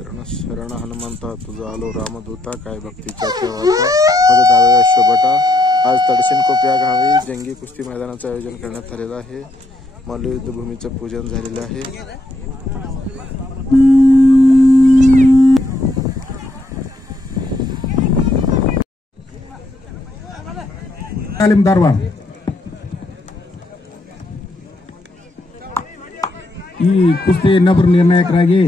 शरण शरण हनुमंता तुझा आलो रामदूता काय भक्तीच्या ठेवाचा माझा दावेला शोभटा। आज तडशीन कोप्या गावी जंगी कुस्ती मैदानाचं आयोजन करण्यात आलेलं आहे। मल्लयुद्धभूमीचं पूजन झालेलं आहे। तालीम धारवाड ಈ ಕುಸ್ತಿ ಇನ್ನೊಬ್ಬರು ನಿರ್ಣಾಯಕರಾಗಿ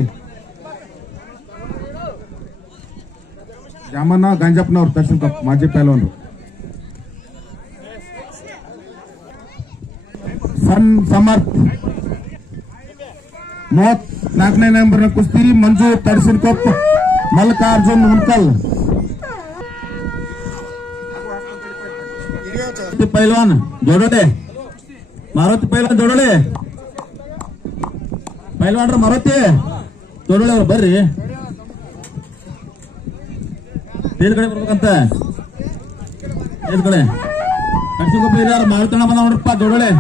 ಜಾಮಣ್ಣ ಗಂಜಪ್ಪನವರು ದರ್ಶನ್ ಕಪ್ ಮಾಜಿ ಪೈಲ್ವಾನರು ಸನ್ ಸಮರ್ಥ 34ನೇ ನಂಬರ್ನ ಕುಸ್ತಿ ಮಂಜು ದರ್ಶನ್ ಕಪ್ ಮಲ್ಲಿಕಾರ್ಜುನ್ ಹುನ್ಕಲ್ ಪೈಲ್ವಾನ್ ಜೋಡೋಡೆ ಮಾರುತಿ ಪೈಲ್ವಾನ್ ಜೋಡೋಡೆ ಪೈಲ್ವಾನ್ರ ಮಾರುತಿ ಜೋಡೋಡೆ ಅವ್ರು ಬರ್ರಿ ಏದ್ ಕಡೆ ಬರ್ಬೇಕಂತ ಏದ್ ಕಡೆ ಕಡ್ಸಿಕೊಪ್ಪ ಹಿರಿಯರು ಮಾರುತಣ್ಣ ಬಂದ ನೋಡ್ರಪ್ಪ ಜೋಡೋಡೆ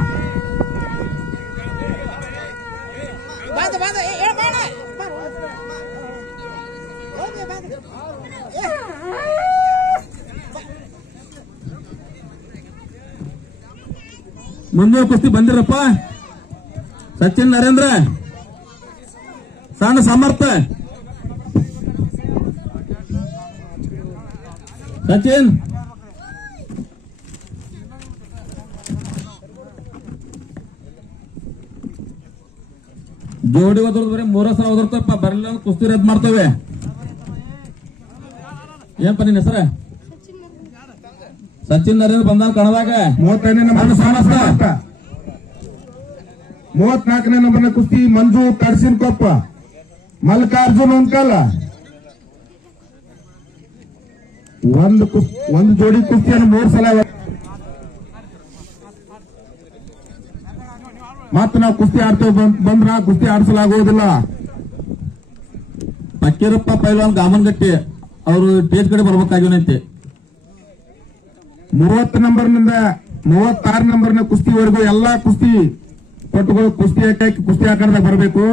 ಮುಂದೆ ಕುಸ್ತಿ ಬಂದಿರಪ್ಪ ಸಚಿನ್ ನರೇಂದ್ರ ಸಣ್ಣ ಸಮರ್ಥ ಸಚಿನ್ ಜೋಡಿ ಓದ್ರದ್ ಬರೀ 3 ಸಲ ಓದಿರ್ತಪ್ಪ ಬರಲಿಲ್ಲ ಕುಸ್ತಿ ರದ್ದು ಮಾಡ್ತೇವೆ ಏನಪ್ಪ ನಿನ್ನ ಹೆಸರ ಸಚಿನ್ ನರೇಂದ್ರ ಬಂದ ಕಣದಾಗ 35ನೇ ನಂಬರ್ ಸಮರ್ಥ 34ನೇ ನಂಬರ್ನ ಕುಸ್ತಿ ಮಂಜು ತಡ್ಸಿನ್ ಕೊಪ್ಪ ಮಲ್ಲಿಕಾರ್ಜುನ್ ಹುನ್ಕಲ್ ಒಂದು ಜೋಡಿ ಕುಸ್ತಿಯನ್ನು 3 ಸಲ ಮತ್ತೆ ನಾವು ಕುಸ್ತಿ ಆಡ್ತೇವೆ ಬಂದ್ರ ಕುಸ್ತಿ ಆಡಿಸಲಾಗುವುದಿಲ್ಲ ಪಕ್ಕೀರಪ್ಪ ಪೈಲ್ವಾನ್ ಗಾಮನಗಟ್ಟಿ ಅವರು ಟೇಜ್ ಕಡೆ ಬರ್ಬೇಕಾಗಿವನೈತಿ 30 ನಂಬರ್ನಿಂದ 36 ನಂಬರ್ನ ಕುಸ್ತಿವರೆಗೂ ಎಲ್ಲಾ ಕುಸ್ತಿ ಪಟ್ಟುಗಳು ಕುಸ್ತಿ ಕುಸ್ತಿ ಆಕಾರದಾಗ ಬರಬೇಕು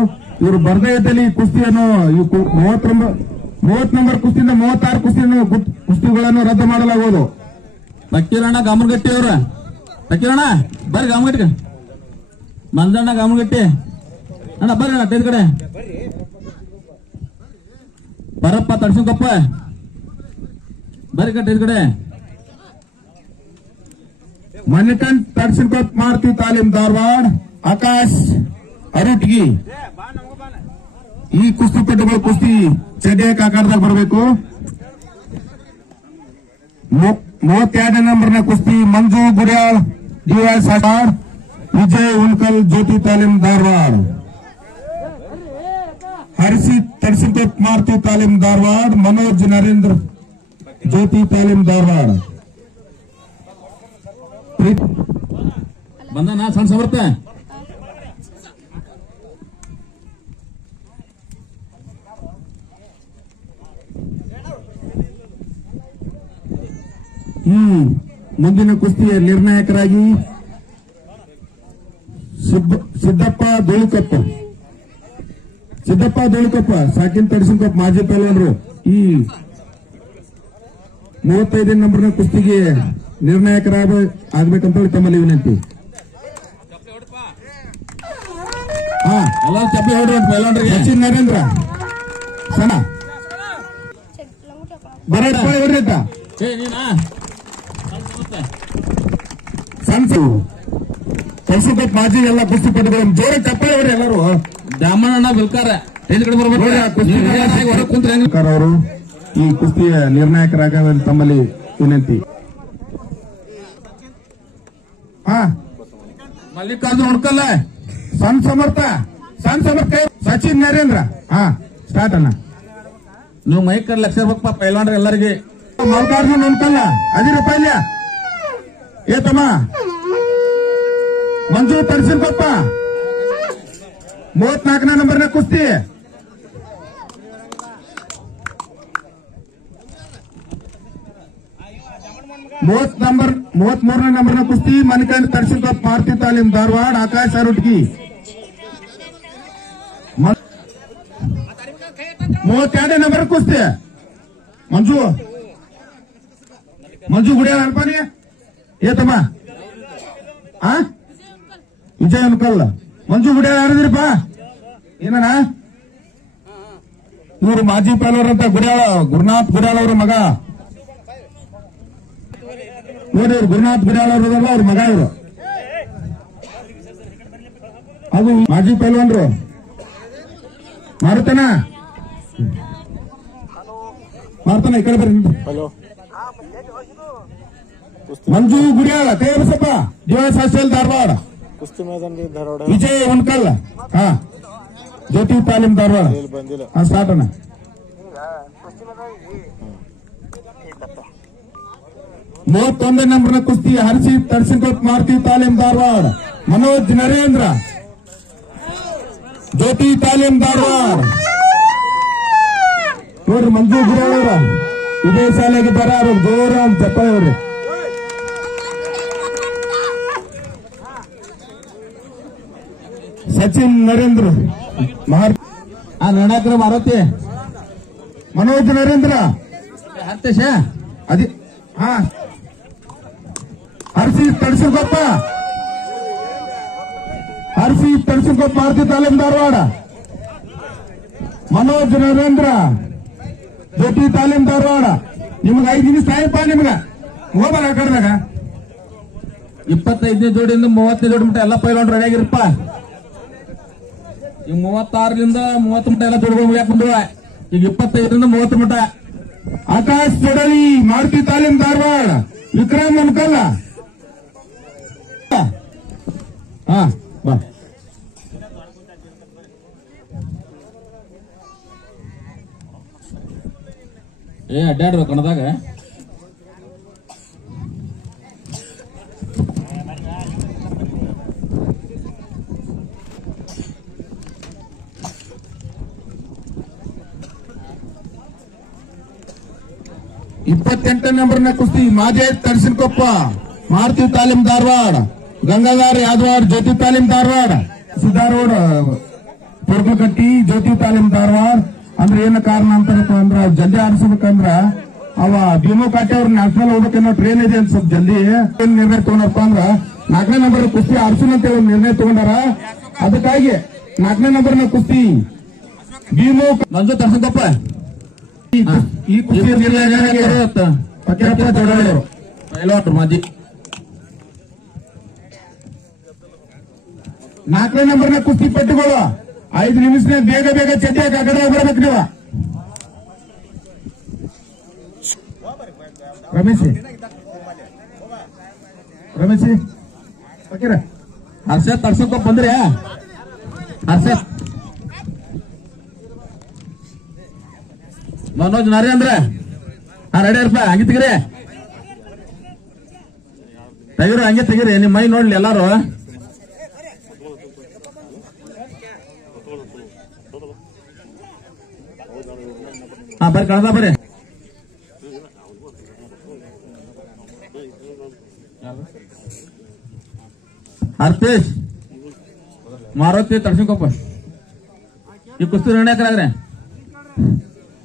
ಇವರು ಬರ್ದೇ ಇದ್ದಲ್ಲಿ ಕುಸ್ತಿಯನ್ನು 30 ನಂಬರ್ ಕುಸ್ತಿಯಿಂದ 36 ಕುಸ್ತಿಗಳನ್ನು ರದ್ದು ಮಾಡಲಾಗುವುದು ಪಕ್ಕೀರಣ್ಣ ಗಾಮನಗಟ್ಟಿ ಅವ್ರ ಪಕ್ಕೀರಣ್ಣ ಬರ್ರಿ ಗಾಮನಗಟ್ಟಿಗೆ ಮಂಜಣ್ಣ ಗಾಮನಗಟ್ಟಿ ಅಣ್ಣ ಬರ್ರಿ ಅಣ್ಣ ಟೇಜ್ ಕಡೆ ಬರಪ್ಪ ತಡ್ಸಂಕೊಪ್ಪ ಬರ್ರಿ ಟೇಜ್ ಕಡೆ ಮಣಿಕಂಠ್ ತಡ್ಸಿನ್ ಕೊಪ್ಪ ಮಾರುತಿ ತಾಲೀಮ್ ಧಾರವಾಡ ಆಕಾಶ್ ಅರುಟ್ಗಿ ಈ ಕುಸ್ತಿ ಪಟ್ಟುಗಳು ಕುಸ್ತಿ ಚಡ್ಡಿಯಕ್ ಆಕಾರದಾಗ ಬರಬೇಕು 32ನೇ ನಂಬರ್ನ ಕುಸ್ತಿ ಮಂಜು ಗುಡಿಯಾಳ್ ಡಿವೈಸ್ ಸಾಕಾಡ್ ವಿಜಯ್ ಹುನ್ಕಲ್ ಜ್ಯೋತಿ ತಾಲೀಮ್ ಧಾರವಾಡ ಹರಿಸಿ ತಡ್ಸಿನ್ ಕೊಪ್ಪ ಮಾರುತಿ ತಾಲೀಮ್ ಧಾರವಾಡ ಮನೋಜ್ ನರೇಂದ್ರ ಜ್ಯೋತಿ ತಾಲೀಮ್ ಧಾರವಾಡ ಬಂದ ನಾ ಸಣ್ಣ ಸಮರ್ಥ ಮುಂದಿನ ಕುಸ್ತಿಯ ನಿರ್ಣಾಯಕರಾಗಿ ಸಿದ್ದಪ್ಪ ಧೂಳಿಕೊಪ್ಪ ಸಾಕಿನ್ ತಡ್ಸಿನ್ ಕೊಪ್ಪ ಮಾಜಿ ಪೈಲ್ವಾನರು ಈ 35ನೇ ನಂಬರ್ನ ಕುಸ್ತಿಗೆ ನಿರ್ಣಾಯಕರಾಗಬೇಕಂತ ಹೇಳಿ ತಮ್ಮಲ್ಲಿ ವಿನಂತಿ ಎಲ್ಲ ಚಪ್ಪಲಿ ಹೊಡ್ರಿ ಪೈಲ್ವಾನ್ರಿಗೆ ಸಚಿನ್ ನರೇಂದ್ರ ಸಣ್ಣ ಬರ ಹೊಡ್ರಿ ಸಣ್ಣ ತಡ್ಸಿನ್ ಕೊಪ್ಪ ಮಾಜಿ ಎಲ್ಲ ಕುಸ್ತಿ ಪಟ್ಟುಗಳು ಜೋರ ಚಪ್ಪಲಿ ಹೊಡ್ರಿ ಎಲ್ಲರೂ ದಾಮಣ್ಣ ಬಿಲ್ಕಾರ ಟೇಜ್ ಕಡೆ ಬರ್ಬೇಕು ಅವರು ಈ ಕುಸ್ತಿಯ ನಿರ್ಣಾಯಕರಾಗಬೇಕಂತ ತಮ್ಮಲ್ಲಿ ವಿನಂತಿ ಮಲ್ಲಿಕಾರ್ಜುನ್ ಹುಡ್ಕಲ್ಲ ಸನ್ ಸಮರ್ಥ ಸಚಿನ್ ನರೇಂದ್ರ ಸ್ಟಾರ್ಟ್ ಅಣ್ಣ ನೀವು ಮೈಕ್ ಲಕ್ಷ ರೂಪಾಯಿ ಪೈಲ್ವಾನ್ರ ಎಲ್ಲರಿಗೆ ಮಲ್ಲಿಕಾರ್ಜುನ್ ಹುನ್ಕಲ್ಲ ಅದಿರ ಪೈಲ್ಯ ಏತಮ್ಮ ಮಂಜು ತಡ್ಸಿನ್ ಕೊಪ್ಪ 34ನೇ ನಂಬರ್ನ ಕುಸ್ತಿ ನಂಬರ್ 33ನೇ ನಂಬರ್ನ ಕುಸ್ತಿ ಮಣಿಕಂಠ್ ತಡ್ಸಿನ್ ಕೊಪ್ಪ ಮಾರುತಿ ತಾಲೀಮ್ ಧಾರವಾಡ ಆಕಾಶ್ ಅರುಟ್ಗಿ 32ನೇ ನಂಬರ್ ಕುಸ್ತಿ ಮಂಜು ಗುಡಿಯಾಳ ಅಲ್ಪ ನೀ ಏತಮ್ಮ ವಿಜಯ ಅನ್ಕಲ್ ಮಂಜು ಗುಡಿಯಾಳ ಯಾರಿದ್ರಿಪ್ಪ ಏನಣ್ಣ ಇವರು ಮಾಜಿ ಪೈಲವರ್ ಅಂತ ಗುರುನಾಥ್ ಗುಡಿಯಾಳ ಅವ್ರ ಮಗ ನೋಡಿ ಇವ್ರು ಗುರುನಾಥ್ ಗುಡಿಯಾಳ ಅವ್ರದಲ್ಲ ಅವ್ರ ಮಗ ಇವರು ಅದು ಮಾಜಿ ಪೈಲ್ವಾನ್ರು ಮಾರುತನ ಈ ಕಡೆ ಬರ್ರಿ ಹಲೋ ಮಂಜು ಗುಡಿಯಾಳ ತೇಬಸಪ್ಪ ದಿವಸ ಹಾಸ್ಟೆಲ್ ಧಾರವಾಡ ಕುಸ್ತಿ ಮೈದಾನ ಧಾರವಾಡ ವಿಜಯ್ ಉನ್ಕಲ್ ಜ್ಯೋತಿ ತಾಲೀಮ್ ಧಾರವಾಡ ಬಂದಿಲ್ಲ ಸ್ಟಾರ್ಟ್ ಅಣ್ಣ 31ನೇ ನಂಬರ್ನ ಕುಸ್ತಿ ಹರ್ಷಿ ತರ್ಸಿಕೋಟ್ ಮಾರುತಿ ತಾಲೀಮ್ ಧಾರವಾಡ ಮನೋಜ್ ನರೇಂದ್ರ ಜ್ಯೋತಿ ತಾಲೀಮ್ ಧಾರವಾಡ ನೋಡ್ರಿ ಮಂಜು ಗುಡಿಯಾಳ ಅವರ ಇದೇ ಶಾಲೆಗಿದ್ದಾರೆ ಅವ್ರು ಜೋರ ಚಪ್ಪಾಳೆ ಅವ್ರಿ ಸಚಿನ್ ನರೇಂದ್ರ ನಡಾಕ್ರ ಮಾರುತಿ ಮನೋಜ್ ನರೇಂದ್ರ ಹರ್ತೇಶ ಅದಿ ಹರ್ಷಿ ತಡ್ಸಿಕೊಪ್ಪ ಮಾರುತಿ ತಾಲೀಮ್ ಧಾರವಾಡ ಮನೋಜ್ ನರೇಂದ್ರ ಜ್ಯೋತಿ ತಾಲೀಮ್ ಧಾರವಾಡ ನಿಮ್ಗೆ 5 ನಿಮಿಷ ಆಯ್ಪ ನಿಮ್ಗ ಹೋಗಲ್ಲ ಆ ಕಡೆದಾಗ 25ನೇ ಜೋಡಿಯಿಂದ 30ನೇ ಜೋಡಿ ಮಟ್ಟ ಎಲ್ಲ ಪೈಲವಾನ್ ರೆಡಿ ಆಗಿರಪ್ಪ ಈಗ 36ರಿಂದ 30 ಮಟ್ಟ ಎಲ್ಲ ಜೋಡಿಗಳು ಮುಗಿಯಾಕ ಬಂದವ ಈಗ 25ರಿಂದ 30 ಮಟ್ಟ ಆಕಾಶ್ ಚೊಡಲಿ ಮಾರುತಿ ತಾಲೀಮ್ ಧಾರವಾಡ ವಿಕ್ರಮ್ ಅನ್ಕಲ್ಲ ಬಾ ಅಡ್ಡಾಡ್ಬೇಕು ಅನ್ನೋದಾಗ ಇಪ್ಪತ್ತೆಂಟನೇ ನಂಬರ್ನ ಕುಸ್ತಿ ಮಾಜೇಶ್ ತರ್ಸಿನಕೊಪ್ಪ ಮಾರುತಿ ತಾಲೀಮ್ ಧಾರವಾಡ ಗಂಗಾಧರ್ ಯಾದವಾಡ್ ಜ್ಯೋತಿ ತಾಲೀಮ್ ಧಾರವಾಡ ಸಿದ್ದಾರೋಡ್ ತೊರ್ಕಲ್ಕಟ್ಟಿ ಜ್ಯೋತಿ ತಾಲೀಮ್ ಧಾರವಾಡ ಅಂದ್ರೆ ಏನ ಕಾರಣ ಅಂತಾರಪ್ಪ ಅಂದ್ರ ಜಲ್ದಿ ಆರಿಸಬೇಕಂದ್ರ ಅವ ಭೀಮೋ ಕಾಟೆ ಅವ್ರ ನ್ಯಾಷನಲ್ ಹೋಗ್ಬೇಕನ್ನೋ ಟ್ರೈನ್ ಇದೆ ಅಂತ ಸ್ವಲ್ಪ ಜಲ್ದಿ ಏನ್ ನಿರ್ಣಯ ತಗೊಂಡಪ್ಪ ಅಂದ್ರ 4ನೇ ನಂಬರ್ ಕುಸ್ತಿ ಆರಿಸೋಣ ಅಂತ ಹೇಳಿ ನಿರ್ಣಯ ತಗೊಂಡಾರ ಅದಕ್ಕಾಗಿ 4ನೇ ನಂಬರ್ನ ಕುಸ್ತಿ ಭೀಮೋ ಮಂಜು ತರ್ಸಂತಪ್ಪ ಈ ಕುಸ್ತಿ ನಿರ್ಣಯ ಪೈಲವಾನ್ ಮಾಜಿ 4ನೇ ನಂಬರ್ನ ಕುಸ್ತಿ ಪಟ್ಟುಗಳು 5 ನಿಮಿಷನಾಗ ಬೇಗ ಚಡ್ಡಿ ಹಾಕಿ ಆ ಕಡೆ ಬರ್ಬೇಕು ನೀವು ರಮೇಶಿ ಓಕೆರ ಹರ್ಷತ್ ತರ್ಸಂತಪ್ಪ ಬಂದ್ರಿ ಹರ್ಷತ್ ಮನೋಜ್ ನರೇಂದ್ರ ರೆಡಿ ಇರಪ್ಪ ಹಂಗೆ ತೆಗಿರಿ ನಿಮ್ಮ ಮೈ ನೋಡ್ಲಿ ಎಲ್ಲಾರು ಬರ್ರಿ ಕಳ್ದ ಬರ್ರಿ ಹರ್ತೇಶ್ ಮಾರುತಿ ತಡ್ಸಿಕೊಪ್ಪ ಈ ಕುಸ್ತಿ ನಿರ್ಣಯ ಹಾಕ್ರಾಗ್ರೆ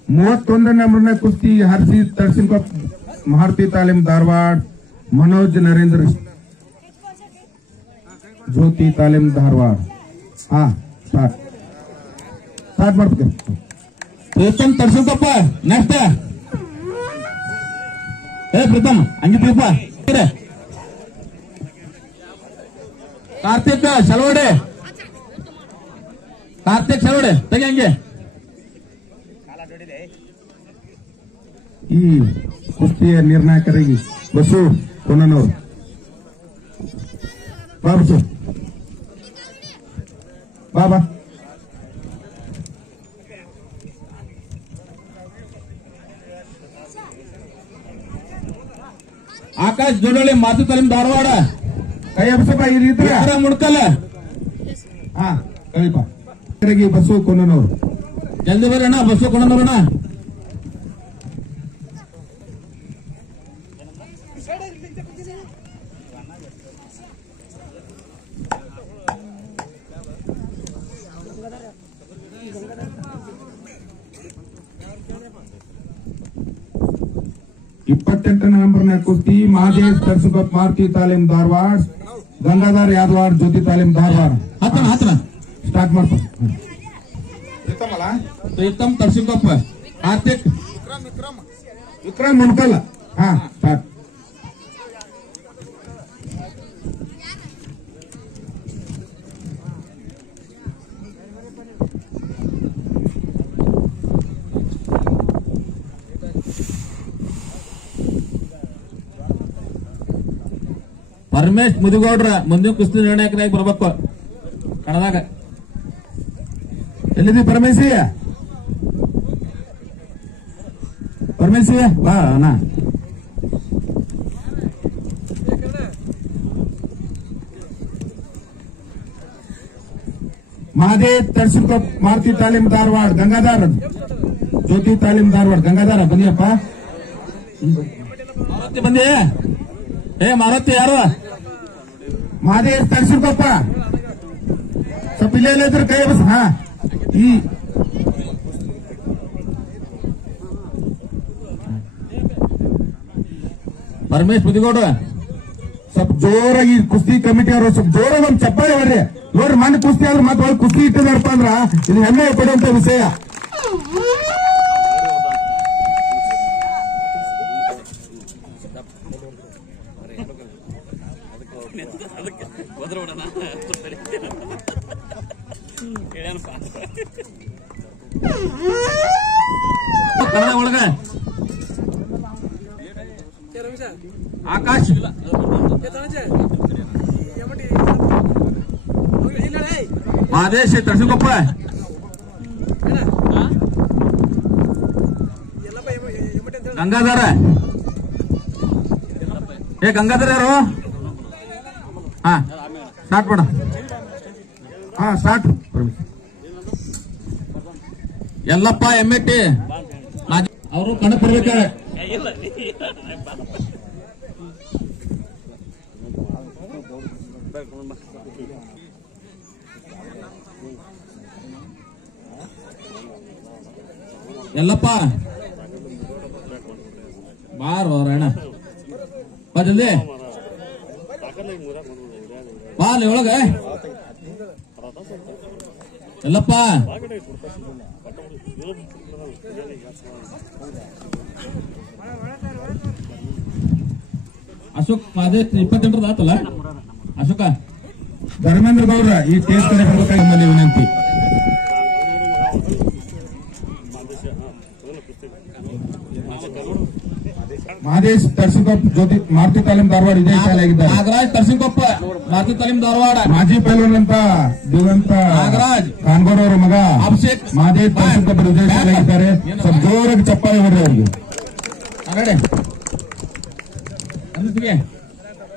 31ನೇ ನಂಬರ್ನ ಕುಸ್ತಿ ಹರ್ಷಿ ತರ್ಸಿನಕೊಪ್ಪ ಮಾರುತಿ ತಾಲೀಮ್ ಧಾರವಾಡ ಮನೋಜ್ ನರೇಂದ್ರ ಜ್ಯೋತಿ ತಾಲೀಮ್ ಧಾರವಾಡ ಸ್ಟಾರ್ಟ್ ಮಾಡ್ಬೇಕು ಪ್ರೀತಮ್ ತಡ್ಸಿಕೊಪ್ಪ ನೆಕ್ಸ್ಟ್ ಪ್ರೀತಮ್ ಹಂಗೆ ತಿಳ್ಪ ಕಾರ್ತಿಕ್ ಶಲವಡೆ ತೆಗಿ ಹಂಗೆ ಈ ಕುಸ್ತಿಯ ನಿರ್ಣಾಯಕರಿಗೆ ಬಸು ಕೊನನವರು ಬಸು ಬಾಬಾ ಆಕಾಶ್ ಜೋಡಳಿ ಮಾರುತಿ ತಾಲೀಮ್ ಧಾರವಾಡ ಕೈ ಅಬ್ಸಪ್ಪ ಈ ರೀತಿ ಮುಡ್ಕಲ್ಲ ಕಳಿಪ ಬಸು ಕೊನನವರು ಜಲ್ದಿ ಬರ್ರಿ ಅಣ್ಣ ಬಸ್ಸು ಕೊಂಡವ್ರಣ್ಣ 28ನೇ ನಂಬರ್ನ ಕುಸ್ತಿ ಮಹದೇಶ್ ತರ್ಸುಕೊಪ್ಪ ಮಾರುತಿ ತಾಲೀಮ್ ಧಾರವಾಡ, ಗಂಗಾಧರ್ ಯಾದವಾಡ್ ಜ್ಯೋತಿ ತಾಲೀಮ್ ಧಾರವಾಡ. ಹತ್ರ ಸ್ಟಾರ್ಟ್ ಮಾಡ್ತಾರೆ. ಪ್ರೀತಮ್ ತರ್ಸಿಕೊಪ್ಪ, ಕಾರ್ತಿಕ್ ವಿಕ್ರಮ್ ಮುನ್ಕಲ್. ಹಾ ಸ್ಟಾರ್ಟ್. ಪರಮೇಶ್ ಮುದಿಗೌಡ್ರ ಮುಂದಿನ ಕುಸ್ತಿ ನಿರ್ಣಾಯಕನಾಗಿ ಬರ್ಬೇಕು ಕಣದಾಗ. ಎಲ್ಲಿದೆ ಪರಮೇಶಿ? ಪರಮೇಶಿ ಬಾ ಅಣ್ಣ. ಮಹದೇವ್ ತರ್ಸಿಕೊಪ್ಪ ಮಾರುತಿ ತಾಲೀಮ್ ಧಾರವಾಡ, ಗಂಗಾಧರ್ ಜ್ಯೋತಿ ತಾಲೀಮ್ ಧಾರವಾಡ. ಗಂಗಾಧರ ಬಂದಿಯಪ್ಪ. ಮಾರುತಿ ಬಂದಿ? ಮಾರುತಿ ಯಾರು? ಮಹದೇವ್ ತರ್ಸಿಕೊಪ್ಪ. ಸ್ವಲ್ಪ ಇಲ್ಲೇ ಇದ್ರೆ ಕೈ ಬಸ್. ಹಾ ಈ ಪರಮೇಶ್ ಮುದಿಗೌಡ್ರ ಸ್ವಲ್ಪ ಜೋರಾಗಿ ಕುಸ್ತಿ ಕಮಿಟಿ ಅವರು ಸ್ವಲ್ಪ ಜೋರಾಗಿ ಒಂದು ಚಪ್ಪಾಳೆ ಹೊಡ್ರಿ. ನೋಡ್ರಿ ಮನೆ ಕುಸ್ತಿ ಆದ್ರೆ ಮತ್ತೆ ಒಳಗೆ ಕುಸ್ತಿ ಇಟ್ಟಿದಾರಪ್ಪ ಅಂದ್ರ ಇದು ಹೆಮ್ಮೆ ಪಡುವಂತ ವಿಷಯ. ಕನ್ನಡ ಒಳಗ ಆಕಾಶ್ ಮಹದೇಶ್ ತರ್ಸಿಕೊಪ್ಪ, ಗಂಗಾಧರ. ಗಂಗಾಧರ ಯಾರು? ಹಾ ಸ್ಟಾರ್ಟ್ ಮಾಡ. ಹಾ ಸ್ಟಾರ್ಟ್. ಎಲ್ಲಪ್ಪ ಎಮ್ಮೆಟ್ಟಿ ಅವರು ಕಣಕ್ ಬರ್ಬೇಕಾರೆ. ಎಲ್ಲಪ್ಪ ಬಾರೋ ರಣ ಬಾ ಜಲ್ದಿ ಬಾ ಅಲ್ಲಿ ಒಳಗೆ. ಎಲ್ಲಪ್ಪ ಅಶೋಕ್ ಅದೇ 28 ಆತಲ್ಲ ಅಶೋಕ. ಧರ್ಮೇಂದ್ರ ಗೌಡ್ರ ಈ ಟೇಸ್ಟ್ ಕಡೆ ಬರ್ಬೇಕಾಗಿ ನಮ್ಮಲ್ಲಿ ವಿನಂತಿ. ಮಹದೇಶ್ ತರ್ಸಿಕೊಪ್ಪ ಜ್ಯೋತಿ ಮಾರುತಿ ತಾಲೀಮ್ ಧಾರವಾಡ ಇದೇ ಶಾಲೆಯಾಗಿದ್ದಾರೆ. ನಾಗರಾಜ್ ತರ್ಸಿಕೊಪ್ಪ ಮಾರುತಿ ತಾಲೀಮ್ ಧಾರವಾಡ. ಮಾಜಿ ಪೈಲ್ವಾನ್ ಅಂತ ದಿವಂತ ನಾಗರಾಜ್ ಕಾನ್ಗೋಡ್ ಅವರ ಮಗ ಅಭಿಷೇಕ್ ಮಹದೇಶ್ ತರ್ಸಿಕೊಪ್ಪ ಇದೇ ಶಾಲೆಯಾಗಿದ್ದಾರೆ. ಸ್ವಲ್ಪ ಜೋರಾಗಿ ಚಪ್ಪಾಳೆ ಹೊಡ್ರಿ ಅವ್ರಿಗೆ.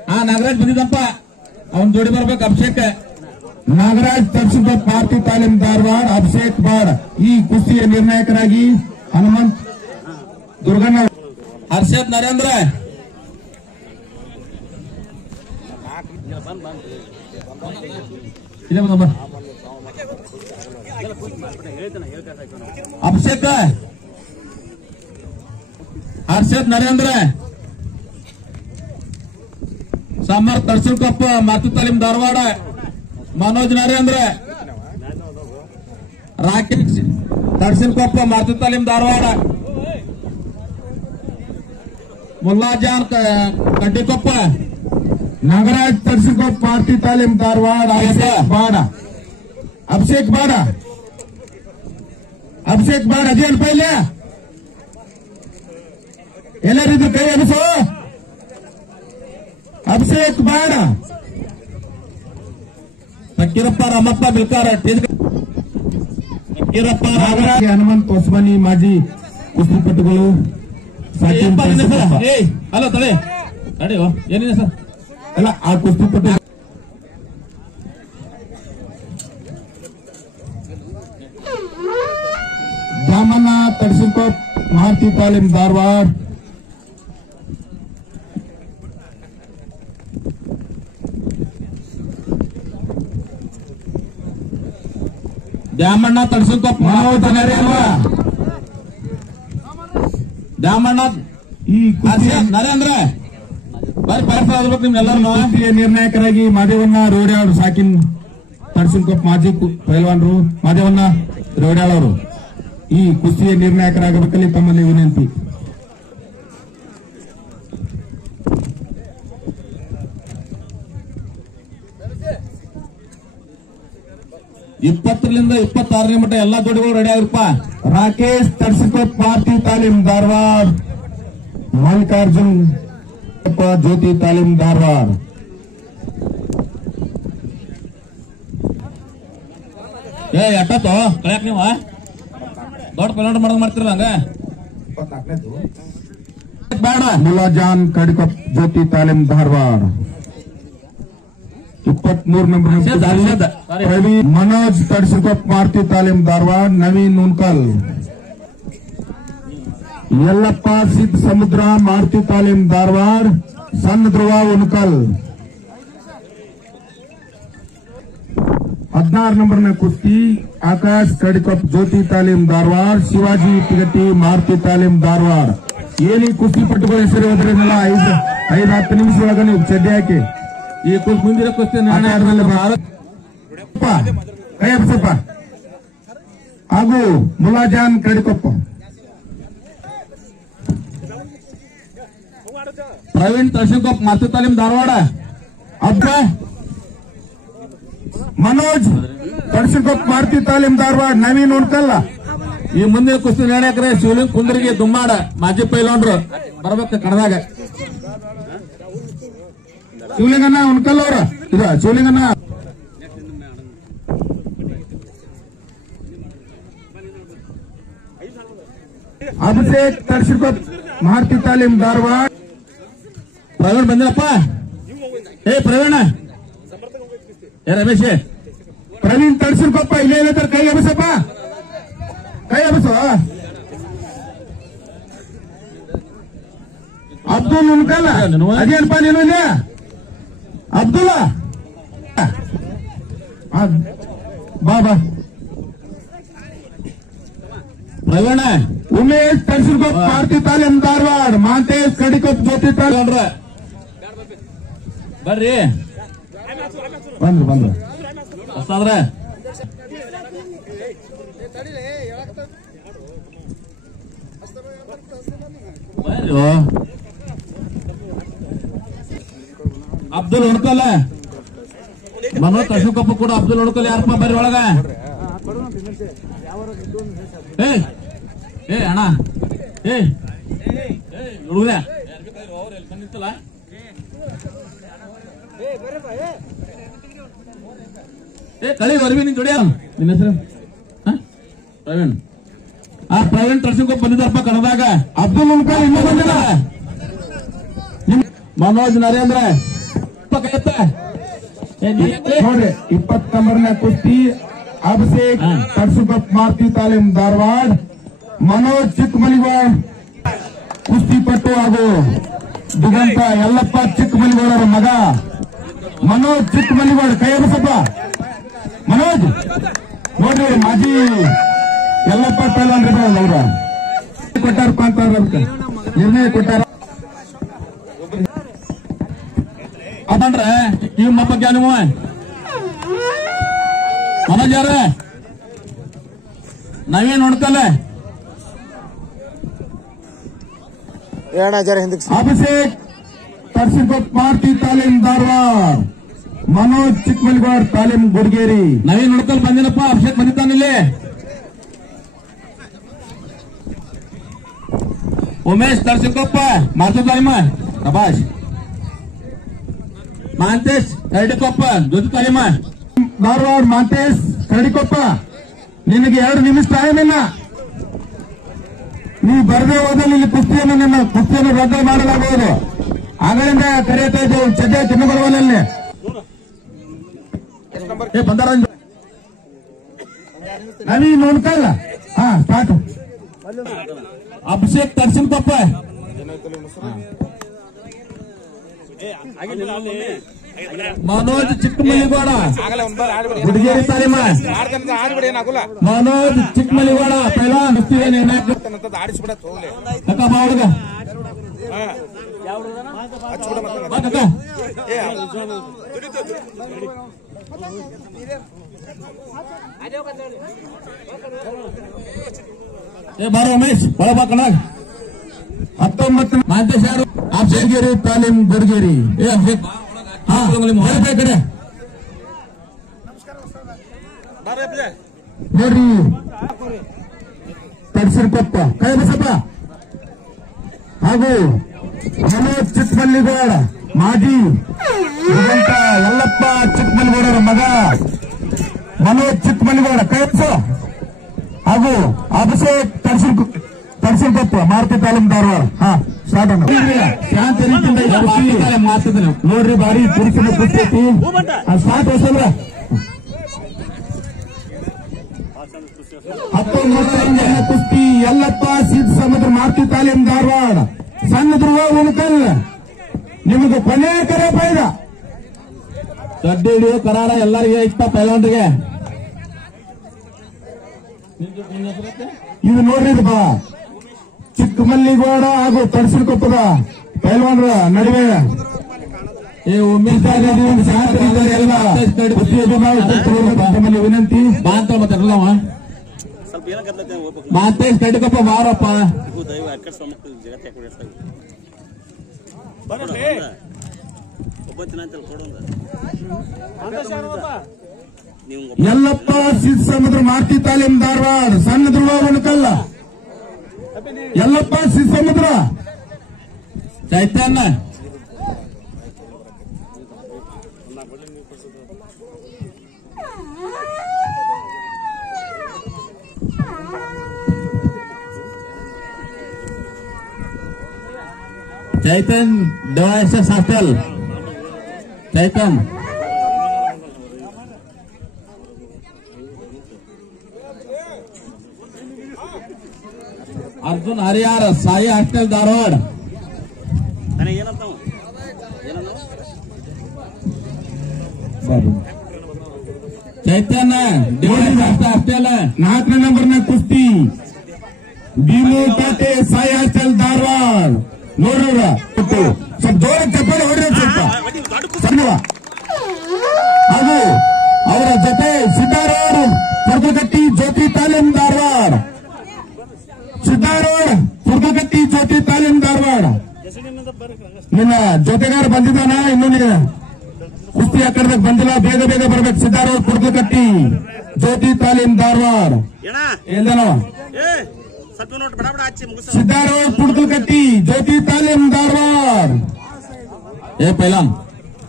ಹಾ ನಾಗರಾಜ್ ಬಂದಿದ್ದಪ್ಪ, ಅವನ್ ಜೋಡಿ ಬರ್ಬೇಕು. ಅಭಿಷೇಕ್ ನಾಗರಾಜ್ ತರ್ಸಿಕೊಪ್ಪ ಮಾರುತಿ ತಾಲೀಮ್ ಧಾರವಾಡ, ಅಭಿಷೇಕ್ ಬಾಡ್. ಈ ಕುಸ್ತಿಯ ನಿರ್ಣಾಯಕರಾಗಿ ಹನುಮಂತ್ ದುರ್ಗಣ್ಣ, ಹರ್ಷದ್ ನರೇಂದ್ರ, ಅಭಿಷೇಕ್, ಹರ್ಷದ್ ನರೇಂದ್ರ, ಸಮರ್ ತರ್ಸಿಕೊಪ್ಪ ಮಾರುತಿ ತಾಲೀಮ್ ಧಾರವಾಡ, ಮನೋಜ್ ನರೇಂದ್ರ, ರಾಕೇಶ್ ತರ್ಸಿಕೊಪ್ಪ ಮಾರುತಿ ತಾಲೀಮ್ ಧಾರವಾಡ, ಮುಲ್ಲಾಜಾನ್ ಕಡ್ಡಿಕೊಪ್ಪ, ನಾಗರಾಜ್ ತರ್ಸಿಕೊಪ್ಪ ಮಾರುತಿ ತಾಲೀಮ್ ಧಾರವಾಡ, ಅಭಿಷೇಕ್ ಬಾಡ, ಅಭಿಷೇಕ್ ಬಾಡ. ಅದೇನು ಪೈಲೆ ಎಲ್ಲರಿದ್ರು ಕೈ ಅನಿಸು. ಅಭಿಷೇಕ್ ಬಾಡ, ಫಕೀರಪ್ಪ ರಾಮಪ್ಪ ಬಿಲ್ಕಾರ, ಫಕೀರಪ್ಪ ನಾಗರಾಜ್ ಹನುಮಂತ್ ಹೊಸಮನಿ ಮಾಜಿ ಕುಸ್ತಿಪಟುಗಳು. ಹಲೋ ತಡೆ ತಡೆಯೋ ಏನಿದೆ ಸರ್? ಅಲ್ಲ ಆ ಕುಸ್ತಿಪಟು ದ್ಯಾಮಣ್ಣ ತರ್ಸಿಕೊಪ್ಪ ಮಾರುತಿ ತಾಲೀಮ್ ಧಾರವಾಡ, ದ್ಯಾಮಣ್ಣ ತರ್ಸಿಕೊಪ್ಪ ಮನೋಜ್ ನರೇಂದ್ರ, ದ್ಯಾಮಣ್ಣ ಈ ನರೇಂದ್ರ ಬರ್ರಿ ಬರ್ಬೇಕು ನಿಮ್ನೆಲ್ಲರೂ ಕುಸ್ತಿಯ ನಿರ್ಣಾಯಕರಾಗಿ ಮಾದೇವಣ್ಣ ರೋಡ್ಯಾಳ್ ಸಾಕಿನ್ ತಡಸಿನಕೊಪ್ಪ ಮಾಜಿ ಪೈಲ್ವಾನರು ಮಾದೇವಣ್ಣ ರೋಡ್ಯಾಳ್ ಅವರು ಈ ಕುಸ್ತಿಯ ನಿರ್ಣಾಯಕರಾಗಬೇಕಲ್ಲಿ ತಮ್ಮಲ್ಲಿ ವಿನಂತಿ. ಇಪ್ಪತ್ತರಿಂದ 26ನೇ ಮಟ್ಟ ಎಲ್ಲಾ ಜೋಡಿಗಳು ರೆಡಿ ಆಗಿರಪ್ಪ. ರಾಕೇಶ್ ತಡಸಿನಕೊಪ್ಪ ಮಾರುತಿ ತಾಲೀಮ್ ಧಾರವಾಡ, ಮಲ್ಲಿಕಾರ್ಜುನ್ ಜ್ಯೋತಿ ತಾಲೀಮ್ ಧಾರವಾಡ. ಎಟ್ಟತ್ತು ಕಳ್ಯಾಕ ನೀವು ದೊಡ್ಡ ಪೆನಾಲ್ಟಿ ಮಾಡೋದು ಮಾಡ್ತಿರಲ್ಲ ಹಂಗ ಬೇಡ. ಮುಲಾಜಾನ್ ಕಡಿಕೊಪ್ಪ ಜ್ಯೋತಿ ತಾಲೀಮ್ ಧಾರವಾಡ. 23 ನಂಬರ್ ಪ್ರವೀಣ್ ಮನೋಜ್ ತಡಸಿನಕೊಪ್ಪ ಮಾರುತಿ ತಾಲೀಮ್ ಧಾರವಾಡ. ನವೀನ್ ಉನ್ಕಲ್, ಯಲ್ಲಪ್ಪ ಸಿದ್ದ ಸಮುದ್ರ ಮಾರುತಿ ತಾಲೀಮ್ ಧಾರವಾಡ. ಸಣ್ಣ ಧ್ರುವ ಉನ್ಕಲ್. 16 ನಂಬರ್ನ ಕುಸ್ತಿ ಆಕಾಶ್ ಕಡಿಕೊಪ್ಪ ಜ್ಯೋತಿ ತಾಲೀಮ್ ಧಾರವಾಡ. ಶಿವಾಜಿ ಪಿಗಟಿ ಮಾರುತಿ ತಾಲೀಮ್ ಧಾರವಾಡ. ಏನಿ ಕುಸ್ತಿ ಪಟ್ಟುಗಳ ಹೆಸರು ಹೋದ್ರನ್ನೆಲ್ಲ 5-10 ನಿಮಿಷ ಒಳಗ ನೀವು ಚಡ್ಡಿ ಹಾಕಿ ಈ ಮುಂದಿನ ಕುಸ್ತಿ ಕೈ ಹಬ್ಸಪ್ಪ ಹಾಗೂ ಮುಲಾಜಾನ್ ಕಡಿಕೊಪ್ಪ. ಪ್ರವೀಣ್ ತಡಸಿನಕೊಪ್ಪ ಮಾರುತಿ ತಾಲೀಮ್ ಧಾರವಾಡ. ಅಬ್ಬ ಮನೋಜ್ ತಡಸಿನಕೊಪ್ಪ ಮಾರುತಿ ತಾಲೀಮ್ ಧಾರವಾಡ. ನವೀನ್ ಉಣ್ಕಲ್ಲ. ಈ ಮುಂದಿನ ಕುಸ್ತಿ ನಿರ್ಣಾಯಕರೇ ಶಿವಲಿಂಗ್ ಕುಂದರಿಗೆ ದುಮ್ಮಾಡ ಮಾಜಿ ಪೈಲವಾನ್ರು ಬರ್ಬೇಕು ಕಣದಾಗ. ಶಿವಲಿಂಗಣ್ಣ ಉಣ್ಕಲ್ ಅವ್ರ ಇದ ಶಿವಲಿಂಗಣ್ಣ. ಅಭಿಷೇಕ್ ತಡಸಿನಕೊಪ್ಪ ಮಾರುತಿ ತಾಲೀಮ್ ಧಾರವಾಡ. ಪ್ರವೀಣ್ ಬಂದಿರಪ್ಪ. ಪ್ರವೀಣ ರಮೇಶ್ ಪ್ರವೀಣ್ ತಡಸಿನಕೊಪ್ಪ ಇಲ್ಲೇ ಇಲ್ಲ ಕೈ ಹಬಸಪ್ಪ, ಕೈ ಹಬಸು. ಅಬ್ದುಲ್ ಉನ್ಕಲ್ಲ ಅದೇನಪ್ಪ ನೀನು ಇಲ್ಲ ಅಬ್ದುಲ್ಲ ಬಾ ಬಾ. ಪ್ರವೀಣ ಉಮೇಶ್ ತಡಸಿನಕೊಪ್ಪ ಮಾರುತಿ ತಾಲೀಮ್ ಧಾರವಾಡ. ಮಾಂತೇಶ್ ಕಡಿಕೊಪ್ಪ ಜ್ಯೋತಿ ತಾಲೀಮ್. ಬರ್ರಿ ಬಂದ್ರು ಹೊಸಾದ್ರ ಅಬ್ದುಲ್ ಹುಡ್ಕಲ್ಲ. ಮನೋಜ್ ತಡಸಿನಕೊಪ್ಪ ಕೂಡ ಅಬ್ದುಲ್ ಹುಡ್ಕಲ್ಲ. ಯಾರಪ್ಪ ಬರ್ರಿ ಒಳಗ. ಅಣ್ಣ ಹುಡುಗ ಕಳಿ ಬರ್ಬಿ ನಿನ್ ಜೋಡಿ. ನಿನ್ನ ಹೆಸರು ಪ್ರವೀಣ್. ಪ್ರವೀಣ್ ತಡಸಿನಕೊಪ್ಪ ಬಂದಿದ್ದಾರಪ್ಪ ಕಣದಾಗ. ಅಬ್ದುಲ್ ಉನ್ಕಲ್ ಇನ್ನೂ ಬಂದಿಲ್ಲ. ಮನೋಜ್ ನರೇಂದ್ರ ನೋಡ್ರಿ 20 ನಂಬರ್ನ ಕುಸ್ತಿ ಅಭಿಷೇಕ್ ತಡಸಿನಕೊಪ್ಪ ಮಾರುತಿ ತಾಲೀಮ್ ಧಾರವಾಡ. ಮನೋಜ್ ಚಿಕ್ಕಮಲಿಗೋಳ್ ಕುಸ್ತಿಪಟ್ಟು ಹಾಗೂ ದಿಗಂತ ಯಲ್ಲಪ್ಪ ಚಿಕ್ಕಮಲಿಗೋಳರ ಮಗ ಮನೋಜ್ ಚಿಕ್ಕಮಲಿಗೋಳ್. ಕೈ ಹಬಸಪ್ಪ ಮನೋಜ್. ನೋಡ್ರಿ ಮಾಜಿ ಯಲ್ಲಪ್ಪ ಪೈಲ್ವಾನ್ ಅವ್ರ ಕೊಟ್ಟಾರಪ್ಪ ಅಂತ ನಿರ್ಣಯ ಕೊಟ್ಟಾರ. ಅದನ್ರ ಇವ್ ಮಪ್ಪ ನೀವು ಮನೋಜ್ ಯಾರ ನಾವೇನ್ ನೋಡ್ಕಲ್ಲ. ಅಭಿಷೇಕ್ ತಡಸಿನಕೊಪ್ಪ ಮಾರುತಿ ತಾಲೀಮ್ ಧಾರವಾಡ. ಮನೋಜ್ ಚಿಕ್ಕಮಲಿಗೋಳ್ ತಾಲೀಮ್ ಗುಡ್ಗೇರಿ. ನಾವೇನ್ ನೋಡ್ಕಲ್ ಬಂದಿನಪ್ಪ. ಅಭಿಷೇಕ್ ಬಂದಿದ್ದಾನಿಲ್ಲಿ. ಉಮೇಶ್ ತಡಸಿನಕೊಪ್ಪ ಮಾರುತಿ ತಾಲೀಮ ಪ್ರಭಾಷ್. ಮಾಂತೇಶ್ ಕರಡಿಕೊಪ್ಪ ಜ್ಯೋತಿ ತಾಲೀಮ ಧಾರವಾಡ. ಮಾಂತೇಶ್ ಕರಡಿಕೊಪ್ಪ ನಿನಗೆ 2 ನಿಮಿಷ ಟೈಮ್ ಇಲ್ಲ. ನೀವು ಬರದೇ ಹೋದಲ್ಲಿ ಇಲ್ಲಿ ಕುಸ್ತಿಯನ್ನು ರದ್ದು ಮಾಡಲಾಗುವುದು. ಆಗಲಿಂದ ಕರೆಯುತ್ತಾ ಇದ್ದೇವೆ. ಸದ್ಯ ಚಿನ್ನಬಡವನಲ್ಲಿ ಬಂದಾರ ನವೀನ್ ಉನ್ಕಲ್ಲ. ಸ್ಟಾರ್ಟ್. ಅಭಿಷೇಕ್ ತಡಸಿನಕೊಪ್ಪ ಮನೋಜ್ ಚಿಕ್ಕಮಲಿಗೋಡ ಗುಡ್ಗೇರಿ ತಾಲೀಮ. ಮನೋಜ್ ಚಿಕ್ಕಮಲಿಗೋಡ ಪೈಲಾನ್ ಹುಡುಗ ಬಾರೋ ಉಮೇಶ್ ಒಳಬಾ ಕಣ 19 ಮಾಂತೇಶ್ ಯಾರು ಆಪ್ಷನ್ಗೇರಿ ತಾಲೀಮ್ ಗೊರಗೇರಿ ಕಡೆ ನೋಡ್ರಿ ತಡ್ಸಿರ್ಕೊಪ್ಪ ಕೈ ಬಸಪ್ಪ ಹಾಗೂ ಮನೋಜ್ ಚಿಕ್ಕಮಲ್ಲಿಗೌಡ ಮಾಜಿ ಯಲ್ಲಪ್ಪ ಚಿಕ್ಕಮಲ್ಲಿಗೌಡರ ಮಗ ಮನೋಜ್ ಚಿಕ್ಕಮಲ್ಲಿಗೌಡ ಕೈ ಬಸೋ ಹಾಗೂ ಅಭಿಷೇಕ್ ತಡ್ಸಿರ್ಕೊಪ್ಪ ಮಾರುತಿ ತಾಲೀಮ್ ಧಾರವಾಡ ಸ್ಟಾರ್ಟ್ ಶಾಂತ ರೀತಿಯಿಂದ ಮಾತಾಡ್ತಾನೆ ನೋಡ್ರಿ ಬಾರಿ ಪುರುಷನ ಕುಸ್ತೈತಿ ಸ್ಟಾರ್ಟ್ ಹೊಸಲ್ರ 19 ಕುಸ್ತಿ ಯಲ್ಲಪ್ಪ ಸಿದ್ಧ ಸಮುದ್ರ ಮಾರುತಿ ತಾಲೀಮ್ ಧಾರವಾಡ ಸಣ್ಣ ಧ್ರುವ ಉಣಕಲ್ ನಿಮಗೆ ಕೊನೆ ಕರೆ ಪೈದ ಕಡ್ಡಿ ಹಿಡಿಯೋ ಕರಾರ ಎಲ್ಲರಿಗೆ ಇಷ್ಟ ಪೈಲವಾನ್ರಿಗೆ ಇದು ನೋಡ್ರಿ ಬಾ ಚಿಕ್ಕಮಲ್ಲಿಗೌಡ ಹಾಗೂ ತಡ್ಸಿರ್ಕೊಪ್ಪದ ಪೈಲ್ವಾನ್ರ ನಡುವೆ ಎಲ್ಲ ವಿನಂತಿ ಮಾತೇಶ್ ಕಡ್ಕೊಪ್ಪ ಮಾರಪ್ಪ ಯಲ್ಲಪ್ಪ ಸಿದ್ಧ ಸಮುದ್ರ ಮಾರುತಿ ತಾಲೀಮ್ ಧಾರವಾಡ ಸಣ್ಣ ಧ್ರುವ ಉಣಕಲ್ಲ ಯಲ್ಲಪ್ಪ ಸಿದ್ಧ ಸಮುದ್ರ Chaitanya Chaitan devices hostel Chaitan Arjun Hariyar Sai hostel Dharwad Chaitanya devices hostel 4 number में कुश्ती बीमू काटे साई हॉस्टल धारवाड़ ನೋಡ್ರ ಸ್ವಲ್ಪ ಜೋರ ಚಪ್ಪಾಳೆ ಹೊಡ್ರಿ ಸ್ವಲ್ಪ ಹಾಗೂ ಅವರ ಜೊತೆ ಸಿದ್ದಾರವರು ತುರ್ಗಟ್ಟಿ ಜ್ಯೋತಿ ತಾಲೀಮ್ ಧಾರವಾಡ ಸಿದ್ದಾರವರು ತುರ್ಗಟ್ಟಿ ಜ್ಯೋತಿ ತಾಲೀಮ್ ಧಾರವಾಡ ನಿನ್ನ ಜೊತೆಗಾರ ಬಂದಿದ್ದಾನ ಇನ್ನೂ ನೀನು ಕುಸ್ತಿ ಹಾಕಡ್ಬೇಕು ಬಂದಿಲ್ಲ ಬೇಗ ಬೇಗ ಬರ್ಬೇಕು ಸಿದ್ದಾರವರು ತುರ್ಗಟ್ಟಿ ಜ್ಯೋತಿ ತಾಲೀಮ್ ಧಾರವಾಡ ಹೇಳ್ದನವ ಸಿದ್ದಾರೂರ್ पुडकलकट्टी ज्योति तालीम धारवाड़ ए पहलान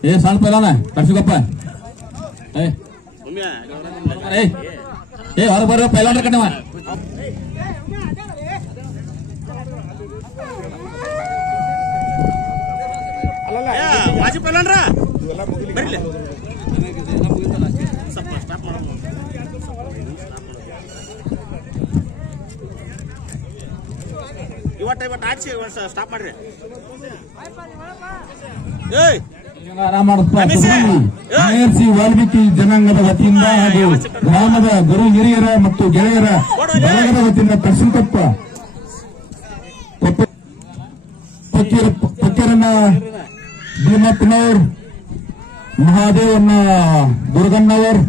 ए साल पहलान है कर्षिकप्ಪ ए ಹೊರ ಬರೋ ಪೈಲಾನ್ ಕಣವ ಮಾಜಿ ಪೈಲಾನ್ ರಾ ಬರಿಲೆ ಸ್ಟಾಪ್ ಮಾಡು ಇವತ್ತು ಆಡ್ಸಿ ಸ್ಟಾಪ್ ಮಾಡ್ರಿ ಸಿ ವಾಲ್ಮೀಕಿ ಜನಾಂಗದ ವತಿಯಿಂದ ಹಾಗೂ ಗ್ರಾಮದ ಗುರು ಹಿರಿಯರ ಮತ್ತು ಗೆಳೆಯರ ಬಳಗದ ವತಿಯಿಂದ ಕರ್ಸಿಕೊಪ್ಪ ಪಕ್ಕೀರನ್ನ ಭೀಮಪ್ಪನವರ್ ಮಹಾದೇವನ್ನ ದುರ್ಗಣ್ಣವರ್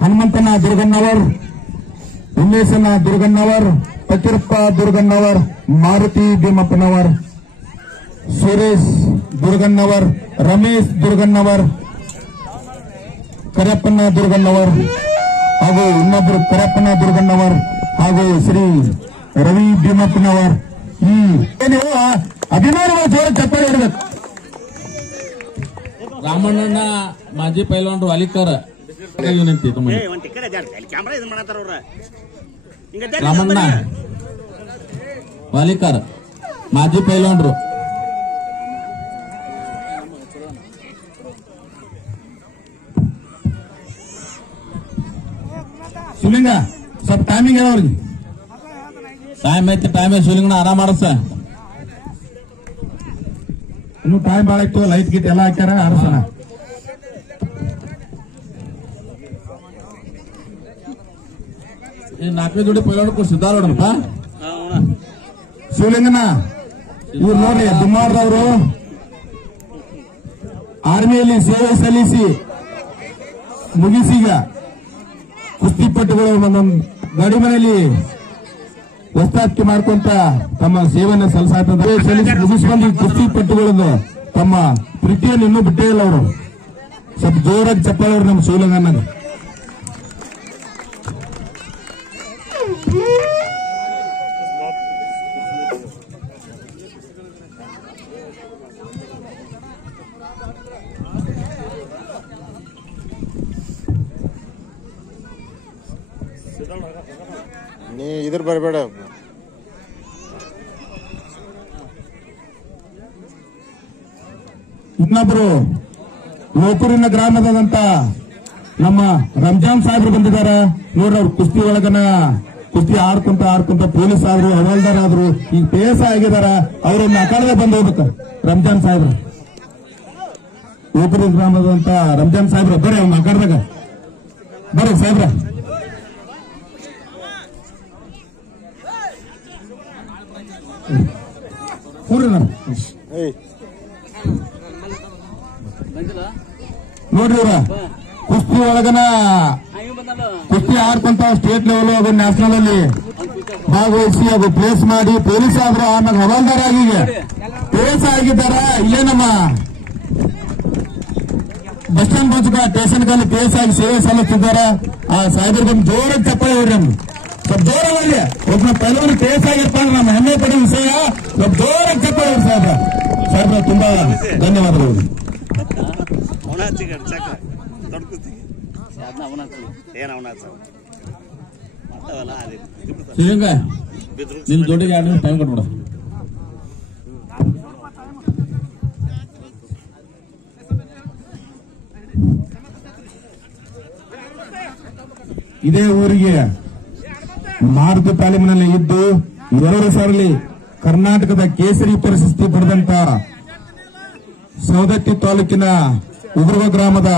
ಹನುಮಂತನ ದುರ್ಗಣ್ಣವರ್ ಉಮೇಶನ ದುರ್ಗಣ್ಣವರ್ ಪಕ್ಕಿರಪ್ಪ ದುರ್ಗಣ್ಣವರ್ ಮಾರುತಿ ಭೀಮಪ್ಪನವರ್ ಸುರೇಶ್ ದುರ್ಗಣ್ಣವರ್ ರಮೇಶ್ ದುರ್ಗಣ್ಣವರ್ ಕರೆಯಪ್ಪನ ದುರ್ಗಣ್ಣವರ್ ಹಾಗೂ ಇನ್ನೊಬ್ಬರು ಕರೆಯಪ್ಪನ ದುರ್ಗಣ್ಣವರ್ ಹಾಗೂ ಶ್ರೀ ರವಿ ಭೀಮಪ್ಪನವರ್ ನೀವು ಅಭಿಮಾನಿಗಳು ಜೋರ ಚಪ್ಪಾಳೆ ಹೊಡಬೇಕು ರಾಮಣ್ಣನ ಮಾಜಿ ಪೈಲ್ವಾನ್ರು ಅಲಿಕರ್ ವಿನಂತಿ ರಾಮಣ್ಣ ವಾಲಿಕರ್ ಮಾಜಿ ಪೈಲ್ವಾನ್ರು ಶಿವಲಿಂಗ ಸ್ವಲ್ಪ ಟೈಮಿಂಗ್ ಹೇಳೋರಿಗೆ ಟೈಮ್ ಐತಿ ಟೈಮ್ ಶಿವಲಿಂಗನ ಆರಾಮ್ ಮಾಡಸ ಇನ್ನು ಟೈಮ್ ಭಾಳ ಇತ್ತು ಲೈಟ್ ಗೀಟ್ ಎಲ್ಲ ಹಾಕ್ಯಾರ ಆರಸನ ಈ 4 ಜೋಡಿ ಪೈಲ್ವಾನ್ ಸಿದ್ಧಾರೂಢಪ್ಪ ಶಿವಲಿಂಗನ ಇವ್ರು ನೋಡ್ರಿ ದುಮ್ಮಾರ್ದವರು ಆರ್ಮಿಯಲ್ಲಿ ಸೇವೆ ಸಲ್ಲಿಸಿ ಮುಗಿಸೀಗ ಕುಸ್ತಿಪಟುಗಳು ಒಂದೊಂದು ಗಾಡಿ ಮನೆಯಲ್ಲಿ ವಸ್ತಾತ್ಕೆ ಮಾಡ್ಕೊಂತ ತಮ್ಮ ಸೇವೆಯನ್ನು ಸಲ್ಲಿಸಾಗ್ತದೆ. ಸಲ್ಲಿಸಿ ಮುಗಿಸ್ಕೊಂಡು ಕುಸ್ತಿಪಟುಗಳದ್ದು ತಮ್ಮ ಪ್ರೀತಿಯನ್ನು ಇನ್ನೂ ಬಿಟ್ಟೇ ಇಲ್ಲ ಅವರು. ಸ್ವಲ್ಪ ಜೋರಾಗಿ ಚಪ್ಪಾಳೆ ಅವ್ರು ನಮ್ಮ ಶಿವಲಿಂಗಣ್ಣಗೆ. ನೀ ಇದ್ರ ಬರಬೇಡ. ಇನ್ನೊಬ್ರು ಲೋಕೂರಿನ ಗ್ರಾಮದಂತ ನಮ್ಮ ರಂಜಾನ್ ಸಾಹೇಬ್ರು ಬಂದಿದ್ದಾರೆ ನೋಡ್ರಿ. ಅವ್ರು ಕುಸ್ತಿ ಒಳಗನ ಕುಸ್ತಿ ಆಡ್ಕೊಂತ ಪೊಲೀಸ್ ಆದ್ರು ಹವಾಲ್ದಾರ್ ಆದ್ರು ಈಗ ಪೇಸ ಆಗಿದಾರ. ಅವ್ರನ್ನ ಅಕಾಲದ ಬಂದು ಹೋಗ್ಬೇಕು ರಂಜಾನ್ ಸಾಹೇಬ್ರು. ಲೋಕೂರಿನ ಗ್ರಾಮದಂತ ರಂಜಾನ್ ಸಾಹೇಬ್ರು ಬರ್ರಿ ಅವ್ನ ಅಕಾಲದಾಗ ಬರ್ರಿ ಸಾಹೇಬ್ರ. ನೋಡ್ರಿ ಇವ್ರ ಕುಸ್ತಿ ಒಳಗನ ಕುಸ್ತಿ ಆಡ್ಕೊಂತ ಸ್ಟೇಟ್ ಲೆವೆಲ್ ಅದು ನ್ಯಾಷನಲ್ ಅಲ್ಲಿ ಭಾಗವಹಿಸಿ ಅದು ಪ್ಲೇಸ್ ಮಾಡಿ ಪೊಲೀಸ್ ಆದ್ರು ಆಮೇಲೆ ಹವಾಲ್ದಾರ್ ಆಗಿ ಪೇಸ್ ಆಗಿದ್ದಾರ. ಇಲ್ಲೇ ನಮ್ಮ ಬಸ್ ಸ್ಟ್ಯಾಂಡ್ ಬಂಚಕ ಸ್ಟೇಷನ್ ಗಳಲ್ಲಿ ಪೇಸ್ ಆಗಿ ಸೇವೆ ಸಲ್ಲಿಸ್ತಿದ್ದಾರೆ. ಆ ಸಾಹೇಬರಿಗೆ ಜೋರಾಗಿ ಚಪ್ಪಾಳೆ ಹೊಡ್ರಿ. ಸ್ವಲ್ಪ ಜೋರಾಗಿ ಒಬ್ಬನ ಪೈಲವನು ಪೇಸ್ ಆಗಿರ್ತಾನೆ ನಮ್ಮ ಹೆಮ್ಮೆ ಪಡೋ ವಿಷಯ. ಸ್ವಲ್ಪ ಜೋರಾಗಿ ಚಪ್ಪಾಳೆ ಹೊಡ್ರಿ ಸಾಹೇಬ್ರ. ಸಾಹೇಬ್ರ ತುಂಬಾ ಧನ್ಯವಾದಗಳು. ಶ್ರೀರಂಗ ನಿಮ್ ದೊಡ್ಡಗೆ 2 ನಿಮಿಷ ಟೈಮ್ ಕೊಟ್ಬಿಡ. ಇದೇ ಊರಿಗೆ ಮಾರುತಿ ತಾಲೀಮಿನಲ್ಲಿ ಇದ್ದು 2 ಸಾರಲ್ಲಿ ಕರ್ನಾಟಕದ ಕೇಸರಿ ಪ್ರಶಸ್ತಿ ಪಡೆದಂತ ಸವದತ್ತಿ ತಾಲೂಕಿನ ಉಗ್ರವ ಗ್ರಾಮದ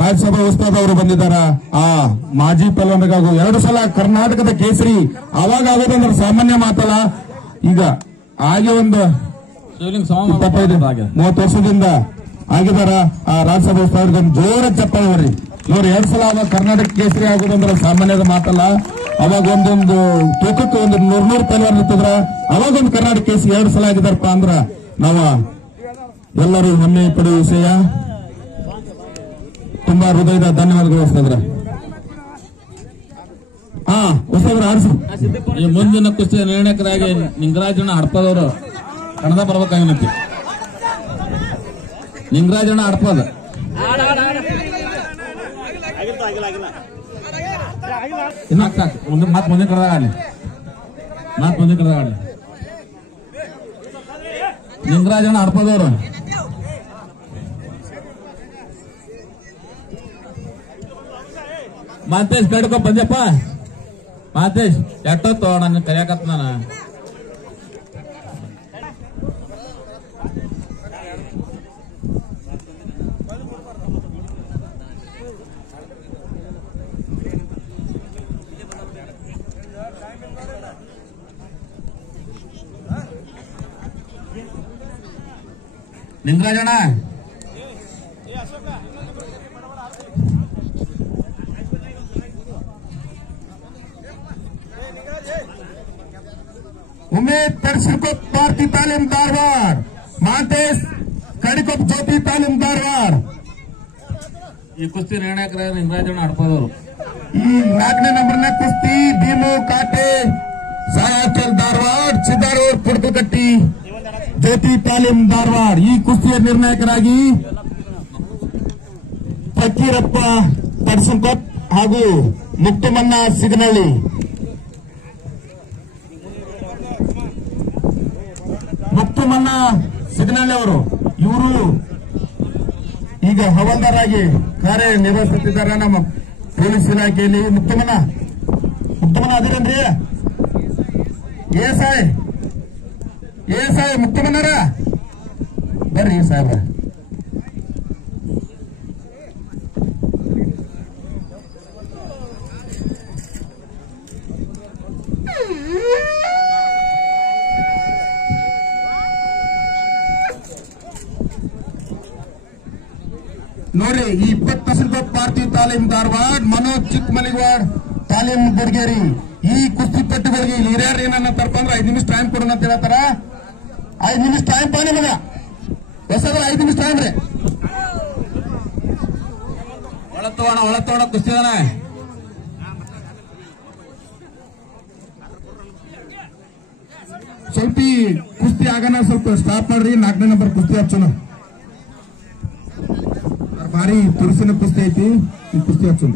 ರಾಜ್ಯಸಭಾ ಉಸ್ತಾದ್ ಅವರು ಬಂದಿದ್ದಾರೆ. ಆ ಮಾಜಿ ಪಲ್ವನಿಗಾಗು 2 ಸಲ ಕರ್ನಾಟಕದ ಕೇಸರಿ ಅವಾಗ ಆಗೋದಂದ್ರೆ ಸಾಮಾನ್ಯ ಮಾತಲ್ಲ. ಈಗ ಹಾಗೆ ಒಂದು 25-30 ವರ್ಷದಿಂದ ಆಗಿದಾರ. ಆ ರಾಜ್ಯಸಭಾ ಉಸ್ತಾದ್ ಜೋರ ಚಪ್ಪಾಳೆ ಹೊಡ್ರಿ. ನೋಡಿ 2 ಸಲ ಅವಾಗ ಕರ್ನಾಟಕ ಕೇಸರಿ ಆಗೋದಂದ್ರೆ ಸಾಮಾನ್ಯದ ಮಾತಲ್ಲ. ಅವಾಗ ಒಂದೊಂದು ತೂಕಕ್ಕೆ ಒಂದು 100 ಪಲ್ವನ್ ಇರ್ತದ್ರ. ಅವಾಗ ಒಂದು ಕರ್ನಾಟಕ ಕೇಸರಿ 2 ಸಲ ಆಗಿದಾರಪ್ಪ ಅಂದ್ರ ನಾವು ಎಲ್ಲರೂ ಹೆಮ್ಮೆ ಪಡುವ ವಿಷಯ. ತುಂಬಾ ಹೃದಯದ ಧನ್ಯವಾದಗಳು ಹೊಸದ್ರ. ಹೊಸದ್ರ ಆರಿಸು. ಈ ಮುಂದಿನ ಕುಸ್ತಿ ನಿರ್ಣಾಯಕರಾಗಿ ನಿಂಗರಾಜಣ್ಣ ಹಡಪದವರು ಕಣದ ಬರ್ಬೇಕಾಗಿನತಿ. ನಿಂಗರಾಜಣ್ಣ ಹಡಪದ ಮುಂದೆ ಕಡದಾಗ ಆಡ್ಲಿ. ಮುಂದೆ ಕಡದಾಗ ಆಡ್ಲಿ. ನಿಂಗರಾಜಣ್ಣ ಹಡಪದವರು ಮಾತೇಶ್ ಬೇಡ್ಕೊ ಬಂದ್ಯಪ್ಪ. ಮಾತೇಶ್ ಎಷ್ಟೊತ್ತು ನನ್ನ ಕರಿಯಾಕತ್ ನಾನು. ನಿಂಗರಾಜಣ್ಣ उमेद तड़सिरकोप भारती तालीम धारवाड़, मांतेश कड़िकोप ज्योति तालीम धारवाड़. ಈ ಕುಸ್ತಿ ನಿರ್ಣಾಯಕರ ನಿಂಗರಾಜಣ್ಣ ಹಡಪದವರು. ಈ 4ನೇ ನಂಬರ್ನ ಕುಸ್ತಿ ಭೀಮು ಕಾಟೆ ಸಾಯಾಚಲ್ ಧಾರವಾಡ, ಸಿದ್ದಾರೂರ್ ಪುಡ್ಕುಕಟ್ಟಿ ಜ್ಯೋತಿ ತಾಲೀಮ್ ಧಾರವಾಡ. ಈ ಕುಸ್ತಿಯ ನಿರ್ಣಾಯಕರಾಗಿ ಫಕೀರಪ್ಪ ತಡಸನ್ಕೊಪ್ ಹಾಗೂ ಮುಕ್ತಮನ್ನ ಸಿಗನಹಳ್ಳಿ. ಮುಕ್ತಮನ್ನ ಸಿಗನಹಳ್ಳಿ ಅವರು ಇವರು ಈಗ ಹವಾಲ್ದಾರ್ ಆಗಿ ಕಾರ್ಯನಿರ್ವಹಿಸುತ್ತಿದ್ದಾರೆ ನಮ್ಮ ಪೊಲೀಸ್ ಇಲಾಖೆಯಲ್ಲಿ. ಮುಕ್ತಮನ್ನ ಅದಿರೇನ್ರಿ? ಸಾಯ್ ಮುಕ್ತಮನ್ನರ ಬರ್ರಿ ಸಾಹೇಬ್ರ. ನೋಡ್ರಿ ಈ 20 ಪಾರ್ಥಿವ್ ತಾಲೀಮ್ ಧಾರವಾಡ, ಮನೋಜ್ ಚಿಕ್ಕಮಲಿವಾಡ್ ತಾಲೀಮ್ ಬಡ್ಗೇರಿ. ಈ ಕುಸ್ತಿ ಪಟ್ಟುಗಳಿಗೆ ಹಿರಿಯರು ಏನನ್ನತ್ತಾರಪ್ಪ ಅಂದ್ರೆ 5 ನಿಮಿಷ ಟೈಮ್ ಕೊಡೋಣ ಅಂತ ಹೇಳ್ತಾರ. 5 ನಿಮಿಷ ಟೈಮ್ ಪಾ ನಿಮಗ ಹೊಸದ್ರ 5 ನಿಮಿಷ ಟೈಮ್ ರೀ. ಒಳತ್ತೋಣ ಕುಸ್ತಿದಾನ. ಸ್ವಲ್ಪ ಕುಸ್ತಿ ಆಗನ ಸ್ವಲ್ಪ ಸ್ಟಾಪ್ ಮಾಡ್ರಿ. 4ನೇ ನಂಬರ್ ಕುಸ್ತಿ ಹಚ್ಚೋಣ. ಭಾರಿ ತುರುಸಿನ ಕುಸ್ತಿ ಐತಿ, ಈ ಕುಸ್ತಿ ಹಚ್ಚೋಣ.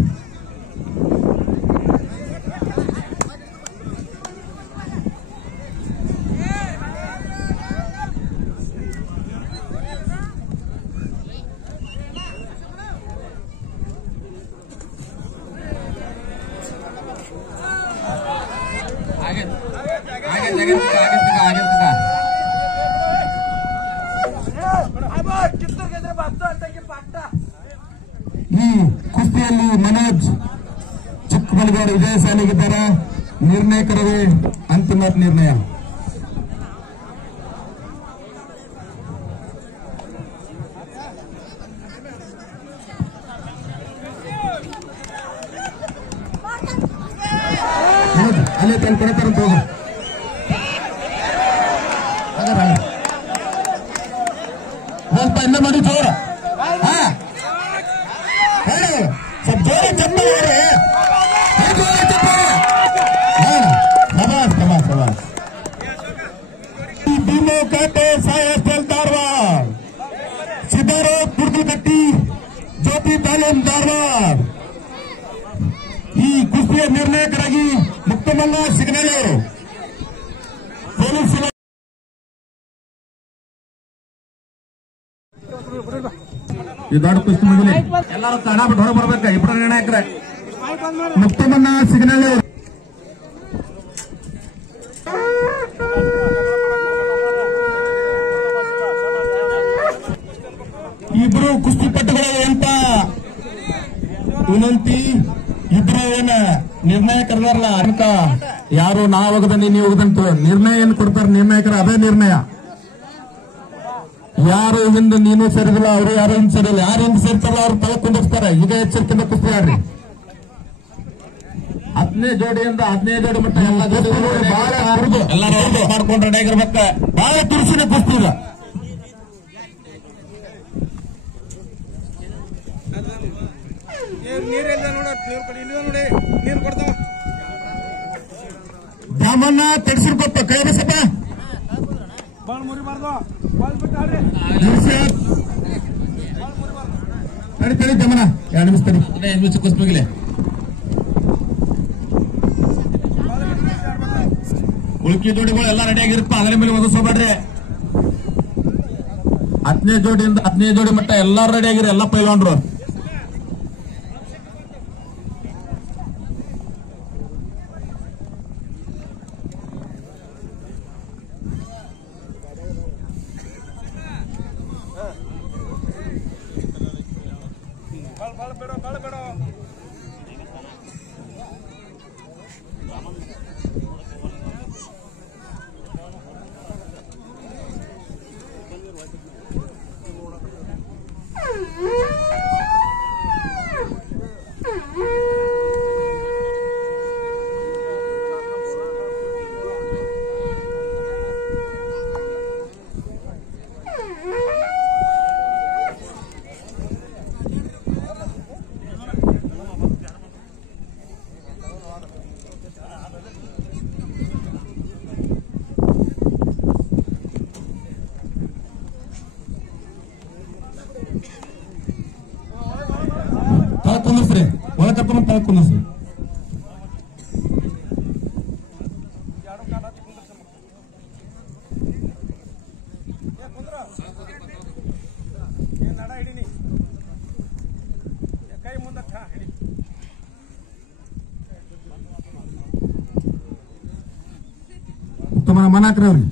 ಈ ಕುಸ್ತಿಯಲ್ಲಿ ಮನೋಜ್ ಚಿಕ್ಕಮಲಿವಾಡ್ ಇದೇ ಸಾಲಿಗಿದ್ದಾರೆ. ನಿರ್ಣಾಯಕರವೇ ಅಂತಿಮ ನಿರ್ಣಯ. ಅಲ್ಲೇ ತಂದು ಕೊಡ್ತಾರಂತ ಹೋಗ. ಸ್ವಲ್ಪ ಇನ್ನ ಮಾಡಿ ಜೋರ. ಸ್ವಲ್ಪ ಜೋರ ಚಪ್ಪಾಳೆ. ಭೀಮೋ ಕಾಟೆ ಸಾಯಸ್ಟಲ್ ಧಾರವಾಡ, ಸಿದ್ದಾರಾವ್ ಕುರ್ದುಗಟ್ಟಿ ಜ್ಯೋತಿ ತಾಲೀಮ್ ಧಾರವಾಡ. ಈ ಕುಸ್ತಿಯ ನಿರ್ಣಾಯಕರಾಗಿ ಮುಕ್ತಮಲ್ಲ ಸಿಗ್ನಲ್ ಅವರು. ಪೊಲೀಸ್ ಈ ದೊಡ್ಡ ಕುಸ್ತಿ ಮುಗಿಲಿ, ಎಲ್ಲರೂ ತಡ ಬಿಟ್ಟು ಹೊರ ಬರ್ಬೇಕ. ಇಬ್ಬರು ನಿರ್ಣಾಯಕರ ಮುಕ್ತಮನ್ನ ಸಿಗ್ನಲ್ ಅವರು. ಇಬ್ರು ಕುಸ್ತಿಪಟ್ಟುಗಳು ಎಂತ ವಿನಂತಿ, ಇಬ್ರು ಏನ ನಿರ್ಣಾಯಕರಲ್ಲ ಅಂತ ಯಾರು ನಾ ಹೋಗದ ನೀನು ಹೋಗದಂತ ನಿರ್ಣಯ ಏನ್ ಕೊಡ್ತಾರ ನಿರ್ಣಾಯಕರ, ಅದೇ ನಿರ್ಣಯ. ಯಾರು ಹಿಂದೆ ನೀನು ಸೇರಿದಿಲ್ಲ, ಅವರು ಯಾರು ಹಿಂದೆ ಸೇರಿಲ್ಲ. ಯಾರು ಹಿಂದೆ ಸೇರ್ತಾರಲ್ಲ ಅವ್ರು ತಲೆ ಕುಂದಿರ್ತಾರೆ. ಈಗ ಎಚ್ಚರಿಕೆಯಿಂದ ಕುಸ್ತಿ ಆಡ್ರಿ. 10ನೇ ಜೋಡಿಯಿಂದ 15 ಜೋಡಿ ಮಟ್ಟ ಎಲ್ಲ ಜೋಡಿ ಎಲ್ಲರೂ ಮಾಡ್ಕೊಂಡು ರೆಡಿ ಆಗಿರ್ಬೇಕ. ಬಹಳ ತುರುಸಿನ ಕುಸ್ತಿ ಇಲ್ಲ. ದಾಮಣ್ಣ ತೆಡ್ಸಿರ್ಕೊಪ್ಪ ಕೈ ಬಸಪ್ಪ. ತಡಿ ತಡಿ ದಮನ 2 ನಿಮಿಷ ತಡಿ. 5 ನಿಮಿಷ ಕುಸ್ತಿ ಮುಗಿಲಿ. ಉಳುಕಿ ಜೋಡಿಗಳು ಎಲ್ಲ ರೆಡಿ ಆಗಿರಪ್ಪ. ಅದರ ಮೇಲೆ ಒದಗಿಸೋಬೇಡ್ರಿ. 10ನೇ ಜೋಡಿಯಿಂದ 15 ಜೋಡಿ ಮಟ್ಟ ಎಲ್ಲಾರು ರೆಡಿ ಆಗಿರಿ, ಎಲ್ಲ ಪೈಲ್ವಾನ್ರು. ಕುಂದಿಸ್ರಿ, ಒಳ ಕರ್ಕೊಂಡು ತಳ ಕುಂದಿಸ್ರಿ. ಉತ್ತಮ ಮನಾಕ್ರಿ ಅವ್ರಿಗೆ.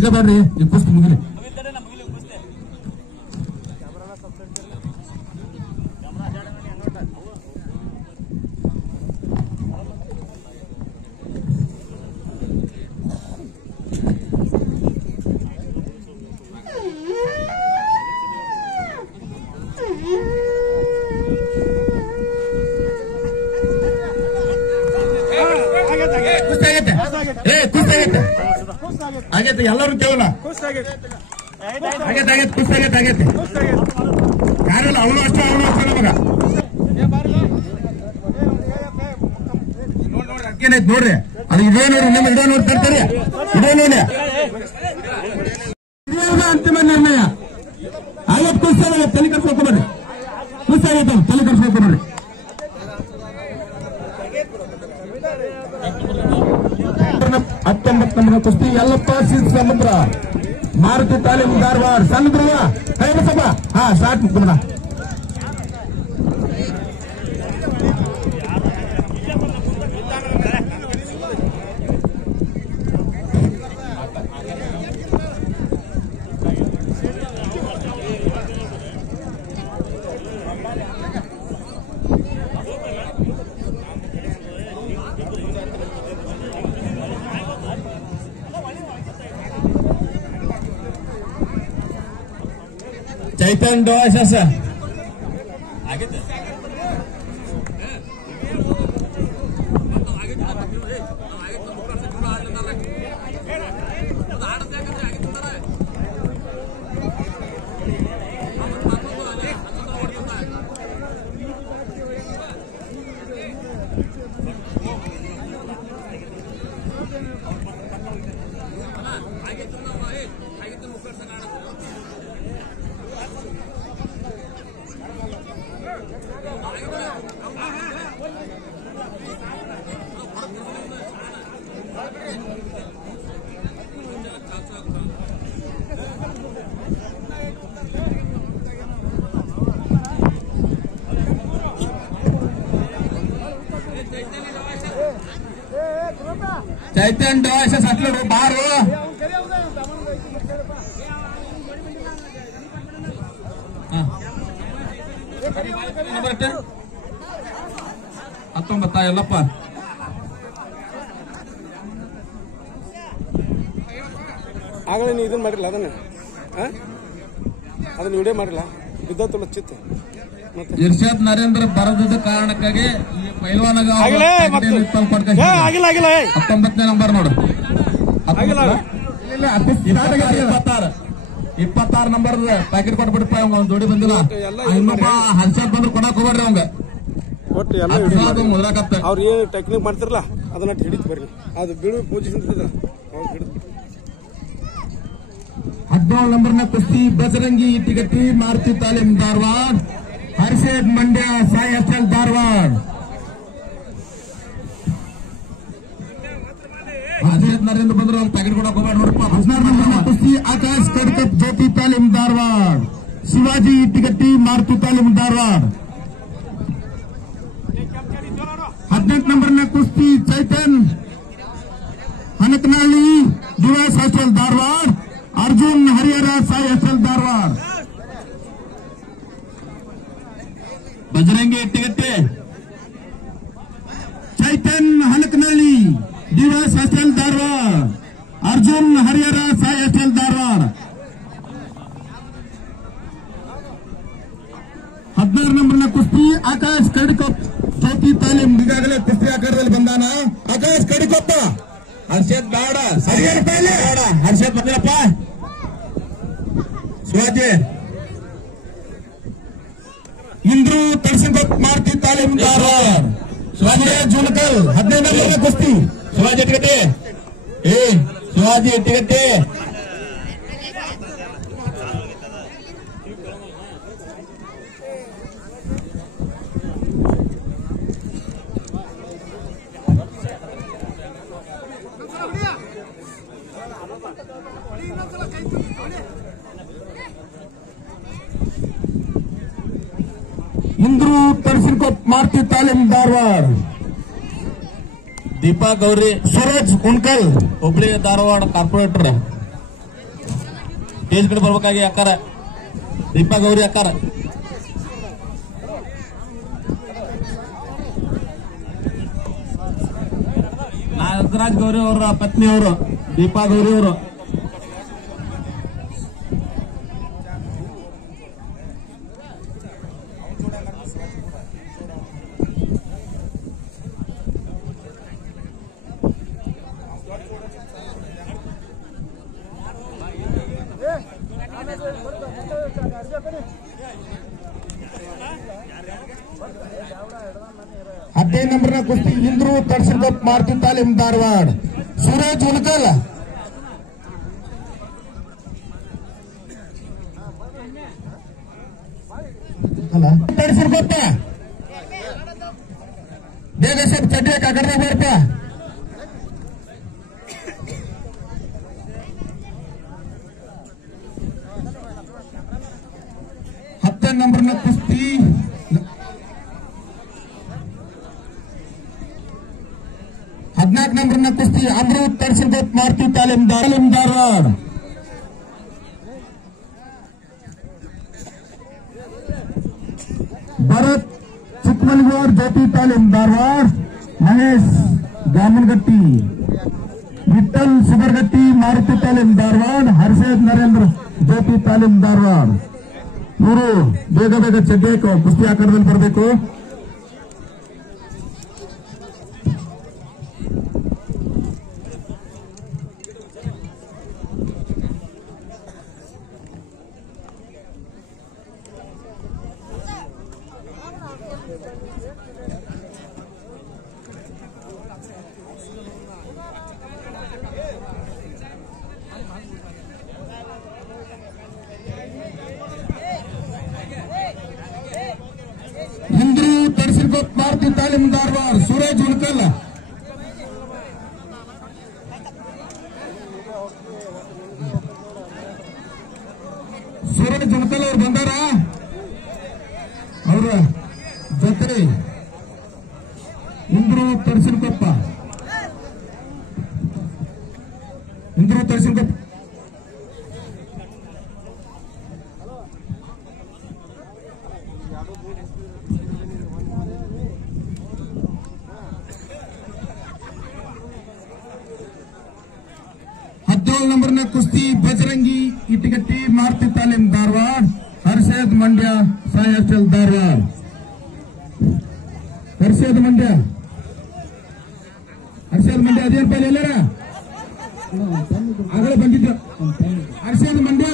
ಈಗ ಬೇಡ್ರಿ ಈ ಕುಸ್ತಿ ಮುಗಿಲಿ. ಆಗೈತೆ ಎಲ್ಲರೂ ಕೇಳೋಣ. ಆಗೈತೆ ಕುಸ್ತಿ ಆಗೈತೆ ಯಾರಲ್ಲ ಅವನು ಅಷ್ಟೇ ನಮಗ ಏನೈತೆ ನೋಡ್ರಿ. ಅದು ಇದೇ ನೋಡ್ರಿ, ನಿಮ್ಮ ಇದೇ ನೋಡಿ ತರ್ತಾರೆ. ಇದೇ ನೋಡಿ ಅಂತಿಮ ನಿರ್ಣಯ ಆಗೈತೆ. ಕುಸ್ತಿ ಆಗೈತೆ, ತಲೆ ಕರ್ಸ್ಕೊಳ್ಕೊಬೇಡ್ರಿ. ಕುಸ್ತಿ ಆಗೈತೆ, ತಲೆ ಕರ್ಸ್ಕೊಳ್ಕೊಬೇಡ್ರಿ. ಹತ್ತೊಂಬತ್ತು ಕುಸ್ತಿ ಯಲ್ಲಪ್ಪ ಸಮುದ್ರ ಮಾರುತಿ ತಾಲೀಮು ಧಾರವಾಡ. ಸಣ್ಣ ಧ್ರುವ ಕೈ ಬಸಪ್ಪ. ಹಾ ಸ್ಟಾರ್ಟ್ ಮುಗ್ದ. ಚೈತನ್ ಡೋಸಸ್ ಚೈತನ್ ಡೋಸಸ್ ಅಟ್ಲರು ಬಾರು. ಹತ್ತೊಂಬತ್ತ ಎಲ್ಲಪ್ಪ ಆಗಲೇ ನೀವು ಇದನ್ನ ಮಾಡಿರಲ್ಲ, ಅದನ್ನ ವಿಡಿಯೋ ಮಾಡಿರಲ್ಲ, ಬಿದ್ದತ್ತಲ್ಲ ಚಿತ್ತ. ಇರ್ಷಾದ್ ನರೇಂದ್ರ ಬರದಿದ್ದ ಕಾರಣಕ್ಕಾಗಿ ಈ ಪೈಲ್ವಾನಗ 19ನೇ ನಂಬರ್ ನೋಡು. 26 ನಂಬರ್ ಪ್ಯಾಕೆಟ್ ಕೊಟ್ಬಿಡ್ಪ. ಅವಂಗ ಒಂದ್ ಜೋಡಿ ಬಂದಿಲ್ಲ. ಇನ್ನೊಬ್ಬ ಹರ್ಷಾದ್ ಬಂದ್ರೆ ಕೊಡಕ್ ಹೋಗ್ಬೇಡ್ರಿ ಅವಂಗ. ಒಟ್ಟು ಎಲ್ಲ ಅವ್ರು ಏನು ಟೆಕ್ನಿಕ್ ಮಾಡ್ತಿರಲ್ಲ ಅದನ್ನ ಹಿಡಿತು ಬರ್ರಿ. ಅದು ಬೀಳು ಪೊಸಿಷನ್ 17 ನಂಬರ್ನ ಕುಸ್ತಿ ಬಜರಂಗಿ ಇಟ್ಟಿಗಟ್ಟಿ ಮಾರುತಿ ತಾಲೀಮ್ ಧಾರವಾಡ. ಹರ್ಷದ್ ಮಂಡ್ಯ ಸಾಯಿ ಎಸ್ಎಲ್ ಧಾರವಾಡ. ಹರ್ಷದ್ ನರೇಂದ್ರ ಬಂದ್ರು ಅವ್ರು ಪ್ಯಾಕೆಟ್ ಕೊಡಕ್ ಹೋಗ್ಬೇಡ ನೋಡಪ್ಪ. 16 ನಂಬರ್ನ ಕುಸ್ತಿ ಆಕಾಶ್ ಕಡ್ಕಪ್ ಜ್ಯೋತಿ ತಾಲೀಮ್ ಧಾರವಾಡ. ಶಿವಾಜಿ ಇಟ್ಟಿಗಟ್ಟಿ ಮಾರುತಿ ತಾಲೀಮ್ ಧಾರವಾಡ. 18 ನಂಬರ್ನ ಕುಸ್ತಿ ಚೈತನ್ ಹನಕನಹಳ್ಳಿ ದಿವಾಸ್ ಹಾಸ್ಟೆಲ್ ಧಾರವಾಡ. ಅರ್ಜುನ್ ಹರಿಹರ ಸಾಯಿ ಹಾಸ್ಟೆಲ್ ಧಾರವಾಡ. ಬಜರಂಗಿ ಇಟ್ಟಿಗಟ್ಟಿ ಚೈತನ್ ಹನಕನಹಳ್ಳಿ ದಿವಾಸ್ ಹಾಸ್ಟೆಲ್ ಧಾರವಾಡ. ಅರ್ಜುನ್ ಹರಿಹರ ಸಾಯಿ ಹಾಸ್ಟೆಲ್ ಧಾರವಾಡ. 16 ನಂಬರ್ನ ಕುಸ್ತಿ ಆಕಾಶ್ ಕಡಿಕೊಪ್ಪ ಜ್ಯೋತಿ ತಾಲೀಮ್. ಈಗಾಗಲೇ ಕುಸ್ತಿ ಆಕಾರದಲ್ಲಿ ಬಂದಾನ ಆಕಾಶ್ ಕಡಿಕೊಪ್ಪ. ಹರ್ಷದ್ ಬೇಡ, ಬೇಡ ಹರ್ಷದ್ ಬಂದಿರಪ್ಪ. ಶಿವಾಜಿ ಇಂದ್ರು ತರ್ಸಿಕೊಪ್ಪ ಮಾರುತಿ ತಾಲೀಮ್ ಧಾರವಾಡ. ಶಿವಾಜಿ ಜುಣಕಲ್ 15 ನಂಬರ್ನ ಕುಸ್ತಿ ಶಿವಾಜಿ ಇಟ್ಟಿಗಟ್ಟಿ. ಶಿವಾಜಿ ಇಟ್ಟಿಗಟ್ಟಿ ಇಂದ್ರು ತರ್ಸಿಕೊಪ್ಪ ಮಾರುತಿ ತಾಲೀಮ್ ಧಾರವಾಡ. ದೀಪಾ ಗೌರಿ ಸೂರಜ್ ಉಣ್ಕಲ್ ಹುಬ್ಳಿ ಧಾರವಾಡ ಕಾರ್ಪೊರೇಟರ್. ಸ್ಟೇಜ್ ಕಡೆ ಬರ್ಬೇಕಾಗಿ ಅಕ್ಕಾರ ದೀಪಾ ಗೌರಿ ಅಕ್ಕಾರ. ನಾಗರಾಜ್ ಗೌರಿ ಅವರ ಪತ್ನಿ ಅವರು ದೀಪಾ ಗೌರಿ ಅವರು. ಹದಿನೈದು ನಂಬರ್ನ ಕುಸ್ತಿ ಇಂದ್ರು ತರ್ಸಿಕೊಪ್ಪ ಮಾರುತಿ ತಾಲೀಮ್ ಧಾರವಾಡ ಸೂರಜ್ ಉಲ್ಕಲ್. ತರ್ಸಿಕೊಪ್ಪ ಬೇಗ ಸ್ವಲ್ಪ ಚಡ್ಡಿ ಕಡೆ ಬರ್ಪ. ಹತ್ತನೇ ನಂಬರ್ನ ಕುಸ್ತಿ 14 ನಂಬರ್ನ ಕುಸ್ತಿ ಅಮೃತ್ ತರ್ಸಿಕೊಪ್ಪ ಮಾರುತಿ ತಾಲೀಮ್ ಧಾರವಾಡ. ಭರತ್ ಚಿಕ್ಕಮನಗೂರು ಜ್ಯೋತಿ ತಾಲೀಮ್ ಧಾರವಾಡ. ಮಹೇಶ್ ಗಾಮನಗಟ್ಟಿ, ವಿಠಲ್ ಸುಬರ್ಗಟ್ಟಿ ಮಾರುತಿ ತಾಲೀಮ್ ಧಾರವಾಡ. ಹರ್ಷದ್ ನರೇಂದ್ರ ಜ್ಯೋತಿ ತಾಲೀಮ್ ಧಾರವಾಡ. ಇವರು ಬೇಗ ಬೇಗ ಚಡ್ಡಿ ಕುಸ್ತಿ ಆಕಾರದಲ್ಲಿ ಬರಬೇಕು. ಹಿಂದೂ ತರ್ಸಿಕೊಪ್ಪ ಮಾರುತಿ ತಾಲೀಮ್ ಧಾರವಾಡ ಸೂರಜ್ ಉಲ್ಕಲ್. ಸೂರಜ್ ಉಲ್ಕಲ್ ಅವ್ರು ಬಂದಾರ. ಅವರ ಜೊತೆ ಇಂದ್ರು ತರ್ಸಿಕೊಪ್ಪ ನಂಬರ್ನ ಕುಸ್ತಿ ಬಜರಂಗಿ ಇಟಿಗಟ್ಟಿ ಮಾರುತಿ ತಾಲೀಮ್ ಧಾರವಾಡ. ಹರ್ಷದ್ ಮಂಡ್ಯ ಸಾಯಿ ಹಾಸ್ಟೆಲ್ ಧಾರವಾಡ. ಹರ್ಷದ್ ಮಂಡ್ಯ ಅದೇನ್ ಪೈಲೆ ಎಲ್ಲಾರ ಆಗಲೇ ಬಂದಿದ್ದು. ಹರ್ಷದ್ ಮಂಡ್ಯ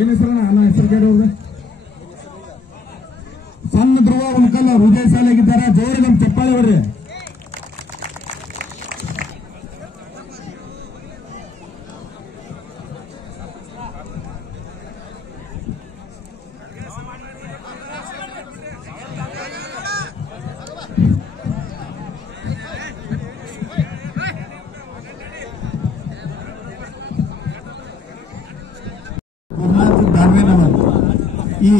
ಏನ್ ಹೆಸರಣ್ಣ? ಅನ್ನ ಹೆಸರು ಕೇಳೋದು ಸಣ್ಣ ಧ್ರುವ ಉಲ್ಕಲ್ ಅವರು ವಿಜಯ ಶಾಲೆಗಿದ್ದಾರೆ. ಜೋರಿ ನಮ್ ಚಪ್ಪಾಳೆ ಹೊಡ್ರಿ. ಈ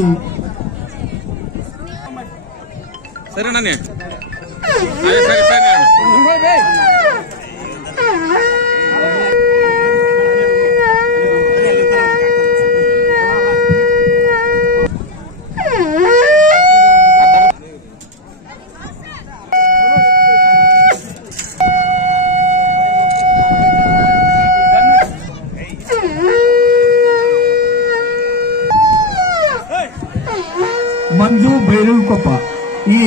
ಸರಿ ನಾನೇ ಸರಿ ಮಂಜು ಬೈರೂಕೊಪ್ಪ ಈ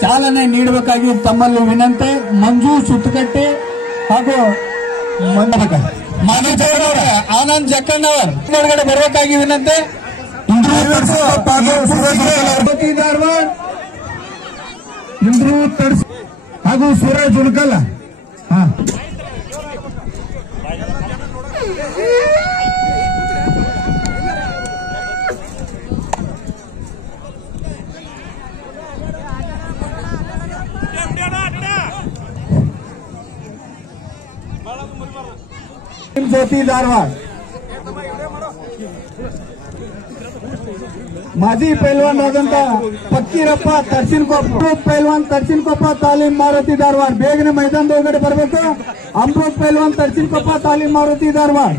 ಚಾಲನೆ ನೀಡಬೇಕಾಗಿ ತಮ್ಮಲ್ಲಿ ವಿನಂತಿ. ಮಂಜು ಸುತ್ತಕಟ್ಟೆ ಹಾಗೂ ಆನಂದ್ ಜಕ್ಕಣ್ಣವರ್ ಹೊರಗಡೆ ಬರಬೇಕಾಗಿ ವಿನಂತಿ. ಧಾರವಾಡ ಇಂದ್ರು ತರ್ಸಿ ಹಾಗೂ ಸೂರಜ್ ಉಲ್ಕಲ್. ಜ್ಯೋತಿ ಧಾರವಾಡ ಮಾಜಿ ಪೈಲ್ವಾನ್ ಆದಂತ ಫಕ್ಕೀರಪ್ಪ ತರ್ಸಿನ್ಕೊಪ್ಪ ಪೈಲ್ವಾನ್ ತರ್ಸಿನ್ಕೊಪ್ಪ ತಾಲೀಮ್ ಮಾರುತಿ ಧಾರವಾಡ ಬೇಗನೆ ಮೈದಾನದ ಒಳಗಡೆ ಬರಬೇಕು. ಅಮೃತ್ ಪೈಲ್ವಾನ್ ತರ್ಸಿನ್ಕೊಪ್ಪ ತಾಲೀಮ್ ಮಾರುತಿ ಧಾರವಾಡ.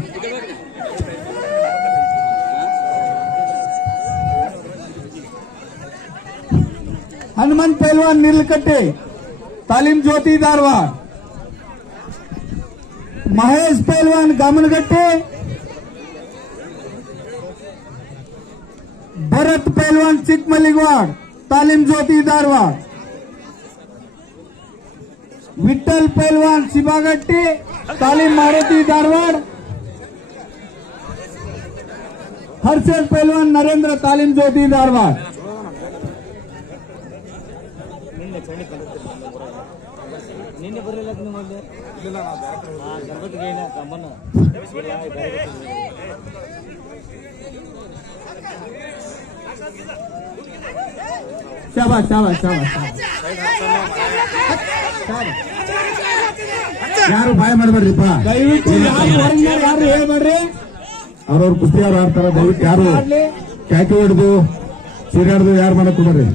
ಹನುಮಂತ್ ಪೈಲ್ವಾನ್ ನಿರ್ಲಕಟ್ಟೆ ತಾಲೀಮ್ ಜ್ಯೋತಿ ಧಾರವಾಡ. ಮಹೇಶ್ ಪೈಲ್ವಾನ್ ಗಾಮನಗಟ್ಟೆ, ಭರತ್ ಪೈಲ್ವಾನ್ ಚಿಕ್ಕಮಲ್ಲಿಗವಾಡ್ ತಾಲೀಮ್ ಜ್ಯೋತಿ ಧಾರವಾಡ. ವಿಠಲ್ ಪೈಲ್ವಾನ್ ಶಿಬಾಗಟ್ಟಿ ತಾಲೀಮ್ ಮಾರುತಿ ಧಾರವಾಡ. ಹರ್ಷದ್ ಪೈಲ್ವಾನ್ ನರೇಂದ್ರ ತಾಲೀಮ್ ಜ್ಯೋತಿ ಧಾರವಾಡ. ಶಾಬಾಷ್ ಶಾಬಾಷ್ ಶಾಬಾಷ್. ಯಾರು ಬಾಯ್ ಮಾಡಬೇಡ್ರಿಪ್ಪ, ದಯವಿಟ್ಟು ಯಾರು ಹೇಳ್ಬೇಡ್ರಿ. ಅವ್ರವ್ರ ಕುಸ್ತಿ ಅವ್ರು ಆಡ್ತಾರ. ದಯವಿಟ್ಟು ಯಾರು ಕ್ಯಾಕಿ ಹಿಡಿದು ಸೀರಾಡ್ದು ಯಾರು ಮಾಡಕ್ ಕೊಡ್ರಿ.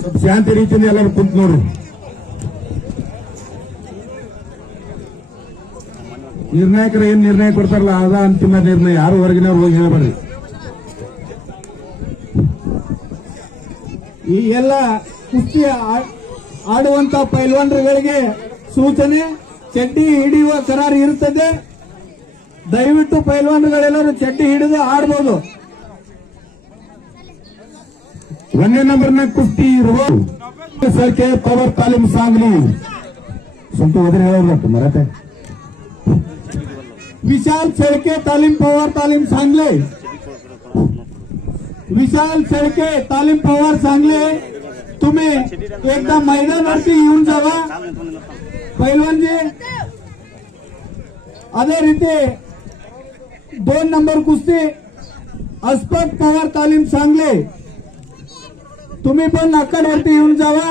ಸ್ವಲ್ಪ ಶಾಂತಿ ರೀತಿಯಿಂದ ಎಲ್ಲರೂ ಕುಂತ್ ನೋಡ್ರಿ. ನಿರ್ಣಾಯಕರು ಏನ್ ನಿರ್ಣಯ ಕೊಡ್ತಾರಲ್ಲ ಅದ ಅಂತಿಮ ನಿರ್ಣಯ. ಯಾರು ಹೊರಗಿನವ್ರು ಹೋಗಿ ಹೇಳ್ಬೇಡ್ರಿ. ಈ ಎಲ್ಲ ಕುಸ್ತಿ ಆಡುವಂತ ಪೈಲ್ವಾನರುಗಳಿಗೆ ಸೂಚನೆ, ಚಡ್ಡಿ ಹಿಡಿಯುವ ಕರಾರು ಇರುತ್ತದೆ. ದಯವಿಟ್ಟು ಪೈಲ್ವಾನರುಗಳೆಲ್ಲರೂ ಚಡ್ಡಿ ಹಿಡಿದು ಆಡಬಹುದು. 1ನೇ ನಂಬರ್ನ ಕುಸ್ತಿ ಇರುವ ಸರ್ಕೆ ಪವರ್ ತಾಲೀಮ್ ಸಾಂಗ್ಲಿ ಸ್ವಂತ ಹೋದ್ರೆ ಹೇಳಬೇಕು ಮರಾಠೆ. विशाल शेळके तालीम पवार तालीम सांगले. विशाल शेळके तालीम पवार सांगले, तुम्ही एकदा मैदानावरती येऊन जावा पैलवानजी. ಅದೇ ರೀತಿ 2 नंबर कुस्ती अस्पत पवार तालीम सांगले, तुम्ही पण नाकाडवरती येऊन जावा.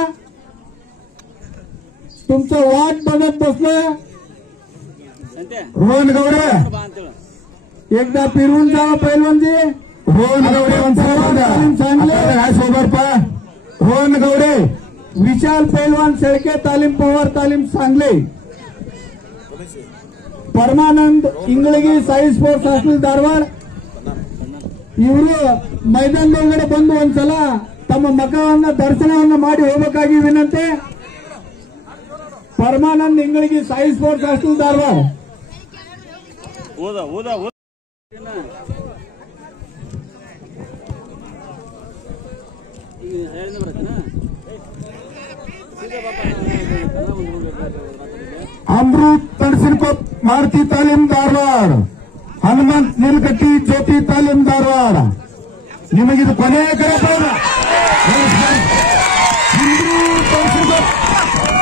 तुमचं वाट बघत बसलोय. रोहन गौडे एकदा फिरवून जावा पैलवानजी. रोहन गौडे सोबत रोहन गौडे. विशाल पैलवान शेळके तालीम पवार तालीम सांगले. Paramanand Ingalagi Sai sports hostel Dharwad. ಇವರು ಮೈದಾನದೊಳಗಡೆ ಬಂದು ಒಂದ್ಸಲ ತಮ್ಮ ಮಖವನ್ನ ದರ್ಶನವನ್ನ ಮಾಡಿ ಹೋಗಬೇಕಾಗಿ ವಿನಂತಿ. Paramanand Ingalagi Sai sports hostel Dharwad. ಅಮೃತ್ ತಣಸಿನಕೊಪ್ಪ ಮಾರುತಿ ತಾಲೀಮ್ ಧಾರವಾಡ. ಹನುಮಂತ್ ನೀಲಕಟ್ಟಿ ಜ್ಯೋತಿ ತಾಲೀಮ್ ಧಾರವಾಡ. ನಿಮಗಿದು ಕೊನೆಯ ಕರೆ.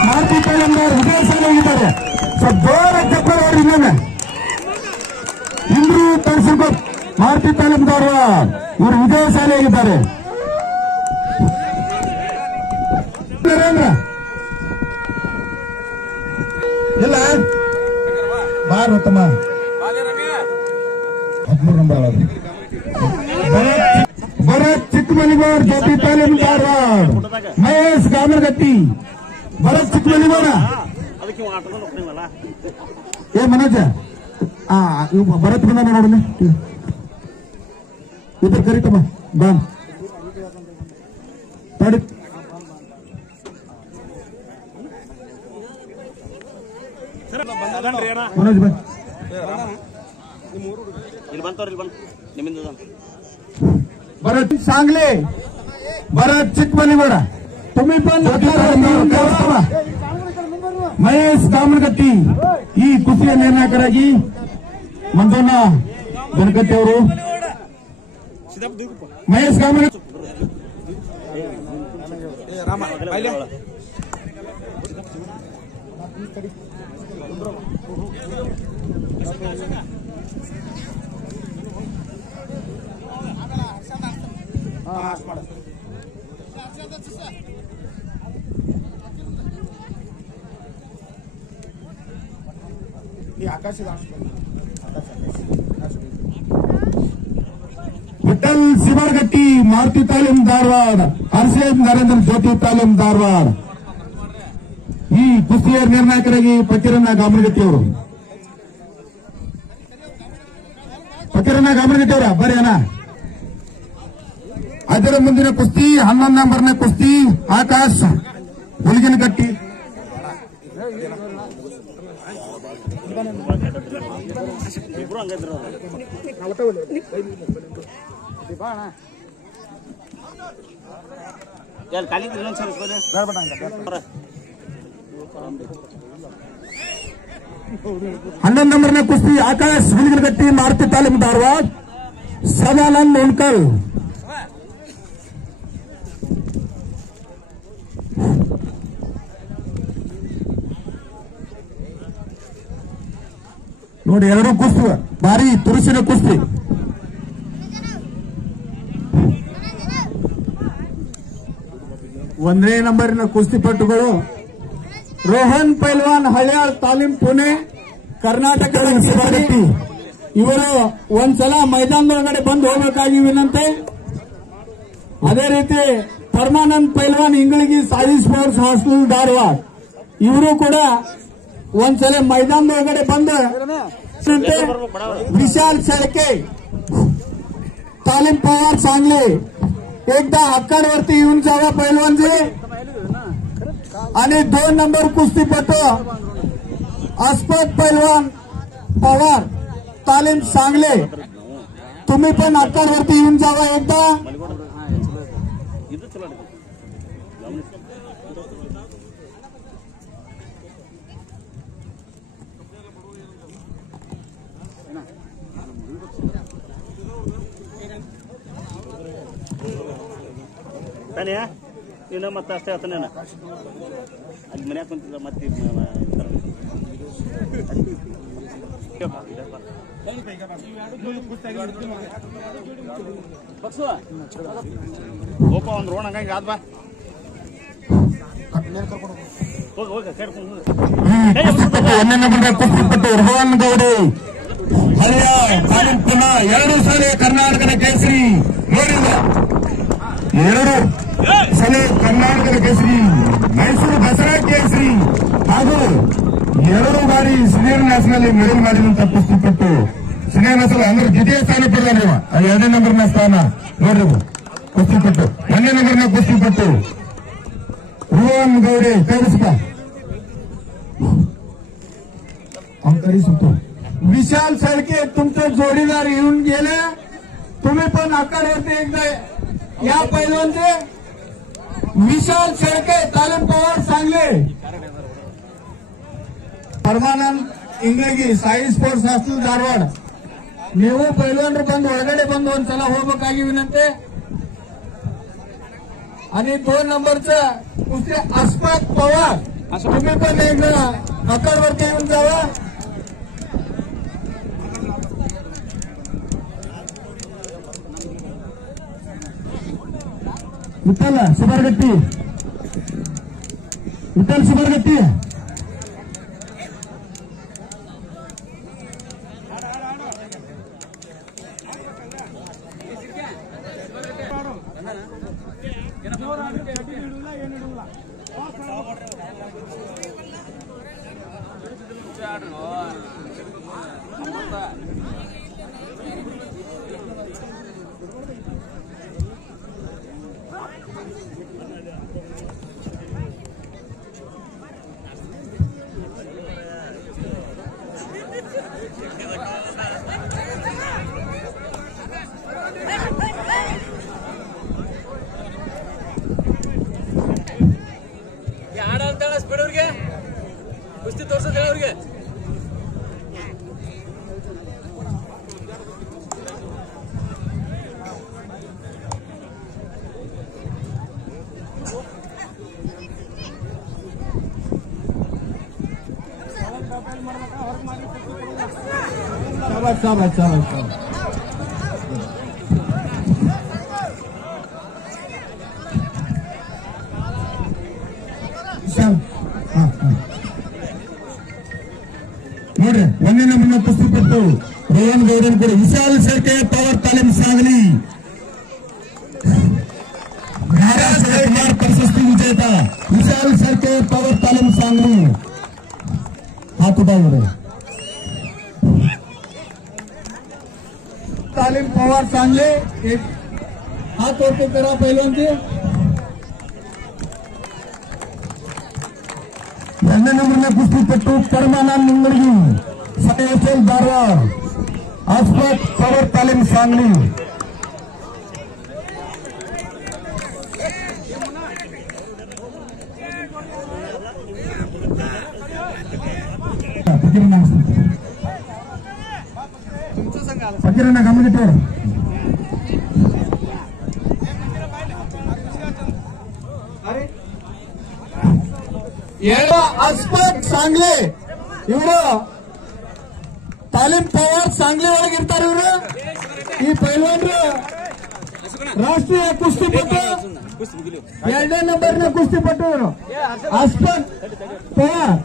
ಮಾರುತಿ ತಾಲೀಮ್ ಹೃದಯ ಸಾಲ ಹೋಗಿದ್ದಾರೆ. ಸ್ವಲ್ಪ ಜೋರ ಚಪ್ಪಲ್ ಅವ್ರು ಇನ್ನೊಮ್ಮೆ. ಇಂದ್ರು ತಣಸಿನಕೊಪ್ಪ ಮಾರುತಿ ತಾಲೀಮ್ ಧಾರವಾಡ ಇವರು ವಿಜಯ ಶಾಲೆ ಆಗಿದ್ದಾರೆ. ನರೇಂದ್ರ ಇಲ್ಲ ಬಾರು ತಮ್ಮ 13 ನಂಬರ್ ಭರತ್ ಚಿಕ್ಕಮಲ್ಲಿಗೌಡ ಜ್ಯೋತಿ ತಾಲೀಮ್ ಧಾರವಾಡ. ಮಹೇಶ್ ಗಾಮನಗಟ್ಟಿ ಭರತ್ ಚಿಕ್ಕಮಲ್ಲಿಗೌಡ. ಏ ಮನೋಜ ಭರತ್ ಬಂದ ನೋಡೋಣ. ಇದ್ರ ಕರಿತಮ್ಮ ಬಾ ತಡಿ. मनोज भाई भरत सांगले भरत चिಕ್ಕಮಲ್ಲಿಗೌಡ तुम्ही पण ಮಹೇಶ್ ಗಾಮನಗಟ್ಟಿ ಈ ಕುಸ್ತಿಯ ನಿರ್ಣಾಯಕರಾಗಿ ಮಂಜಣ್ಣ ಗಣಗಟ್ಟಿ ಅವರು. ಮಹೇಶ್ ಗಾಮನಗಟ್ಟಿ आकाश ವಿಠಲ್ ಸಿಬರ್ಗಟ್ಟಿ ಮಾರುತಿ ತಾಲೀಮ್ ಧಾರವಾಡ, ಹರ್ಷೇದ್ ನರೇಂದ್ರ ಜ್ಯೋತಿ ತಾಲೀಮ್ ಧಾರವಾಡ. ಈ ಕುಸ್ತಿಯ ನಿರ್ಣಾಯಕರಾಗಿ ಫಕೀರಣ್ಣ ಗಾಮನಗಟ್ಟಿಯವರು. ಫಕೀರಣ್ಣ ಗಾಮನಗಟ್ಟಿಯವರ ಬರ್ರಿ ಅಣ್ಣ. ಅದರ ಮುಂದಿನ ಕುಸ್ತಿ 11 ನಂಬರ್ನ ಕುಸ್ತಿ ಆಕಾಶ್ ಹುಲಿಗಿನಗಟ್ಟಿ. ಹನ್ನೊಂದು ನಂಬರ್ನ ಕುಸ್ತಿ ಆಕಾಶ್ ಹುಲಿಗಿನಗಟ್ಟಿ ಮಾರುತಿ ತಾಲೀಮ್ ಧಾರವಾಡ, ಸದಾನಂದ್ ಉಣ್ಕಲ್. ನೋಡಿ, ಎರಡು ಕುಸ್ತಿ ಭಾರಿ ತುರುಸಿನ ಕುಸ್ತಿ. ಒಂದನೇ ನಂಬರಿನ ಕುಸ್ತಿಪಟುಗಳು ರೋಹನ್ ಪೈಲ್ವಾನ್ ಹಳ್ಯಾಳ್ ತಾಲೀಮ್ ಪುಣೆ ಕರ್ನಾಟಕ. ಇವರು ಒಂದ್ಸಲ ಮೈದಾನದೊಳಗಡೆ ಬಂದು ಹೋಗಬೇಕಾಗಿ ವಿನಂತಿ. ಅದೇ ರೀತಿ ಪರಮಾನಂದ್ ಪೈಲ್ವಾನ್ ಇಂಗಳಗಿ ಸಾಯಿ ಸ್ಪೋರ್ಟ್ಸ್ ಹಾಸ್ಟೆಲ್ ಧಾರವಾಡ, ಇವರು ಕೂಡ ಒಂದ್ಸಲ ಮೈದಾನದೊಳಗಡೆ ಬಂದು. विशाल शेळके तालीम पवार सांगली, एकदा आखाडवरती येऊन जावा पैलवानजी. आणि 2 नंबर कुस्तीपटू अस्पत पैलवान पवार तालीम सांगली, तुम्ही पण आखाडवरती येऊन जावा एकदा. ಇನ್ನ ಮತ್ತೆ ಅಷ್ಟೇ ಆತನ ಅಲ್ಲಿ ಮನ್ಯಾಗ ಕುಂತಿಲ್ಲ ಮತ್ತೆ ಓಪ ಒಂದು ರೋಣ ಹಂಗಾಗಿ ಆದ್ ಬಾ ರೋಹನ್ ಗೌಡಿ ಹಳ್ಯ ತಾಲೀಮ್ ಪುನಃ 2 ಸಲ ಕರ್ನಾಟಕದ ಕೇಸರಿ. ನೋಡಿಲ್ಲ 2 ಸಲ ಕರ್ನಾಟಕದ ಕೇಸರಿ, ಮೈಸೂರು ದಸರಾ ಕೇಸರಿ ಹಾಗೂ 2 ಬಾರಿ ಸೀನಿಯರ್ ನ್ಯಾಷನಲ್ ಮೆಡಲ್ ಮಾಡಿದಂತ ಕುಸ್ತಿಪಟ್ಟು ಸೀನಿಯರ್ ನ್ಯಾಷನಲ್ ಅಂದ್ರೆ ದ್ವಿತೀಯ ಸ್ಥಾನ ಪಡೆದ 2ನೇ ನಂಬರ್ನ ಸ್ಥಾನ. ನೋಡ್ರಿ ಕುಸ್ತಿಪಟ್ಟು 1ನೇ ನಂಬರ್ನ ಕುಸ್ತಿಪಟ್ಟು ರೋಹನ್ गौडे करीसका अंकरी सुतो. विशाल शेळके तुमचे जोडीदार येऊन गेले, तुम्ही पण आखाडवरती एकदा या. पैलवानचे विशाल शेळके तालीम पवार सांगले, ಪರಮಾನಂದ್ ಇಂಗಳಗಿ ಸಾಯಿ ಸ್ಪೋರ್ಟ್ಸ್ ಹಾಸ್ಟೆಲ್ ಧಾರವಾಡ, ನೀವು ಪೈಲ್ವಾನರು ಬಂದು ಒಳಗಡೆ ಬಂದು ಒಂದ್ಸಲ ಹೋಗಬೇಕಾಗಿ ವಿನಂತಿ. आणि 2 नंबरचं कुस्ती अस्पत पवार, तुम्ही पण एकदा आखाडवरती येऊन जावा. विठ्ठल सुबरगट्टी, विठ्ठल सुबरगट्टी. ಕುಸ್ತಿ ತೋರ್ಸೋದು ಅವ್ರಿಗೆ. ನೋಡ್ರಿ 1ನೇ ನಂಬರ್ನ ಕುಸ್ತಿಪಟ್ಟು रोहन गौडनकडे विशाल शेळके पॉवर तालीम सांगली कुमार प्रशस्ती विजेता विशाल शेळके पॉवर तालीम सांगली हात उठावले तालीम पवार सांगले एक हात वरती करा पहिल्यांचे 2 नंबरला कुस्तीपट्टू परमानंद निंगळगी सायफल धारवाड आसपास पॉवर तालीम सांगली फकीरांना गमगेटवर ಆಸ್ಪತ್ ಸಾಂಗ್ಲಿ ಇವರು ತಾಲೀಮ್ ಪವಾರ್ ಸಾಂಗ್ಲಿ ಒಳಗೆ ಇರ್ತಾರೆ ಇವರು ಈ ಪೈಲ್ವಾನ್ರು ರಾಷ್ಟ್ರೀಯ ಕುಸ್ತಿಪಟು 2ನೇ ನಂಬರ್ನ ಕುಸ್ತಿಪಟು ಇವರು ಆಸ್ಪತ್ ಪವಾರ್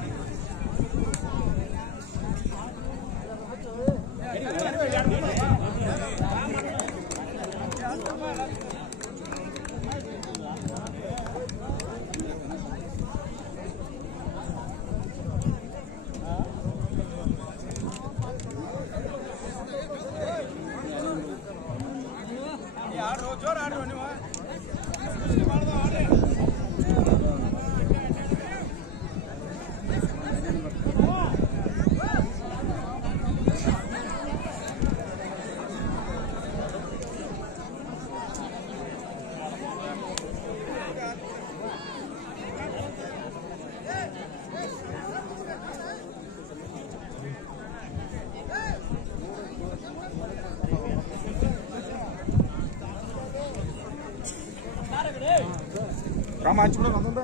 काम आज ಕೂಡ ಬಂದ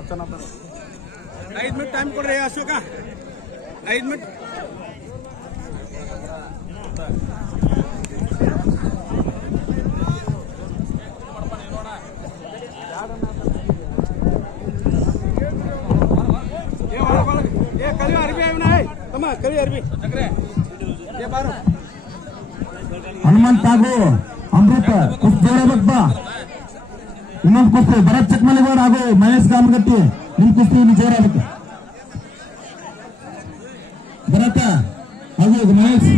ಅಚ್ಚನ 5 ಮಿನಿಟ್ ಟೈಮ್ ಕೊಡ್ರಿ ಅಶೋಕ 5 ಮಿನಿಟ್ ಏ ಕಲಿ ಅರ್ಬಿ ಅವನೈ ತಮ್ಮ ಕಲಿ ಅರ್ಬಿ ಏ ಬಾರೋ ಹನುಮಂತ ಹಾಗೂ ಅಮೃತ ಕುಸ್ತಿ ಬಾ ಇನ್ನೊಂದು ಕುಸ್ತಿ ಭರತ್ ಚಕ್ಮಲಿಗೌಡ ಹಾಗೂ ಮಹೇಶ್ ಗಾಮಗಟ್ಟಿ ನಿಮ್ ಕುಸ್ತಿ ಇಲ್ಲಿ ಜೋರಾಗುತ್ತೆ ಭರತ ಹಾಗೂ ಮಹೇಶ್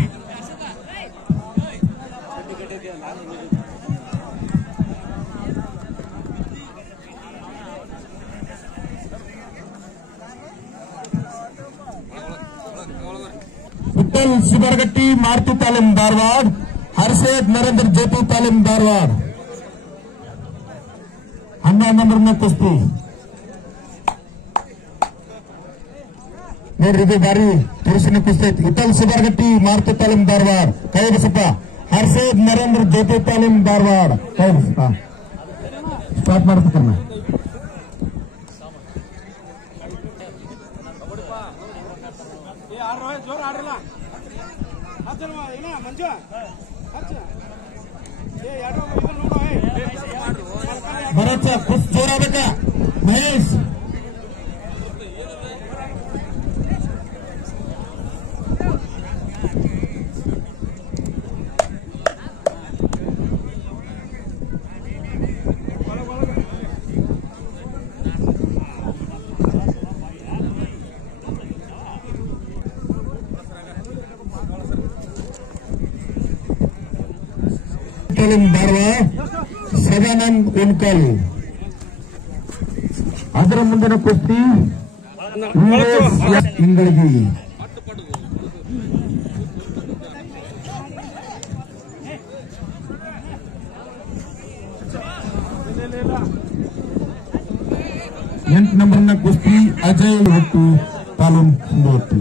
ವಿಠಲ್ ಶಿಬರಗಟ್ಟಿ ಮಾರುತಿ ತಾಲೀಮ್ ಧಾರವಾಡ ಹರ್ಷೇದ್ ನರೇಂದ್ರ ಜ್ಯೋತಿ ತಾಲೀಮ್ ಧಾರವಾಡ 11 ನಂಬರ್ನ ಕುಸ್ತಿ ನೋಡ್ರಿ ಇದು ಬಾರಿ ಪುರುಷನ ಕುಸ್ತಿ ಐತಿ ವಿಠಲ್ ಶಿಬರಗಟ್ಟಿ ಮಾರುತಿ ತಾಲೀಮ್ ಧಾರವಾಡ ಕೈ ಬಸಪ್ಪ ಹರ್ಷೇದ್ ನರೇಂದ್ರ ಜ್ಯೋತಿ ತಾಲೀಮ್ ಧಾರವಾಡ ಕೈ ಬಸಪ್ಪ ಸ್ಟಾರ್ಟ್ ಮಾಡ್ಬೇಕನ್ನ ಜೋರ್ ಆಡ್ರಲ್ಲ ಹಚ್ಚಲ್ವ ಏನ ಮಂಜು ಹಚ್ಚ ಏ ಯಾರೋ ನೋಡು ಭರತ್ ಕುಸ್ತಿ ಜೋರಾಗಬೇಕ ಮಹೇಶ್ ಧಾರವಾಡ ಸದಾನಂದ್ ಉನ್ಕಲ್ ಅದರ ಮುಂದಿನ ಕುಸ್ತಿ ಇಂಗಳಗಿ ಎಂಟು ನಂಬರ್ನ ಕುಸ್ತಿ ಅಜಯ್ ಹೊಟ್ಟು ತಾಲೂಮ್ ಸುಂದೋಟಿ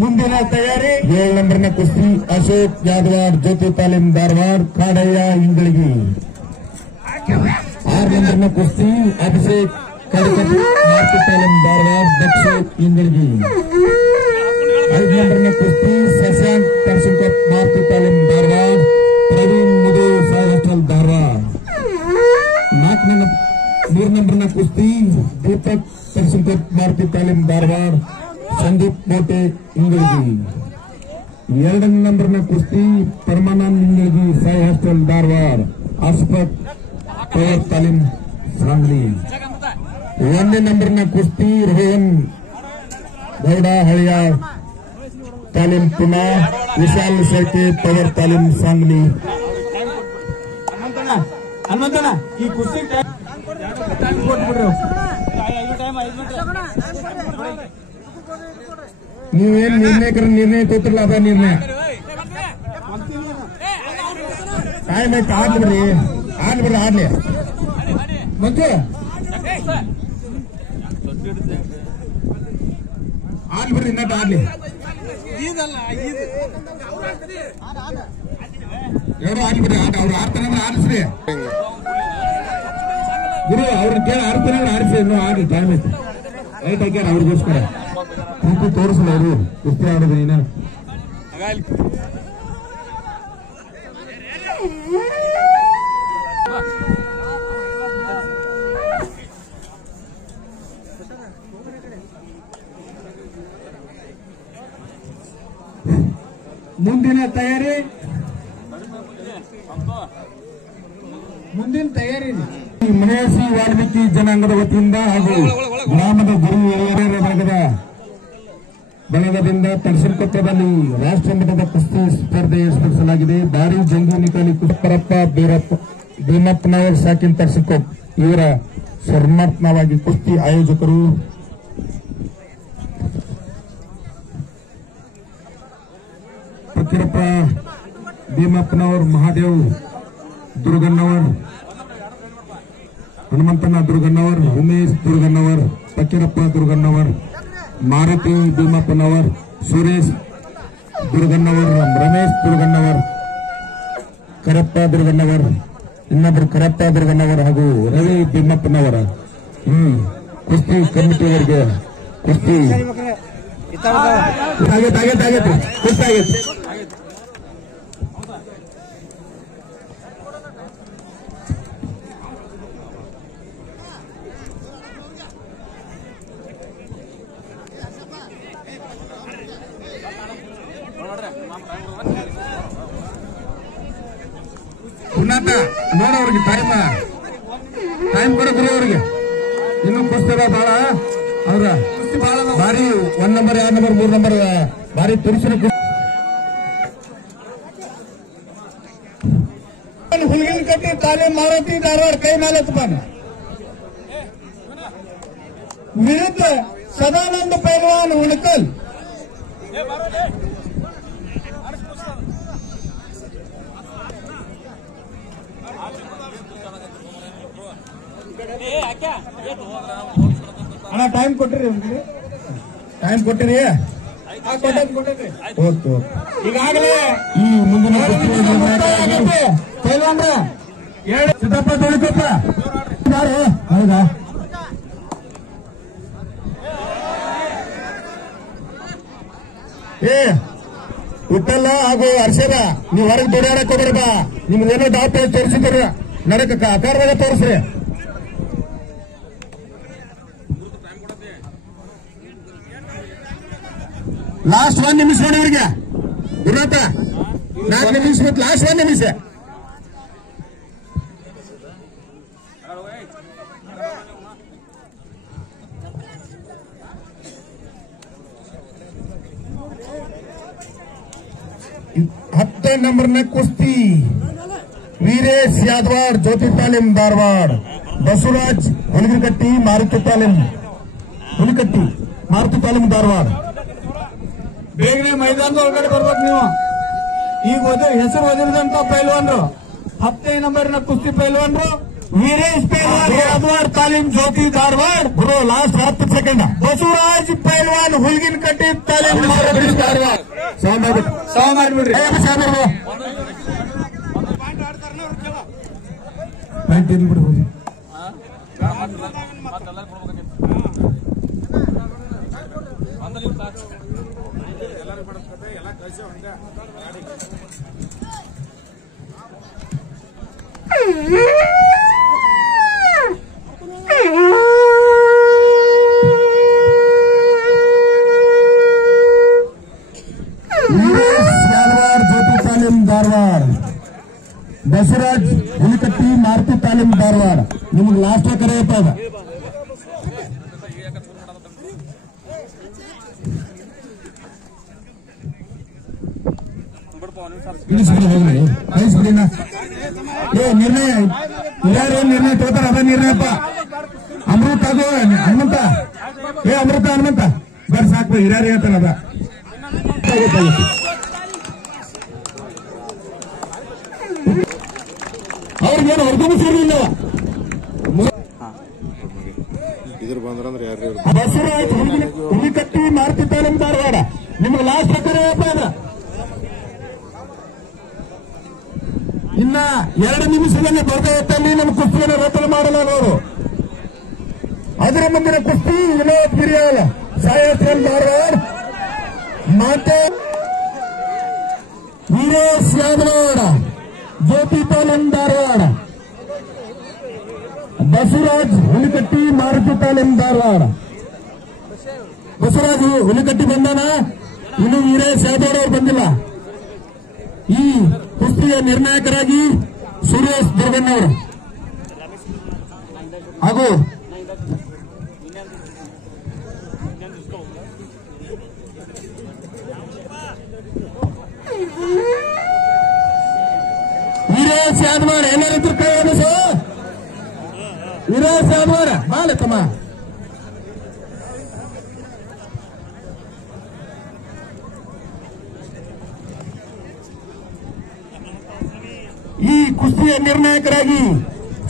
ಮುಂದಿನ ತಯಾರಿ 7 ನಂಬರ್ನ ಕುಸ್ತಿ ಅಶೋಕ್ ಯಾದವಾಡ್ ಜ್ಯೋತಿ ತಾಲೀಮ್ ಧಾರವಾಡ ಕಾಡಯ್ಯ ಇಂಗಳಗಿ 6 ನಂಬರ್ನ ಕುಸ್ತಿ ಅಭಿಷೇಕ್ ಕಡಕಟ್ಟಿ ಮಾರುತಿ ತಾಲೀಮ್ ಧಾರವಾಡ ದಕ್ಷ ಇಂಗಳಗಿ 5 ನಂಬರ್ನ ಕುಸ್ತಿ ಶಶಾಂಕ್ ಕರ್ಸಿಂಕಪ್ ಮಾರುತಿ ತಾಲೀಮ್ ಧಾರವಾಡ ಪ್ರವೀಣ್ ಮುದು ಸಾಗಸ್ಟಲ್ ಧಾರವಾಡ 3 ನಂಬರ್ನ ಕುಸ್ತಿ ದೀಪಕ್ ಕರ್ಸಿಂಕಪ್ ಮಾರುತಿ ತಾಲೀಮ್ ಧಾರವಾಡ ಸಂದೀಪ್ ಮೋಟೆ ಇಂಗಳಗಿ 2ನೇ ನಂಬರ್ನ ಕುಸ್ತಿ ಪರಮಾನಂದ್ ನಿಂಗಳ್ಗಿ ಸಾಯಿ ಹಾಸ್ಟೆಲ್ ಧಾರವಾಡ ಆಸ್ಪತ್ ಪವರ್ ತಾಲೀಮ್ ಸಾಂಗ್ಲಿ. 1ನೇ ನಂಬರ್ನ ಕುಸ್ತಿ ರೋಹನ್ ಗೌಡ ಹಳಿಯಾಳ್ ತಾಲೀಮ್ ಪುನಾ ವಿಶಾಲ್ ಸರ್ಕೆ ಪವರ್ ತಾಲೀಮ್ ಸಾಂಗ್ಲಿ. ಹನುಮಂತಣ್ಣ ಈ ಕುಸ್ತಿ ಕೊಟ್ಬಿಡ್ರಿ. ನೀವೇನ್ ನಿರ್ಣಯ ತೋತಿರಲ್ಲ ಅದ ನಿರ್ಣಯ ಟೈಮ್ ಆಯ್ತು. ಆಡ್ಲಿ ಆಡ್ಲಿ ಮಂಜು ಆಡ್ಲಿ ಬಿಡ್ರಿ ಇನ್ನಟ್ಟು ಆಡ್ಲಿ. ಎರಡು ಆಡ್ಲಿ ಬಿಡ್ರಿ. ಅವ್ರು ಆಡ್ತಾನಂದ್ರೆ ಆಡಿಸ್ರಿ ಗುರು. ಅವ್ರನ್ನ ಕೇಳಿ ಆಡ್ತಾನಂದ್ರೆ ಆಡಿಸಿ. ಇನ್ನೂ ಆಡ್ಲಿ ಟೈಮ್ ಐತಿ. ಲೈಟ್ ಹಾಕ್ಯಾರ ಅವ್ರಿಗೋಸ್ಕರ ಪ್ರೀತಿ ತೋರಿಸಲ್ಲ ಅವರು ಕುಸ್ತಿ ಆಡೋದು. ಏನೇನು ಮುಂದಿನ ತಯಾರಿ ಮಹೇಶಿ ವಾಲ್ಮೀಕಿ ಜನಾಂಗದ ವತಿಯಿಂದ ಹಾಗೂ ಗ್ರಾಮದ ಗುರು ಹಿರಿಯರ ಬಳಗದಿಂದ ತಡಸಿನಕೊಪ್ಪದಲ್ಲಿ ರಾಷ್ಟ್ರ ಮಟ್ಟದ ಕುಸ್ತಿ ಸ್ಪರ್ಧೆ ಏರ್ಪಡಿಸಲಾಗಿದೆ. ಭಾರಿ ಜಂಗಿ ನಿಕಾಲಿ ಕುಪ್ಪರಪ್ಪ ಭೀಮಪ್ಪನವರ್ ಸಾಕಿನ್ ತಡಸಿನಕೊಪ್ಪ ಇವರ ಸ್ಮರಣಾರ್ಥವಾಗಿ ಕುಸ್ತಿ ಆಯೋಜಕರು ಫಕೀರಪ್ಪ ಭೀಮಪ್ಪನವರ್, ಮಹಾದೇವ್ ದುರ್ಗಣ್ಣವರ್, ಹನುಮಂತನ ದುರ್ಗಣ್ಣವರ್, ಉಮೇಶ್ ದುರ್ಗಣ್ಣವರ್, ಫಕೀರಪ್ಪ ದುರ್ಗಣ್ಣವರ್, ಮಾರುತಿ ಭೀಮಪ್ಪನವರ್, ಸುರೇಶ್ ದುರ್ಗಣ್ಣವರ್, ರಮೇಶ್ ದುರ್ಗಣ್ಣವರ್, ಕರಪ್ಪ ದುರ್ಗಣ್ಣವರ್, ಇನ್ನೊಬ್ಬರು ಕರಪ್ಪ ದುರ್ಗಣ್ಣವರ್ ಹಾಗೂ ರವಿ ಭೀಮಪ್ಪನವರ ಕುಸ್ತಿ ಕಮಿಟಿಯವರಿಗೆ ಕುಸ್ತಿ ಆಗೈತೆ ಕುಸ್ತಿ ಆಗೈತೆ. ಉನ್ನತ ನೋಡೋರಿಗೆ ಟೈಮ್ ಕೊಡ ಗುರು ಅವ್ರಿಗೆ. ಇನ್ನು ಕುಸ್ತಿ ಬಹಳ ಅವ್ರ ಭಾರಿ 1 ನಂಬರ್ 2 ನಂಬರ್ 3 ನಂಬರ್ ಭಾರಿ ತುರುಸಿನ ಹುಲ್ಗಿನಕಟ್ಟಿ ತಾಲೀಮ್ ಮಾರುತಿ ಧಾರವಾಡ ಕೈ ಮೇಲೆ ತುಪಾನ ವಿರುದ್ಧ ಸದಾನಂದ ಪೈಲ್ವಾನ್ ಉಣಕಲ್. ಅಣ್ಣ ಟೈಮ್ ಕೊಟ್ಟಿರಿ ಓಕೆ. ಈಗಾಗಲೇ ಈ ಮುಂದಿನ ಪೈಲ್ವಾನ್ರ ಸಿದ್ದಪ್ಪ ತೊಳಿಕೊಪ್ಪ ಹೌದಾ ಉತ್ತಲ್ಲ ಹಾಗೂ ಹರ್ಷದ ನೀವು ಹೊರಗೆ ದುಡಿಯಾಡಕ್ ಹೋಗ್ರಿ. ಬಾ ನಿಮ್ದೇನೋ ಡಾಕ್ಟರ್ ತೋರಿಸಿದ್ರ ನಡಕ ಆಕಾರದಾಗ ತೋರಿಸ್ರಿ. ಲಾಸ್ಟ್ 1 ನಿಮಿಷ ನೋಡಿ ಇವ್ರಿಗೆ ಗುರುನಾಥ. 4 ನಿಮಿಷ ಮತ್ತು ಲಾಸ್ಟ್ 1 ನಿಮಿಷ. ಹತ್ತನೇ ನಂಬರ್ನ ಕುಸ್ತಿ ವೀರೇಶ್ ಯಾದವಾಡ್ ಜ್ಯೋತಿ ತಾಲೀಮ್ ಧಾರವಾಡ, ಬಸವರಾಜ್ ಹುಲಿಕಟ್ಟಿ ಮಾರುತಿ ತಾಲೀಮ್ ಧಾರವಾಡ. ಬೇಗನೆ ಮೈದಾನದ ಒಳಗಡೆ ಬರ್ಬೇಕು ನೀವು. ಈಗ ಹೆಸರು ಓದಿದಂತ ಪೈಲ್ವಾನ್ರು 10ನೇ ನಂಬರ್ನ ಕುಸ್ತಿ ಪೈಲ್ವಾನ್ರು ವೀರೇಶ್ ಪೈಲ್ವಾನ್ ಯಾದವಾಡ್ ತಾಲೀಮ್ ಜ್ಯೋತಿ ಧಾರವಾಡ. ಗುರು ಲಾಸ್ಟ್ 10 ಸೆಕೆಂಡ್. ಬಸವರಾಜ್ ಪೈಲ್ವಾನ್ ಹುಲ್ಗಿನಕಟ್ಟಿ ತಾಲೀಮ್ ಧಾರವಾಡ. ಸಾವ್ ಮಾಡ್ಬಿಡ್ರಿ. ಬಸವರಾಜ್ ಹುಲಿಕಟ್ಟಿ ಮಾರುತಿ ತಾಲೀಮ್ ಧಾರವಾಡ. ನಿಮ್ಗೆ ಲಾಸ್ಟ್ ಕರೆಯಪ್ಪ ಅದ. ನಿರ್ಣಯ ಯಾರು ನಿರ್ಣಯ ತಗೋತಾರ ಅದ ನಿರ್ಣಯಪ್ಪ. ಅಮೃತ ಅದು ಹನುಮಂತ ಅಮೃತ ಹನುಮಂತ ಬರ್ ಸಾಕು ಹಿರಿಯರು ಹೇಳ್ತಾರ ಅದ. ಅವ್ರಿಗೇನು ಹೊರಗೂ ಸೇರಿಲ್ಲ. ಇದ್ರ ಬಂದ್ರಂದ್ರೆ ಯಾರು ಬಸವರಾಜ್ ಹುಲಿಕಟ್ಟಿ ಮಾರುತಿ ತಾಲೀಮ್ ಧಾರವಾಡ. ನಿಮ್ಗೆ ಲಾಸ್ಟ್ ಕರೆಯಪ್ಪ ಅದ. ಇನ್ನ 2 ನಿಮಿಷದಲ್ಲಿ ಬರ್ದ ಹೊತ್ತಲ್ಲಿ ನಮ್ಮ ಕುಸ್ತಿಯನ್ನು ರಚನೆ ಮಾಡಲಾಗುವುದು. ಅದರ ಮುಂದಿನ ಕುಸ್ತಿ ವಿನೋದ್ ಗಿರಿಯಾಲ್ ಸಾಯಲ್ ಧಾರವಾಡ ಮತ್ತೆ ವೀರೇಶ್ ಯಾದವಾಡ ಜ್ಯೋತಿ ತಾಲೀಮ್ ಧಾರವಾಡ. ಬಸವರಾಜ್ ಹುಲಿಕಟ್ಟಿ ಮಾರುತಿ ತಾಲೀಮ್ ಧಾರವಾಡ. ಬಸವರಾಜ್ ಹುಲಿಕಟ್ಟಿ ಬಂದಾನ, ಇನ್ನು ವೀರೇಶ್ ಯಾದವಾಡ ಅವರು ಬಂದಿಲ್ಲ. ಈ ಕುಸ್ತಿಯ ನಿರ್ಣಾಯಕರಾಗಿ ಸುರೇಶ್ ದುರ್ಗಣ್ಣವರು ಹಾಗೂ ವೀರೇಶ್ ಯಾದವಾಡ. ಎಲ್ಲರಿದ್ರು ಕೈ ಅನಿಸು. ವೀರೇಶ್ ಯಾದವಾಡ ಬಾಳ ತಮ್ಮ. ಈ ಕುಸ್ತಿಯ ನಿರ್ಣಾಯಕರಾಗಿ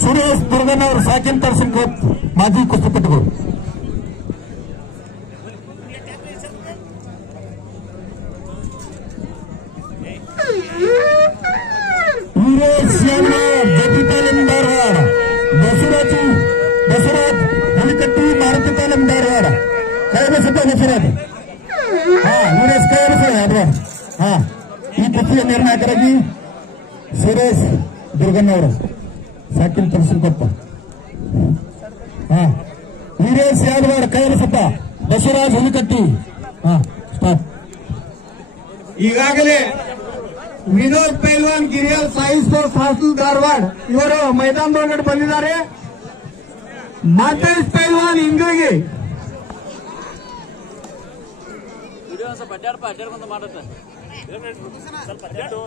ಸುರೇಶ್ ದುರ್ಗಣ್ಣವರು, ಸಾಕಿನ್ ತರ್ಸಿನ್ಕೋಪ್ ಮಾಜಿ ಕುಸ್ತಿಪಟುಗಳು. ವೀರೇಶ್ ಯಾದವಾಡ ಜ್ಯೋತಿ ತಾಲೀಮ್ ಧಾರವಾಡ. ಬಸವರಾಜ್ ಹುಲಿಕಟ್ಟಿ ಮಾರುತಿ ತಾಲೀಮ್ ಧಾರವಾಡ. ಕೈಬಸಪ್ಪ ಬಸವರಾಜ್. ವೀರೇಶ್ ಕೈಬಸ ಯಾದವಾಡ. ಈ ಕುಸ್ತಿಯ ನಿರ್ಣಾಯಕರಾಗಿ ಸುರೇಶ್ ದುರ್ಗಣ್ಣವರು, ಸಾಕಿನ್ ತರ್ಸಿನ್ಕೊಪ್ಪ. ವೀರೇಶ್ ಯಾದವಾಡ ಕೈಬಸಪ್ಪ, ಬಸವರಾಜ್ ಹುಲಿಕಟ್ಟಿ. ಸ್ಟಾಪ್. ಈಗಾಗಲೇ ವಿನೋದ್ ಪೈಲ್ವಾನ್ ಗಿರಿಯಾಲ್ ಸಾಯಿ ಸ್ಪೋರ್ಟ್ಸ್ ಹಾಸ್ಟೆಲ್ ಧಾರವಾಡ ಇವರು ಮೈದಾನದೊಳಗಡೆ ಬಂದಿದ್ದಾರೆ. ಮಾತೇಶ್ ಪೈಲ್ವಾನ್ ಇಂಗಳಿಗೆ ಸ್ವಲ್ಪ ಅಡ್ಡಾಡ್ ಬಂದು ಮಾಡುತ್ತೆ. ಸ್ವಲ್ಪ ಅಡ್ಡಾಡು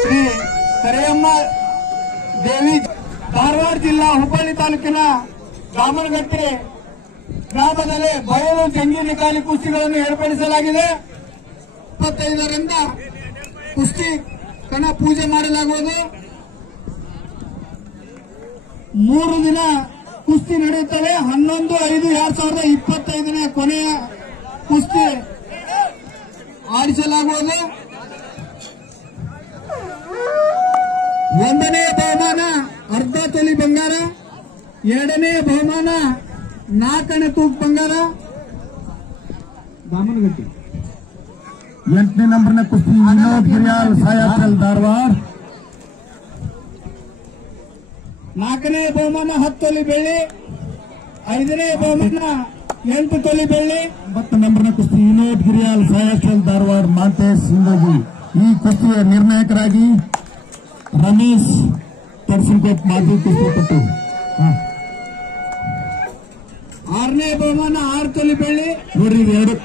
ಶ್ರೀ ಕರೆಯಮ್ಮ ದೇವಿ ಧಾರವಾಡ ಜಿಲ್ಲಾ ಹುಬ್ಬಳ್ಳಿ ತಾಲೂಕಿನ ಗಾಮನಗಟ್ಟೆ ಗ್ರಾಮದಲ್ಲಿ ಬಯಲು ಜಂಗಿ ನಿಕಾಲಿ ಕುಸ್ತಿಗಳನ್ನು ಏರ್ಪಡಿಸಲಾಗಿದೆ. 25ರಿಂದ ಕುಸ್ತಿ ಕಣ ಪೂಜೆ ಮಾಡಲಾಗುವುದು. 3 ದಿನ ಕುಸ್ತಿ ನಡೆಯುತ್ತವೆ. 11/5/2025 ಕೊನೆಯ ಕುಸ್ತಿ ಆಡಿಸಲಾಗುವುದು. 1ನೇ ಬಹುಮಾನ ಅರ್ಧ ತೊಲಿ ಬಂಗಾರ, 2ನೇ ಬಹುಮಾನ 4ನೇ ತೂಕ ಬಂಗಾರ. ದಾಮನಗಟ್ಟಿ 8ನೇ ನಂಬರ್ನ ಕುಸ್ತಿ ವಿನೋದ್ ಗಿರಿಯಾಲ್ ಸಾಯಲ್ ಧಾರವಾಡ. 4ನೇ ಬಹುಮಾನ 10 ತೊಲಿ ಬೆಳ್ಳಿ, 5ನೇ ಬಹುಮಾನ 8 ತೊಲಿ ಬೆಳ್ಳಿ. 9 ನಂಬರ್ನ ಕುಸ್ತಿ ವಿನೋದ್ ಗಿರಿಯಾಲ್ ಸಾಯಲ್ ಧಾರವಾಡ ಮಾಂತೇಶ್ ಸಿಂದಗಿ. ಈ ಕುಸ್ತಿಯ ನಿರ್ಣಾಯಕರಾಗಿ ರಮೇಶ್ ತರ್ಸಿನ್ಕೋಪ್ ಮಾಜಿ ಕುಸ್ತಿಪಟು. 6ನೇ ಬಹುಮಾನ 6 ತೊಲಿ ಬೆಳ್ಳಿ. ನೋಡ್ರಿ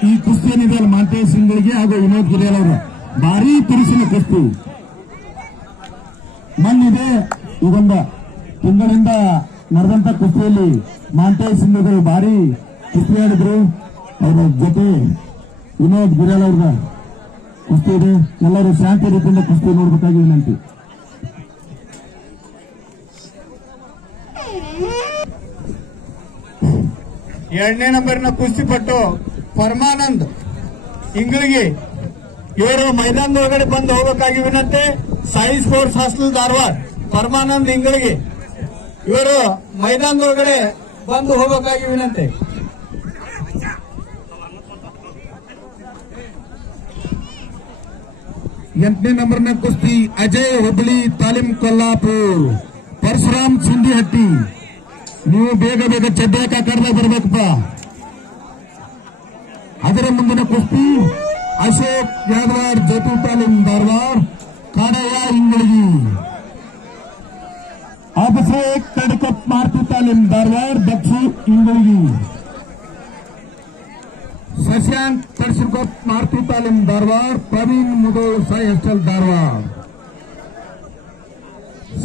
ಈ ಕುಸ್ತಿ ಏನಿದೆ ಅಲ್ಲ, ಮಾಂತೇಶ್ ಸಿಂದಗಿ ಹಾಗೂ ವಿನೋದ್ ಗಿರಿಯಾಲ್ ಅವರು ಭಾರಿ ತುರುಸಿನ ಕುಸ್ತಿ ಮಣ್ಣಿದೆ. ಇದೊಂದು ತಿಂಗಳಿಂದ ನಡೆದಂತ ಕುಸ್ತಿಯಲ್ಲಿ ಮಾಂತೇಶ್ ಸಿಂದಗಿ ಭಾರಿ ಕುಸ್ತಿ ಆಡಿದ್ರು. ಅವರ ಜೊತೆ ವಿನೋದ್ ಗಿರಿಯಾಲ್ ಅವ್ರದ ಕುಸ್ತಿ ಇದೆ. ಎಲ್ಲರೂ ಶಾಂತಿ ರೀತಿಯಿಂದ ಕುಸ್ತಿ ನೋಡ್ಬೇಕಾಗಿ ವಿನಂತಿ. ಎರಡನೇ ನಂಬರ್ನ ಕುಸ್ತಿಪಟ್ಟು ಪರಮಾನಂದ್ ಇಂಗಳಿಗೆ ಇವರು ಮೈದಾನದೊಳಗಡೆ ಬಂದು ಹೋಗಬೇಕಾಗಿ ವಿನಂತಿ. ಸಾಯಿ ಸ್ಪೋರ್ಟ್ಸ್ ಹಾಸ್ಟೆಲ್ ಧಾರವಾಡ ಪರಮಾನಂದ್ ಇಂಗಳಿಗೆ ಇವರು ಮೈದಾನದೊಳಗಡೆ ಬಂದು ಹೋಗಬೇಕಾಗಿ ವಿನಂತಿ. ಎಂಟನೇ ನಂಬರ್ನ ಕುಸ್ತಿ ಅಜಯ್ ಹುಬ್ಳಿ ತಾಲೀಮ್ ಕೊಲ್ಲಾಪುರ್ ಪರಶುರಾಮ್ ಸಿಂಧಿಹಟ್ಟಿ. ನೀವು ಬೇಗ ಬೇಗ ಚಡ್ಡೆ ಕರ್ದಾಗ ಬರ್ಬೇಕಪ್ಪ. ಅದರ ಮುಂದಿನ ಕುಸ್ತಿ ಅಶೋಕ್ ಯಾದವಾಡ್ ಜ್ಯೋತಿ ತಾಲೀಮ್ ಧಾರವಾಡ ಕಾಡಯ್ಯ ಇಂಗಳಗಿ. ಅಭಿಷೇಕ್ ತಡಕಪ್ ಮಾರುತಿ ತಾಲೀಮ್ ಧಾರವಾಡ ದಕ್ಷು ಇಂಗಳಗಿ. ಶಶಾಂಕ್ ತಡಸಿರ್ಕೊಪ್ ಮಾರುತಿ ತಾಲೀಮ್ ಧಾರವಾಡ ಪ್ರವೀಣ್ ಮುದೋಳ್ ಸಾಯಿ ಹಾಸ್ಟೆಲ್ ಧಾರವಾಡ.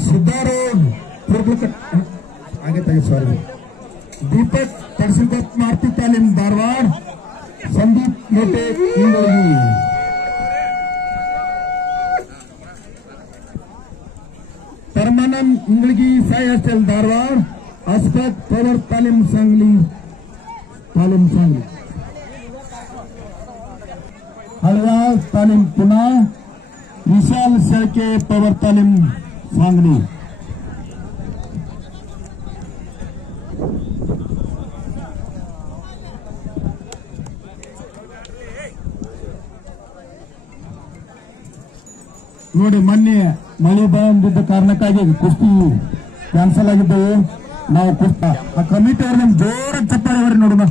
ಸಿದ್ದಾರೋಡ್ ಆगे ಸಾರಿ ದೀಪಕ್ ತಡಸಿರ್ಕೊಪ್ ಮಾರುತಿ ತಾಲೀಮ್ ಧಾರವಾಡ ಸಂದೀಪ್ ಮೋಟೆ ಇಂಗಳಗಿ. परमानंद इंगळगी साई हास्टेल धारवाड़ अस्फाक पवर तालीम सांगली हलवा तालीम पुणे विशाल शेळके पवर तालीम सांगली. ನೋಡಿ ಮೊನ್ನೆ ಮಳೆ ಬಂದಿದ್ದ ಕಾರಣಕ್ಕಾಗಿ ಕುಸ್ತಿ ಕ್ಯಾನ್ಸಲ್ ಆಗಿದ್ದವು. ನಾವು ಕುಸ್ತಿ ಆ ಕಮಿಟಿ ಅವ್ರ ನಿಮ್ ಜೋರ ಚಪ್ಪಾಳೆ ಹೊಡ್ರಿ ನೋಡೋಣ,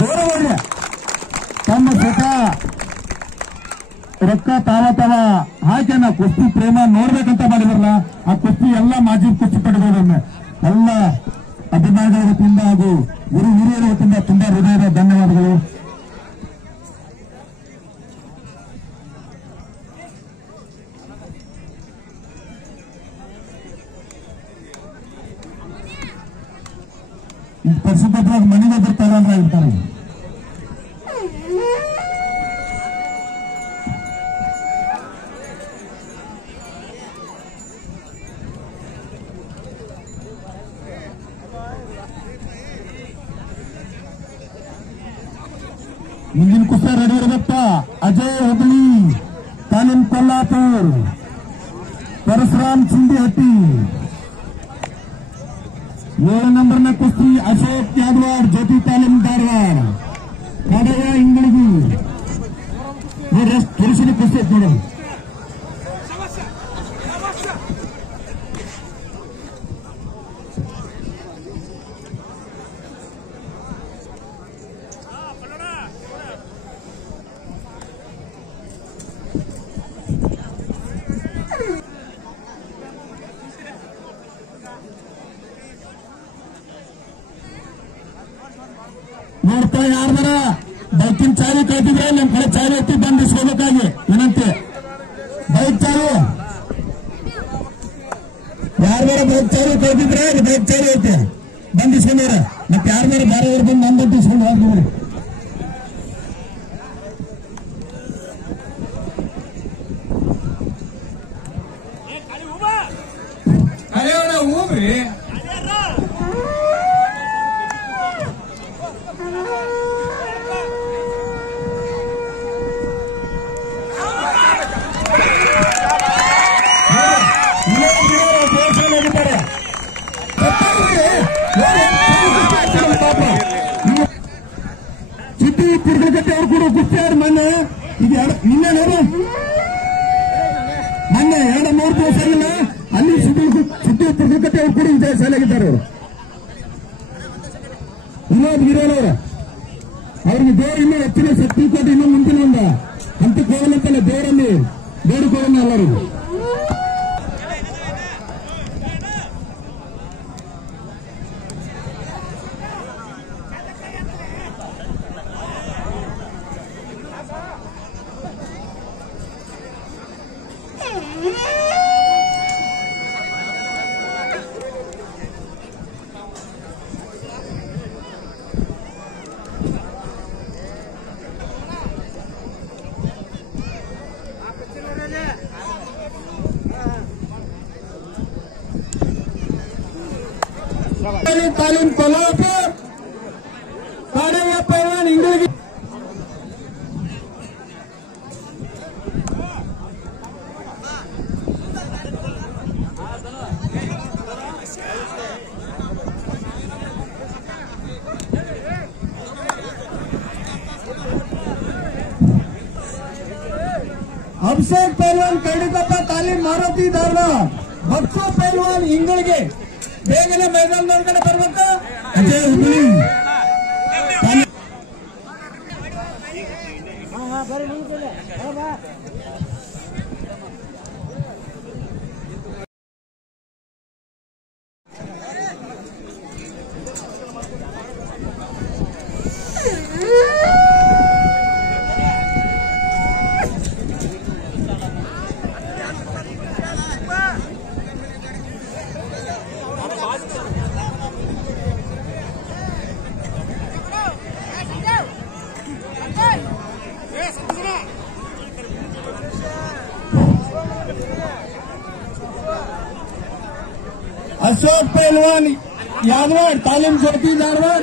ಜೋರ ಹೊಡ್ರಿ. ತಮ್ಮ ಸುಖ ರೊಕ್ಕ ತಾವ ಹಾಕಿ ನಾ ಕುಸ್ತಿ ಪ್ರೇಮ ನೋಡ್ಬೇಕಂತ ಮಾಡಿದ್ರಲ್ಲ, ಆ ಕುಸ್ತಿ ಎಲ್ಲ ಮಾಜಿ ಕುಸ್ತಿ ಪಡೆದವರನ್ನ ಎಲ್ಲ ಅಭಿಮಾನಿಗಳ ವತಿಯಿಂದ ಹಾಗೂ ಗುರು ಹಿರಿಯರ ವತಿಯಿಂದ ತುಂಬಾ ಹೃದಯದ ಧನ್ಯವಾದಗಳು. ಪರಿಶುದ್ಧವಾಗಿ ಮನೆಗೆ ಬರ್ತಾರಲ್ಲ ಇರ್ತಾರೆ. ಮುಂದಿನ ಕುಸ್ತಿ ರೆಡಿ ಇರಬೇಕ. ಅಜಯ್ ಹುಬ್ಳಿ ತಾಲೀಮ್ ಕೊಲ್ಲಾಪುರ್ ಪರಶುರಾಮ್ ಸಿಂಧಿಹಟ್ಟಿ. 7 ನಂಬರ್ನ ಕುಸ್ತಿ ಅಶೋಕ್ ಯಾದವಾಡ್ ಜ್ಯೋತಿ ತಾಲೀಮ್ ಧಾರವಾಡ ಕಾಡಯ್ಯ ಇಂಗಳಗಿ. ನೋಡ್ರಿ ಎಷ್ಟು ಪುರುಷನ ಕುಸ್ತಿ ಐತಿ ನೋಡಿ. ನೋಡ್ತಾ ಯಾರ್ದಾರ ಬೈಕಿನ ಚಾವಿ ಕಳ್ತಿದ್ರೆ ನಮ್ ಕಡೆ ಚಾವಿ ಎತ್ತಿ ಬಂದಿಸ್ಕೋಬೇಕಾಗಿ ವಿನಂತಿ. ಬೈಕ್ ಚಾವಿ ಯಾರ್ದಾರ ಬೈಕ್ ಚಾವಿ ಕಳ್ತಿದ್ರೆ ಬೈಕ್ ಚಾವಿ ಐತೆ ಬಂದಿಸ್ಕೊಂಡ್ರ. ಮತ್ತೆ ಯಾರ್ದಾರ ಬೇರೆ ಅವ್ರು ಬಂದು ನಮ್ ಬಂದಿಸ್ಕೊಂಡು ಹೋಗ್ಬಿಡ್ರಿ. ಹೋಗ್ರಿ ಸಿದ್ದಿ ತಿರುಗಟ್ಟೆ ಅವ್ರು ಕೂಡ ಕುಸ್ತಿ ಆದ್ರೆ ಮೊನ್ನೆ ಈಗ ನಿನ್ನೆ ನೋಡು ಮೊನ್ನೆ 2-3 ದಿವಸ ಆಗಿಲ್ಲ ಅಲ್ಲಿ ಸಿದ್ದಿ ತಿರುಗಟ್ಟೆ ಅವ್ರು ಕೂಡ ಇದೇ ಶಾಲೆಗಿದ್ದಾರೆ. ಅವರು ವಿನೋದ್ ಗಿರೋನವ್ರು ಅವ್ರಿಗೆ ದೇವರು ಇನ್ನೂ ಹೆಚ್ಚಿನ ಶಕ್ತಿ ಕೊಟ್ಟು ಇನ್ನೂ ಮುಂದಿನ ಒಂದು ಹಂತಕ್ಕೆ ಹೋಗಲಂತಲ್ಲ ದೇವರಲ್ಲಿ ಬೇಡಿಕೊಳ್ಳೋಣ ಎಲ್ಲರಿಗೂ. तालीम कोल्हापुर काडయ్య पैलवान इंगळगी. ಅಭಿಷೇಕ್ ಪೈಲ್ವಾನ್ ಕರಡಿಕೊಪ್ಪ ತಾಲೀಮ್ ಮಾರುತಿ ಧಾರವಾಡ. ಬಕ್ಸು ಪೈಲ್ವಾನ್ ಇಂಗಳಿಗೆ ಬೇಗನೆ ಮೈದಾನದೊಳಗಡೆ ಬರ್ಬೇಕು. ಅಜಯ್ ಹುಬ್ಳಿ ಅಶೋಕ್ ಪೈಲ್ವಾನ್ ಯಾದವಾಡ್ ತಾಲೀಮ್ ಜ್ಯೋತಿ ಧಾರವಾಡ.